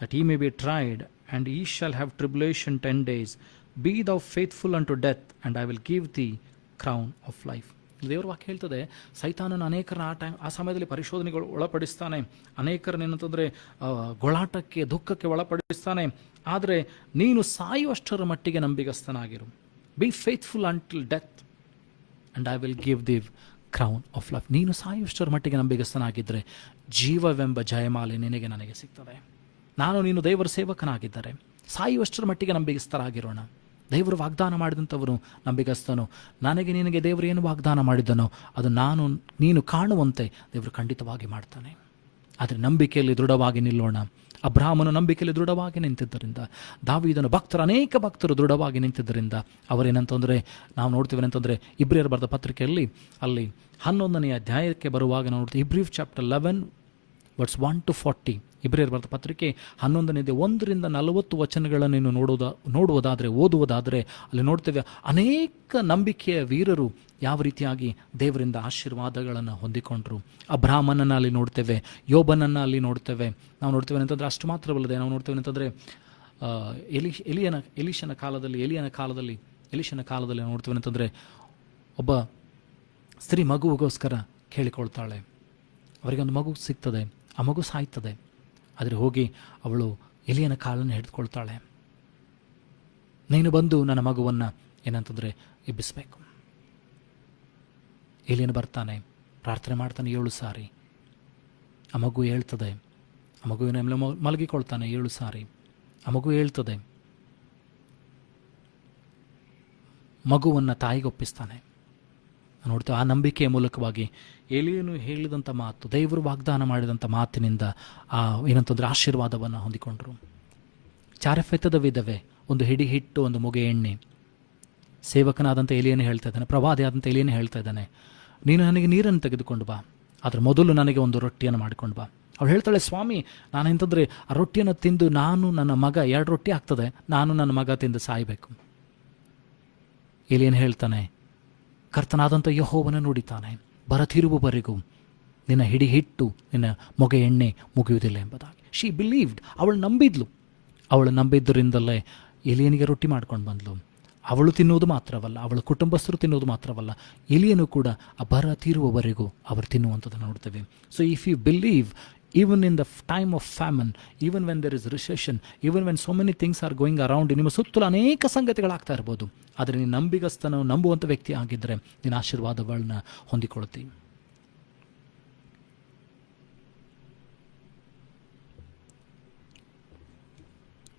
that ye may be tried, and ye shall have tribulation 10 days. Be thou faithful unto death, and I will give thee crown of life. ದೇವರ ವಾಕ್ಯ ಹೇಳ್ತದೆ, ಸೈತಾನನು ಅನೇಕರನ್ನ ಆ ಸಮಯದಲ್ಲಿ ಪರಿಶೋಧನೆಗಳು ಒಳಪಡಿಸ್ತಾನೆ, ಅನೇಕರನ್ನೇನಂತಂದರೆ ಗೋಳಾಟಕ್ಕೆ, ದುಃಖಕ್ಕೆ ಒಳಪಡಿಸ್ತಾನೆ. ಆದರೆ ನೀನು ಸಾಯುವಷ್ಟರ ಮಟ್ಟಿಗೆ ನಂಬಿಗಸ್ತನಾಗಿರು. Be faithful until death and I will give the crown of life. ನೀನು ಸಾಯುವಷ್ಟರ ಮಟ್ಟಿಗೆ ನಂಬಿಗಸ್ತನಾಗಿದ್ದರೆ ಜೀವವೆಂಬ ಜಯಮಾಲೆ ನಿನಗೆ ನನಗೆ ಸಿಗ್ತದೆ. ನೀನು ದೇವರ ಸೇವಕನಾಗಿದ್ದರೆ ಸಾಯುವಷ್ಟರ ಮಟ್ಟಿಗೆ ನಂಬಿಗಸ್ತರಾಗಿರೋಣ. ದೇವರು ವಾಗ್ದಾನ ಮಾಡಿದಂಥವರು ನಂಬಿಗಸ್ತನು. ನನಗೆ ನಿನಗೆ ದೇವರು ಏನು ವಾಗ್ದಾನ ಮಾಡಿದ್ದನೋ ಅದು ನೀನು ಕಾಣುವಂತೆ ದೇವರು ಖಂಡಿತವಾಗಿ ಮಾಡ್ತಾನೆ. ಆದರೆ ನಂಬಿಕೆಯಲ್ಲಿ ದೃಢವಾಗಿ ನಿಲ್ಲೋಣ. ಅಬ್ರಹಾಮನು ನಂಬಿಕೆಯಲ್ಲಿ ದೃಢವಾಗಿ ನಿಂತಿದ್ದರಿಂದ, ದಾವೀದನ ಅನೇಕ ಭಕ್ತರು ದೃಢವಾಗಿ ನಿಂತಿದ್ದರಿಂದ ಅವರೇನಂತಂದರೆ ನಾವು ನೋಡ್ತೀವಿ ಅಂತಂದರೆ ಇಬ್ರಿಯರು ಬರೆದ ಪತ್ರಿಕೆಯಲ್ಲಿ ಅಲ್ಲಿ 11ನೇ ಅಧ್ಯಾಯಕ್ಕೆ ಬರುವಾಗ ನಾವು ನೋಡ್ತೀವಿ. ಇಬ್ರಿಯರ್ ಚಾಪ್ಟರ್ 11 verse 1 to 40. ಇಬ್ರಿಯರು ಬರೆದ ಪತ್ರಿಕೆ 11ನೇ 1ರಿಂದ 40 ವಚನಗಳನ್ನು ನೋಡುವುದಾದರೆ, ಓದುವುದಾದರೆ ಅಲ್ಲಿ ನೋಡ್ತೇವೆ ಅನೇಕ ನಂಬಿಕೆಯ ವೀರರು ಯಾವ ರೀತಿಯಾಗಿ ದೇವರಿಂದ ಆಶೀರ್ವಾದಗಳನ್ನು ಹೊಂದಿಕೊಂಡ್ರು. ಅಬ್ರಹಾಮನನ್ನು ಅಲ್ಲಿ ನೋಡ್ತೇವೆ, ಯೋಬನನ್ನು ಅಲ್ಲಿ ನೋಡ್ತೇವೆ. ನಾವು ನೋಡ್ತೇವೆ ಅಂತಂದರೆ ಅಷ್ಟು ಮಾತ್ರವಲ್ಲದೆ ನಾವು ನೋಡ್ತೇವೆ ಅಂತಂದರೆ ಎಲೀಷನ ಕಾಲದಲ್ಲಿ ನೋಡ್ತೇವೆ ಅಂತಂದರೆ ಒಬ್ಬ ಸ್ತ್ರೀ ಮಗುವಿಗೋಸ್ಕರ ಕೇಳಿಕೊಳ್ತಾಳೆ. ಅವರಿಗೊಂದು ಮಗು ಸಿಗ್ತದೆ, ಆ ಮಗು ಸಾಯ್ತದೆ. ಆದರೆ ಹೋಗಿ ಅವಳು ಎಲಿಯನ ಕಾಲನ್ನು ಹಿಡಿದುಕೊಳ್ತಾಳೆ. ನೀನು ಬಂದು ನನ್ನ ಮಗುವನ್ನು ಏನಂತಂದರೆ ಎಬ್ಬಿಸಬೇಕು. ಎಲಿಯನು ಬರ್ತಾನೆ, ಪ್ರಾರ್ಥನೆ ಮಾಡ್ತಾನೆ 7 ಸಾರಿ. ಆ ಮಗು ಹೇಳ್ತದೆ, ಆ ಮಗುವಿನ ಮೇಲೆ ಮಲಗಿಕೊಳ್ತಾನೆ 7 ಸಾರಿ. ಆ ಮಗು ಹೇಳ್ತದೆ, ಮಗುವನ್ನು ತಾಯಿಗೊಪ್ಪಿಸ್ತಾನೆ. ನೋಡ್ತೇವೆ ಆ ನಂಬಿಕೆಯ ಮೂಲಕವಾಗಿ ಎಲಿಯನು ಹೇಳಿದಂಥ ಮಾತು, ದೇವರು ವಾಗ್ದಾನ ಮಾಡಿದಂಥ ಮಾತಿನಿಂದ ಏನಂತಂದರೆ ಆಶೀರ್ವಾದವನ್ನು ಹೊಂದಿಕೊಂಡ್ರು. ಚಾರಫೆತ್ತದ ವಿಧವೆ, ಒಂದು ಹಿಡಿ ಹಿಟ್ಟು, ಒಂದು ಮುಗೆ ಎಣ್ಣೆ. ಸೇವಕನಾದಂಥ ಎಲಿಯನು ಹೇಳ್ತಾ ಇದ್ದಾನೆ, ಪ್ರವಾದಿಯಾದಂಥ ಎಲಿಯನು ಹೇಳ್ತಾ ಇದ್ದಾನೆ, ನೀನು ನನಗೆ ನೀರನ್ನು ತೆಗೆದುಕೊಂಡು ಬಾ, ಆದರೆ ಮೊದಲು ನನಗೆ ಒಂದು ರೊಟ್ಟಿಯನ್ನು ಮಾಡಿಕೊಂಡು ಬಾ. ಅವಳು ಹೇಳ್ತಾಳೆ, ಸ್ವಾಮಿ ನಾನೆಂತಂದರೆ ಆ ರೊಟ್ಟಿಯನ್ನು ತಿಂದು ನಾನು ನನ್ನ ಮಗ 2 ರೊಟ್ಟಿ ಆಗ್ತದೆ, ನಾನು ನನ್ನ ಮಗ ತಿಂದು ಸಾಯಬೇಕು. ಎಲಿಯನು ಹೇಳ್ತಾನೆ, ಕರ್ತನಾದಂಥ ಯೆಹೋವನ ನುಡಿತಾನೆ, ಬರತಿರುವವರೆಗೂ ನಿನ್ನ ಹಿಡಿ ಹಿಟ್ಟು, ನಿನ್ನ ಮೊಗೆ ಎಣ್ಣೆ ಮುಗಿಯುವುದಿಲ್ಲ ಎಂಬುದಾಗಿ. She believed. ಅವಳು ನಂಬಿದ್ದರಿಂದಲೇ ಎಲಿಯನಿಗೆ ರೊಟ್ಟಿ ಮಾಡ್ಕೊಂಡು ಬಂದಳು. ಅವಳು ತಿನ್ನುವುದು ಮಾತ್ರವಲ್ಲ, ಅವಳ ಕುಟುಂಬಸ್ಥರು ತಿನ್ನುವುದು ಮಾತ್ರವಲ್ಲ, ಎಲಿಯನು ಕೂಡ ಬರತಿರುವವರೆಗೂ ಅವರು ತಿನ್ನುವಂಥದ್ದನ್ನು ನೋಡ್ತೇವೆ. So if you believe, even in the time of famine, even when there is recession, even when so many things are going around, ನಿಮ್ಮ ಸುತ್ತಲೂ ಅನೇಕ ಸಂಗತಿಗಳಾಗ್ತಾ ಇರ್ಬೋದು, ಆದರೆ ನೀನು ನಂಬುವಂಥ ವ್ಯಕ್ತಿ ಆಗಿದ್ದರೆ ನೀನು ಆಶೀರ್ವಾದಗಳನ್ನ ಹೊಂದಿಕೊಳ್ತೀವಿ.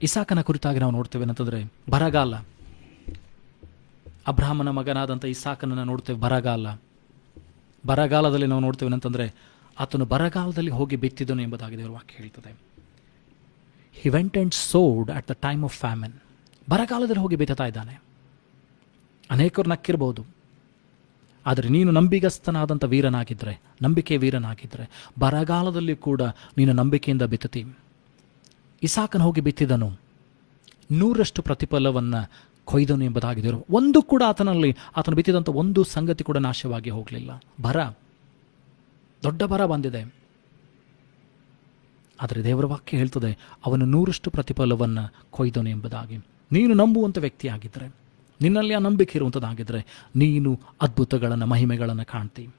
ಇಸಾಕನ ಕುರಿತಾಗಿ ನಾವು ನೋಡ್ತೇವೆ ಅಂತಂದರೆ ಬರಗಾಲ, ಅಬ್ರಹಾಮನ ಮಗನಾದಂಥ ಇಸಾಕನನ್ನು ನೋಡ್ತೇವೆ. ಬರಗಾಲದಲ್ಲಿ ನಾವು ನೋಡ್ತೇವೆ ಅಂತಂದರೆ ಆತನು ಬರಗಾಲದಲ್ಲಿ ಹೋಗಿ ಬಿತ್ತಿದನು ಎಂಬುದಾಗಿ ದೇವರ ವಾಕ್ಯ ಹೇಳ್ತದೆ. He went and ಸೋಡ್ at the time of famine. ಬರಗಾಲದಲ್ಲಿ ಹೋಗಿ ಬಿತ್ತುತ್ತಾ ಇದ್ದಾನೆ. ಅನೇಕರು ನಕ್ಕಿರ್ಬೋದು, ಆದರೆ ನೀನು ನಂಬಿಗಸ್ತನಾದಂಥ ವೀರನಾಗಿದ್ದರೆ, ನಂಬಿಕೆ ವೀರನಾಗಿದ್ದರೆ, ಬರಗಾಲದಲ್ಲಿ ಕೂಡ ನೀನು ನಂಬಿಕೆಯಿಂದ ಬಿತ್ತುತ್ತಿ. ಇಸಾಕನ ಹೋಗಿ ಬಿತ್ತಿದನು, 100ರಷ್ಟು ಪ್ರತಿಫಲವನ್ನು ಕೊಯ್ದನು ಎಂಬುದಾಗಿದ್ದರು. ಒಂದು ಕೂಡ ಆತನು ಬಿತ್ತಿದಂಥ ಒಂದು ಸಂಗತಿ ಕೂಡ ನಾಶವಾಗಿ ಹೋಗಲಿಲ್ಲ. ದೊಡ್ಡ ಬರ ಬಂದಿದೆ, ಆದರೆ ದೇವರ ವಾಕ್ಯ ಹೇಳ್ತದೆ ಅವನು 100ರಷ್ಟು ಪ್ರತಿಫಲವನ್ನು ಕೊಯ್ದನು ಎಂಬುದಾಗಿ. ನೀನು ನಂಬುವಂಥ ವ್ಯಕ್ತಿಯಾಗಿದ್ದರೆ, ನಿನ್ನಲ್ಲಿ ಆ ನಂಬಿಕೆ ಇರುವಂಥದ್ದಾಗಿದ್ದರೆ, ನೀನು ಅದ್ಭುತಗಳನ್ನು, ಮಹಿಮೆಗಳನ್ನು ಕಾಣ್ತೀವಿ.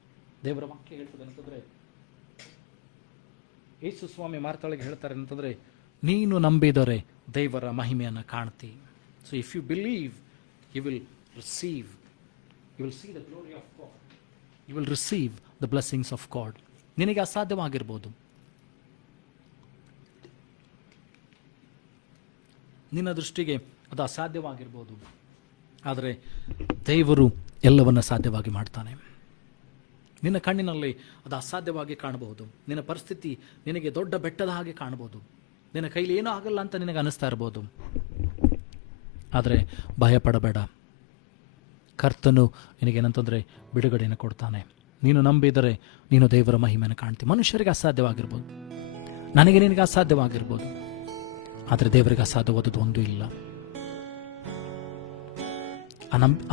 ದೇವರ ವಾಕ್ಯ ಹೇಳ್ತದೆ ಅಂತಂದರೆ, ಯೇಸು ಸ್ವಾಮಿ ಮಾರ್ತಾಳಿಗೆ ಹೇಳ್ತಾರೆ ಅಂತಂದರೆ, ನೀನು ನಂಬಿದರೆ ದೇವರ ಮಹಿಮೆಯನ್ನು ಕಾಣ್ತಿ. So if you believe, you will receive, you will see the glory of God, you will receive the blessings of God. ನಿನಗೆ ಅಸಾಧ್ಯವಾಗಿರ್ಬೋದು, ನಿನ್ನ ದೃಷ್ಟಿಗೆ ಅದು ಅಸಾಧ್ಯವಾಗಿರ್ಬೋದು, ಆದರೆ ದೇವರು ಎಲ್ಲವನ್ನ ಸಾಧ್ಯವಾಗಿ ಮಾಡ್ತಾನೆ. ನಿನ್ನ ಕಣ್ಣಿನಲ್ಲಿ ಅದು ಅಸಾಧ್ಯವಾಗಿ ಕಾಣಬಹುದು. ನಿನ್ನ ಪರಿಸ್ಥಿತಿ ನಿನಗೆ ದೊಡ್ಡ ಬೆಟ್ಟದ ಹಾಗೆ ಕಾಣಬಹುದು. ನಿನ್ನ ಕೈಲಿ ಏನೂ ಆಗಲ್ಲ ಅಂತ ನಿನಗೆ ಅನಿಸ್ತಾ ಇರ್ಬೋದು, ಆದರೆ ಭಯಪಡಬೇಡ. ಕರ್ತನು ನಿನಗೇನಂತಂದರೆ ಬಿಡುಗಡೆಯನ್ನು ಕೊಡ್ತಾನೆ. ನೀನು ನಂಬಿದರೆ ನೀನು ದೇವರ ಮಹಿಮೆಯನ್ನು ಕಾಣ್ತೀವಿ. ಮನುಷ್ಯರಿಗೆ ಅಸಾಧ್ಯವಾಗಿರ್ಬೋದು, ನಿನಗೆ ಅಸಾಧ್ಯವಾಗಿರ್ಬೋದು, ಆದರೆ ದೇವರಿಗೆ ಅಸಾಧ್ಯವಾದದ್ದು ಒಂದೂ ಇಲ್ಲ.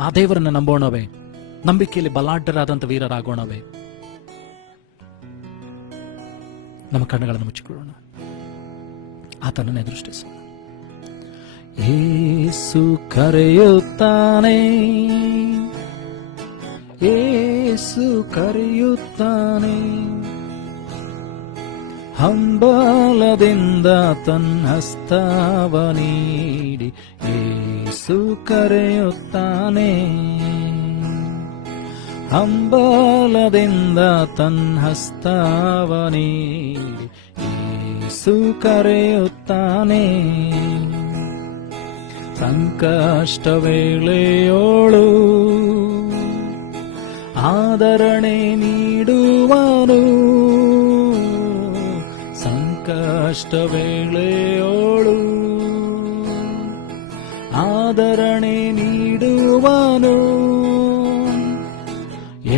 ಆ ದೇವರನ್ನು ನಂಬೋಣವೇ, ನಂಬಿಕೆಯಲ್ಲಿ ಬಲಾಢ್ಯರಾದಂಥ ವೀರರಾಗೋಣವೇ. ನಮ್ಮ ಕಣ್ಣುಗಳನ್ನು ಮುಚ್ಚಿಕೊಳ್ಳೋಣ, ಆತನನ್ನೇ ದೃಷ್ಟಿಸೋಣ. ಯೇಸು ಕರೆಯುತ್ತಾನೆ, ಯೇಸು ಕರೆಯುತ್ತಾನೆ, ಹಂಬಲದಿಂದ ತನ್ನ ಹಸ್ತವ ನೀಡಿ ಯೇಸು ಕರೆಯುತ್ತಾನೆ, ಹಂಬಲದಿಂದ ತನ್ನ ಹಸ್ತವ ನೀಡಿ ಯೇಸು ಕರೆಯುತ್ತಾನೆ. ಸಂಕಷ್ಟ ವೇಳೆಯೋಳು ಆದರಣೆ ನೀಡುವನು, ಸಂಕಷ್ಟ ವೇಳೆಯೋಳು ಆದರಣೆ ನೀಡುವನು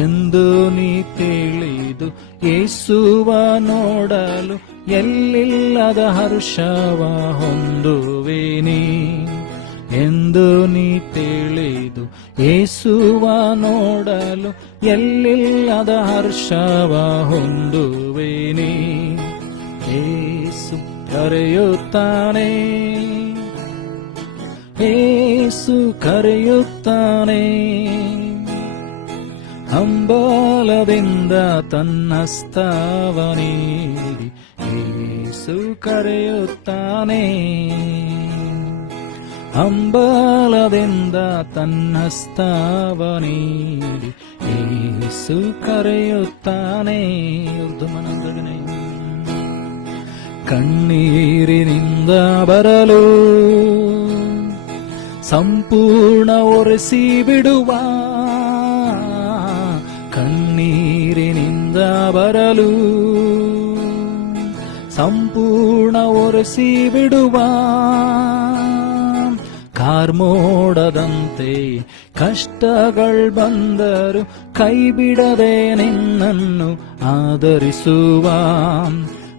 ಎಂದು ನೀ ತಿಳಿದು ಯೇಸುವ ನೋಡಲು ಎಲ್ಲಿಲ್ಲದ ಹರ್ಷವ ಹೊಂದುವಿನಿ. ಎಂದು ನೀ ತಿಳಿದು ಯೇಸುವ ನೋಡಲು ಎಲ್ಲಿಲ್ಲದ ಹರ್ಷವ ಹೊಂದುವಿನಿ. ಯೇಸು ಕರೆಯುತ್ತಾನೆ, ಯೇಸು ಕರೆಯುತ್ತಾನೆ, ಹಂಬಲದಿಂದ ತನ್ನ ಹಸ್ತವ ನೀಡಿ ಯೇಸು ಕರೆಯುತ್ತಾನೆ, ಹಂಬಲದಿಂದ ತನ್ನ ಹಸ್ತವ ನೀಡಿ ಯೇಸು ಕರೆಯುತ್ತಾನೆ. ಕಣ್ಣೀರಿನಿಂದ ಬರಲು ಸಂಪೂರ್ಣ ಒರೆಸಿ ಬಿಡುವ, ಕಣ್ಣೀರಿನಿಂದ ಬರಲು ಸಂಪೂರ್ಣ ಒರೆಸಿ ಬಿಡುವ, ಕಾರ್ಮೋಡದಂತೆ ಕಷ್ಟಗಳು ಬಂದರು ಕೈ ಬಿಡದೆ ನಿನ್ನನ್ನು ಆದರಿಸುವ,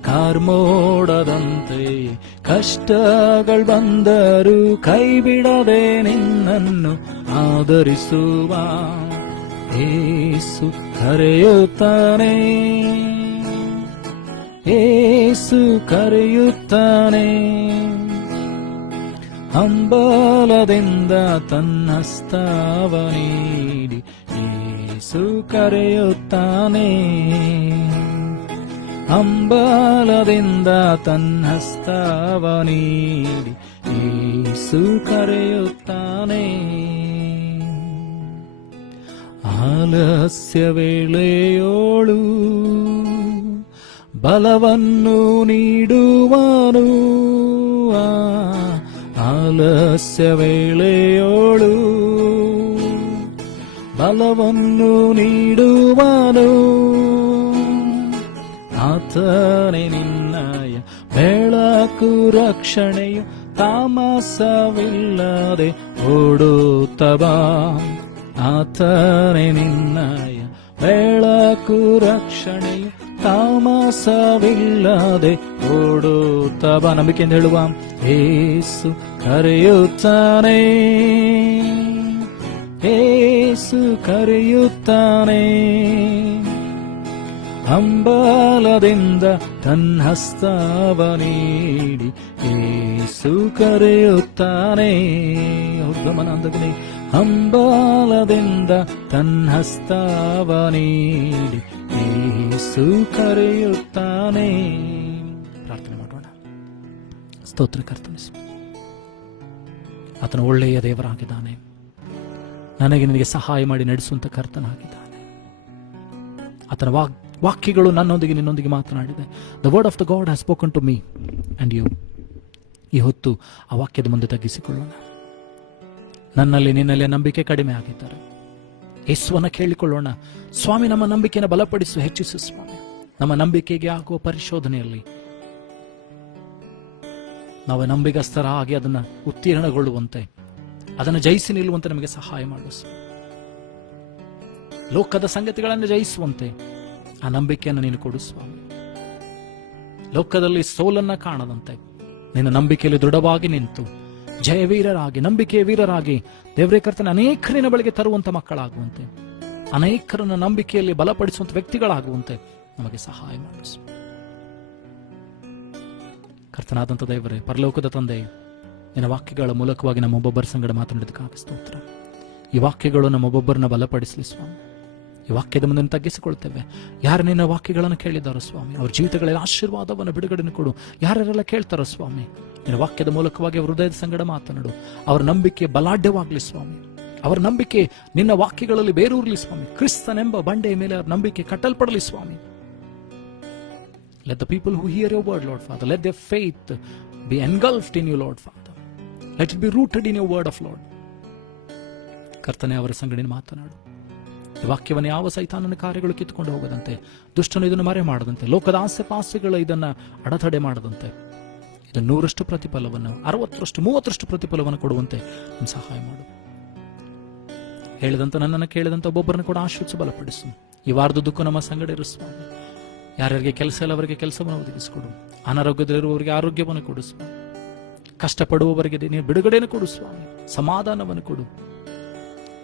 ಕಾರ್ಮೋಡದಂತೆ ಕಷ್ಟಗಳು ಬಂದರು ಕೈ ಬಿಡದೆ ನಿನ್ನನ್ನು ಆದರಿಸುವ. ಯೇಸು ಕರೆಯುತ್ತಾನೆ, ಯೇಸು ಕರೆಯುತ್ತಾನೆ, ಹಂಬಲದಿಂದ ತನ್ನ ಹಸ್ತವ ನೀಡಿ ಯೇಸು ಕರೆಯುತ್ತಾನೆ, ಹಂಬಲದಿಂದ ತನ್ನ ಹಸ್ತವ ನೀಡಿ ಯೇಸು ಕರೆಯುತ್ತಾನೆ. ಆಲಸ್ಯ ವೇಳೆಯೋಳು ಬಲವನ್ನು ನೀಡುವನು, ಆಲಸ್ಯ ವೇಳೆಯೋಳು ಬಲವನ್ನು ನೀಡುವನು. ಆತನೇ ನಿನ್ನಯ ಬೆಳಕು ರಕ್ಷಣೆಯು, ತಾಮಸವಿಲ್ಲದೆ ಓಡುತ್ತವ. ಆತನೇ ನಿನ್ನಯ ಬೆಳಕು ರಕ್ಷಣೆಯು, ತಾಮಸವಿಲ್ಲದೆ ಓಡುತ್ತವ. ನಂಬಿಕೆಯಿಂದ ಹೇಳುವ, ಯೇಸು ಕರೆಯುತ್ತಾನೆ, ಯೇಸು ಕರೆಯುತ್ತಾನೆ. ಹಂಬಲದಿಂದ ತನ್ನ ಹಸ್ತವ ನೀಡಿ ಯೇಸು ಕರೆಯುತ್ತಾನೆ. ಗಮನಾಂದಗನೇ, ಹಂಬಲದಿಂದ ತನ್ನ ಹಸ್ತವ ನೀಡಿ ಯೇಸು ಕರೆಯುತ್ತಾನೆ. ಪ್ರಾರ್ಥನೆ ಮಾಡೋಣ. ಸ್ತೋತ್ರ ಕರ್ತನೆ, ಆತನು ಒಳ್ಳೆಯ ದೇವರಾಗಿದ್ದಾನೆ. ನನಗೆ ನಿನಗೆ ಸಹಾಯ ಮಾಡಿ ನಡೆಸುವಂತ ಕರ್ತನಾಗಿದ್ದಾನೆ. ಆತನ ವಾಕ್ಯಗಳು ನನ್ನೊಂದಿಗೆ ನಿನ್ನೊಂದಿಗೆ ಮಾತನಾಡಿದೆ. The word of the God has spoken to me and you. ಈ ಹೊತ್ತು ಆ ವಾಕ್ಯದ ಮುಂದೆ ತಗ್ಗಿಸಿಕೊಳ್ಳೋಣ. ನನ್ನಲ್ಲಿ ನಿನ್ನಲ್ಲಿ ನಂಬಿಕೆ ಕಡಿಮೆ ಆಗಿದ್ದಾರೆ. ಯೇಸುವನ್ನ ಕೇಳಿಕೊಳ್ಳೋಣ, ಸ್ವಾಮಿ ನಮ್ಮ ನಂಬಿಕೆಯನ್ನು ಬಲಪಡಿಸು, ಹೆಚ್ಚಿಸು ಸ್ವಾಮಿ. ನಮ್ಮ ನಂಬಿಕೆಗೆ ಆಗುವ ಪರಿಶೋಧನೆಯಲ್ಲಿ ನಾವು ನಂಬಿಗಸ್ತರಾಗಿ ಅದನ್ನು ಉತ್ತೀರ್ಣಗೊಳ್ಳುವಂತೆ, ಅದನ್ನು ಜಯಿಸಿ ನಿಲ್ಲುವಂತೆ ನಮಗೆ ಸಹಾಯ ಮಾಡು. ಲೋಕದ ಸಂಗತಿಗಳನ್ನು ಜಯಿಸುವಂತೆ ಆ ನಂಬಿಕೆಯನ್ನು ನೀನು ಕೊಡು ಸ್ವಾಮಿ. ಲೋಕದಲ್ಲಿ ಸೋಲನ್ನ ಕಾಣದಂತೆ ನಿನ್ನ ನಂಬಿಕೆಯಲ್ಲಿ ದೃಢವಾಗಿ ನಿಂತು ಜಯವೀರರಾಗಿ, ನಂಬಿಕೆಯ ವೀರರಾಗಿ ದೇವರೇ ಕರ್ತನ ಅನೇಕರಿನ ಬಳಿಗೆ ತರುವಂತ ಮಕ್ಕಳಾಗುವಂತೆ, ಅನೇಕರನ್ನ ನಂಬಿಕೆಯಲ್ಲಿ ಬಲಪಡಿಸುವಂತ ವ್ಯಕ್ತಿಗಳಾಗುವಂತೆ ನಮಗೆ ಸಹಾಯ ಮಾಡು. ಕರ್ತನಾದಂಥ ದೇವರೇ, ಪರಲೋಕದ ತಂದೆ, ನಿನ್ನ ವಾಕ್ಯಗಳ ಮೂಲಕವಾಗಿ ನಮ್ಮೊಬ್ಬೊಬ್ಬರ ಸಂಗಡ ಮಾತನಾಡಿದಕ್ಕಾಗಿ ಸ್ತೋತ್ರ. ಈ ವಾಕ್ಯಗಳು ನಮ್ಮೊಬ್ಬೊಬ್ಬರನ್ನ ಬಲಪಡಿಸಲಿ ಸ್ವಾಮಿ. ಈ ವಾಕ್ಯದ ಮುಂದೆ ತಗ್ಗಿಸಿಕೊಳ್ತೇವೆ. ಯಾರು ನಿನ್ನ ವಾಕ್ಯಗಳನ್ನು ಕೇಳಿದಾರೋ ಸ್ವಾಮಿ, ಅವ್ರ ಜೀವಿತಗಳಲ್ಲಿ ಆಶೀರ್ವಾದವನ್ನು ಬಿಡುಗಡೆಯನ್ನು ಕೊಡು. ಯಾರೆಲ್ಲ ಕೇಳ್ತಾರೋ ಸ್ವಾಮಿ, ನಿನ್ನ ವಾಕ್ಯದ ಮೂಲಕವಾಗಿ ಅವರ ಹೃದಯದ ಸಂಗಡ ಮಾತನಾಡು. ಅವರ ನಂಬಿಕೆ ಬಲಾಢ್ಯವಾಗಲಿ ಸ್ವಾಮಿ. ಅವರ ನಂಬಿಕೆ ನಿನ್ನ ವಾಕ್ಯಗಳಲ್ಲಿ ಬೇರೂರ್ಲಿ ಸ್ವಾಮಿ. ಕ್ರಿಸ್ತನೆಂಬ ಬಂಡೆಯ ಮೇಲೆ ಅವರ ನಂಬಿಕೆ ಕಟ್ಟಲ್ಪಡಲಿ ಸ್ವಾಮಿ. Let the people who hear your word, Lord Father, let their faith be engulfed in you, Lord Father. Let it be rooted in your word of Lord. ಕರ್ತನೆ, ಅವರ ಸಂಗಡಿನ ಮಾತನಾಡು. ಈ ವಾಕ್ಯವನ್ನು ಯಾವ ಸೈತಾನನ ಕಾರ್ಯಗಳು ಕಿತ್ತುಕೊಂಡು ಹೋಗದಂತೆ, ದುಷ್ಟನು ಇದನ್ನು ಮರೆ ಮಾಡದಂತೆ, ಲೋಕದ ಆಸೆ ಪಾಸೆಗಳು ಇದನ್ನ ಅಡೆತಡೆ ಮಾಡದಂತೆ, ಇದು 100% ಪ್ರತಿಫಲವನ್ನು, 60%, 30% ಪ್ರತಿಫಲವನ್ನು ಕೊಡುವಂತೆ ನಿಮ್ಮ ಸಹಾಯ ಮಾಡು. ಹೇಳಿದಂತ ನನ್ನನ್ನು ಕೇಳಿದಂತ ಒಬ್ಬೊಬ್ಬರನ್ನು ಕೂಡ ಆಶೀರ್ವಿಸಿ ಬಲಪಡಿಸು. ಈ ವಾರದ ದುಃಖ ನಮ್ಮ ಸಂಗಡ ಇರು ಸ್ವಾಮಿ. ಯಾರ್ಯಾರಿಗೆ ಕೆಲಸ ಇಲ್ಲ ಅವರಿಗೆ ಕೆಲಸವನ್ನು ಒದಗಿಸಿಕೊಡು. ಅನಾರೋಗ್ಯದಲ್ಲಿರುವವರಿಗೆ ಆರೋಗ್ಯವನ್ನು ಕೊಡು ಸ್ವಾಮಿ. ಕಷ್ಟಪಡುವವರಿಗೆ ನೀನು ಬಿಡುಗಡೆಯನ್ನು ಕೊಡು ಸ್ವಾಮಿ. ಸಮಾಧಾನವನ್ನು ಕೊಡು.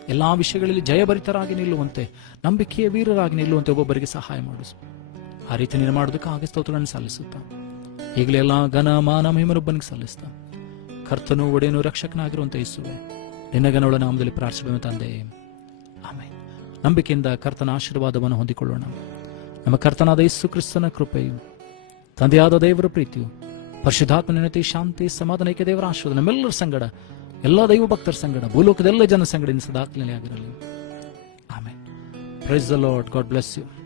ಎಲ್ಲಾ ವಿಷಯಗಳಲ್ಲಿ ಜಯಭರಿತರಾಗಿ ನಿಲ್ಲುವಂತೆ, ನಂಬಿಕೆಯ ವೀರರಾಗಿ ನಿಲ್ಲುವಂತೆ ಒಬ್ಬೊಬ್ಬರಿಗೆ ಸಹಾಯ ಮಾಡು. ಆ ರೀತಿ ನೀನು ಮಾಡೋದಕ್ಕಾಗಿ ಸ್ತೋತ್ರಗಳನ್ನು ಸಲ್ಲಿಸುತ್ತಾ, ಈಗಲೇ ಎಲ್ಲ ಘನ ಮಾನ ಮಹಿಮನೊಬ್ಬನಿಗೆ ಸಲ್ಲಿಸ್ತಾ, ಕರ್ತನು ಒಡೆಯನು ರಕ್ಷಕನಾಗಿರುವಂತೆ ಯೇಸುವೆ, ನಿನ್ನ ಘನವುಳ್ಳ ನಾಮದಲ್ಲಿ ಪ್ರಾರ್ಥಿಸುವೆ ತಂದೆ, ಆಮೆನ್. ನಂಬಿಕೆಯಿಂದ ಕರ್ತನ ಆಶೀರ್ವಾದವನ್ನು ಹೊಂದಿಕೊಳ್ಳೋಣ. ನಮ್ಮ ಕರ್ತನಾದ ಯೇಸು ಕ್ರಿಸ್ತನ ಕೃಪೆಯು, ತಂದೆಯಾದ ದೇವರ ಪ್ರೀತಿಯು, ಪರಿಶುದ್ಧಾತ್ಮನ ಶಾಂತಿ, ಸಮಾಧಾನಕ್ಕೆ ದೇವರ ಆಶೀರ್ವಾದ ನಮ್ಮೆಲ್ಲರ ಸಂಗಡ, ಎಲ್ಲ ದೈವ ಭಕ್ತರ ಸಂಗಡ, ಭೂಲೋಕದ ಎಲ್ಲ ಜನ ಸಂಗಡ ಸದಾಗ್ಲೇ ಆಗಿರಲಿ. Amen. Praise the Lord. God bless you.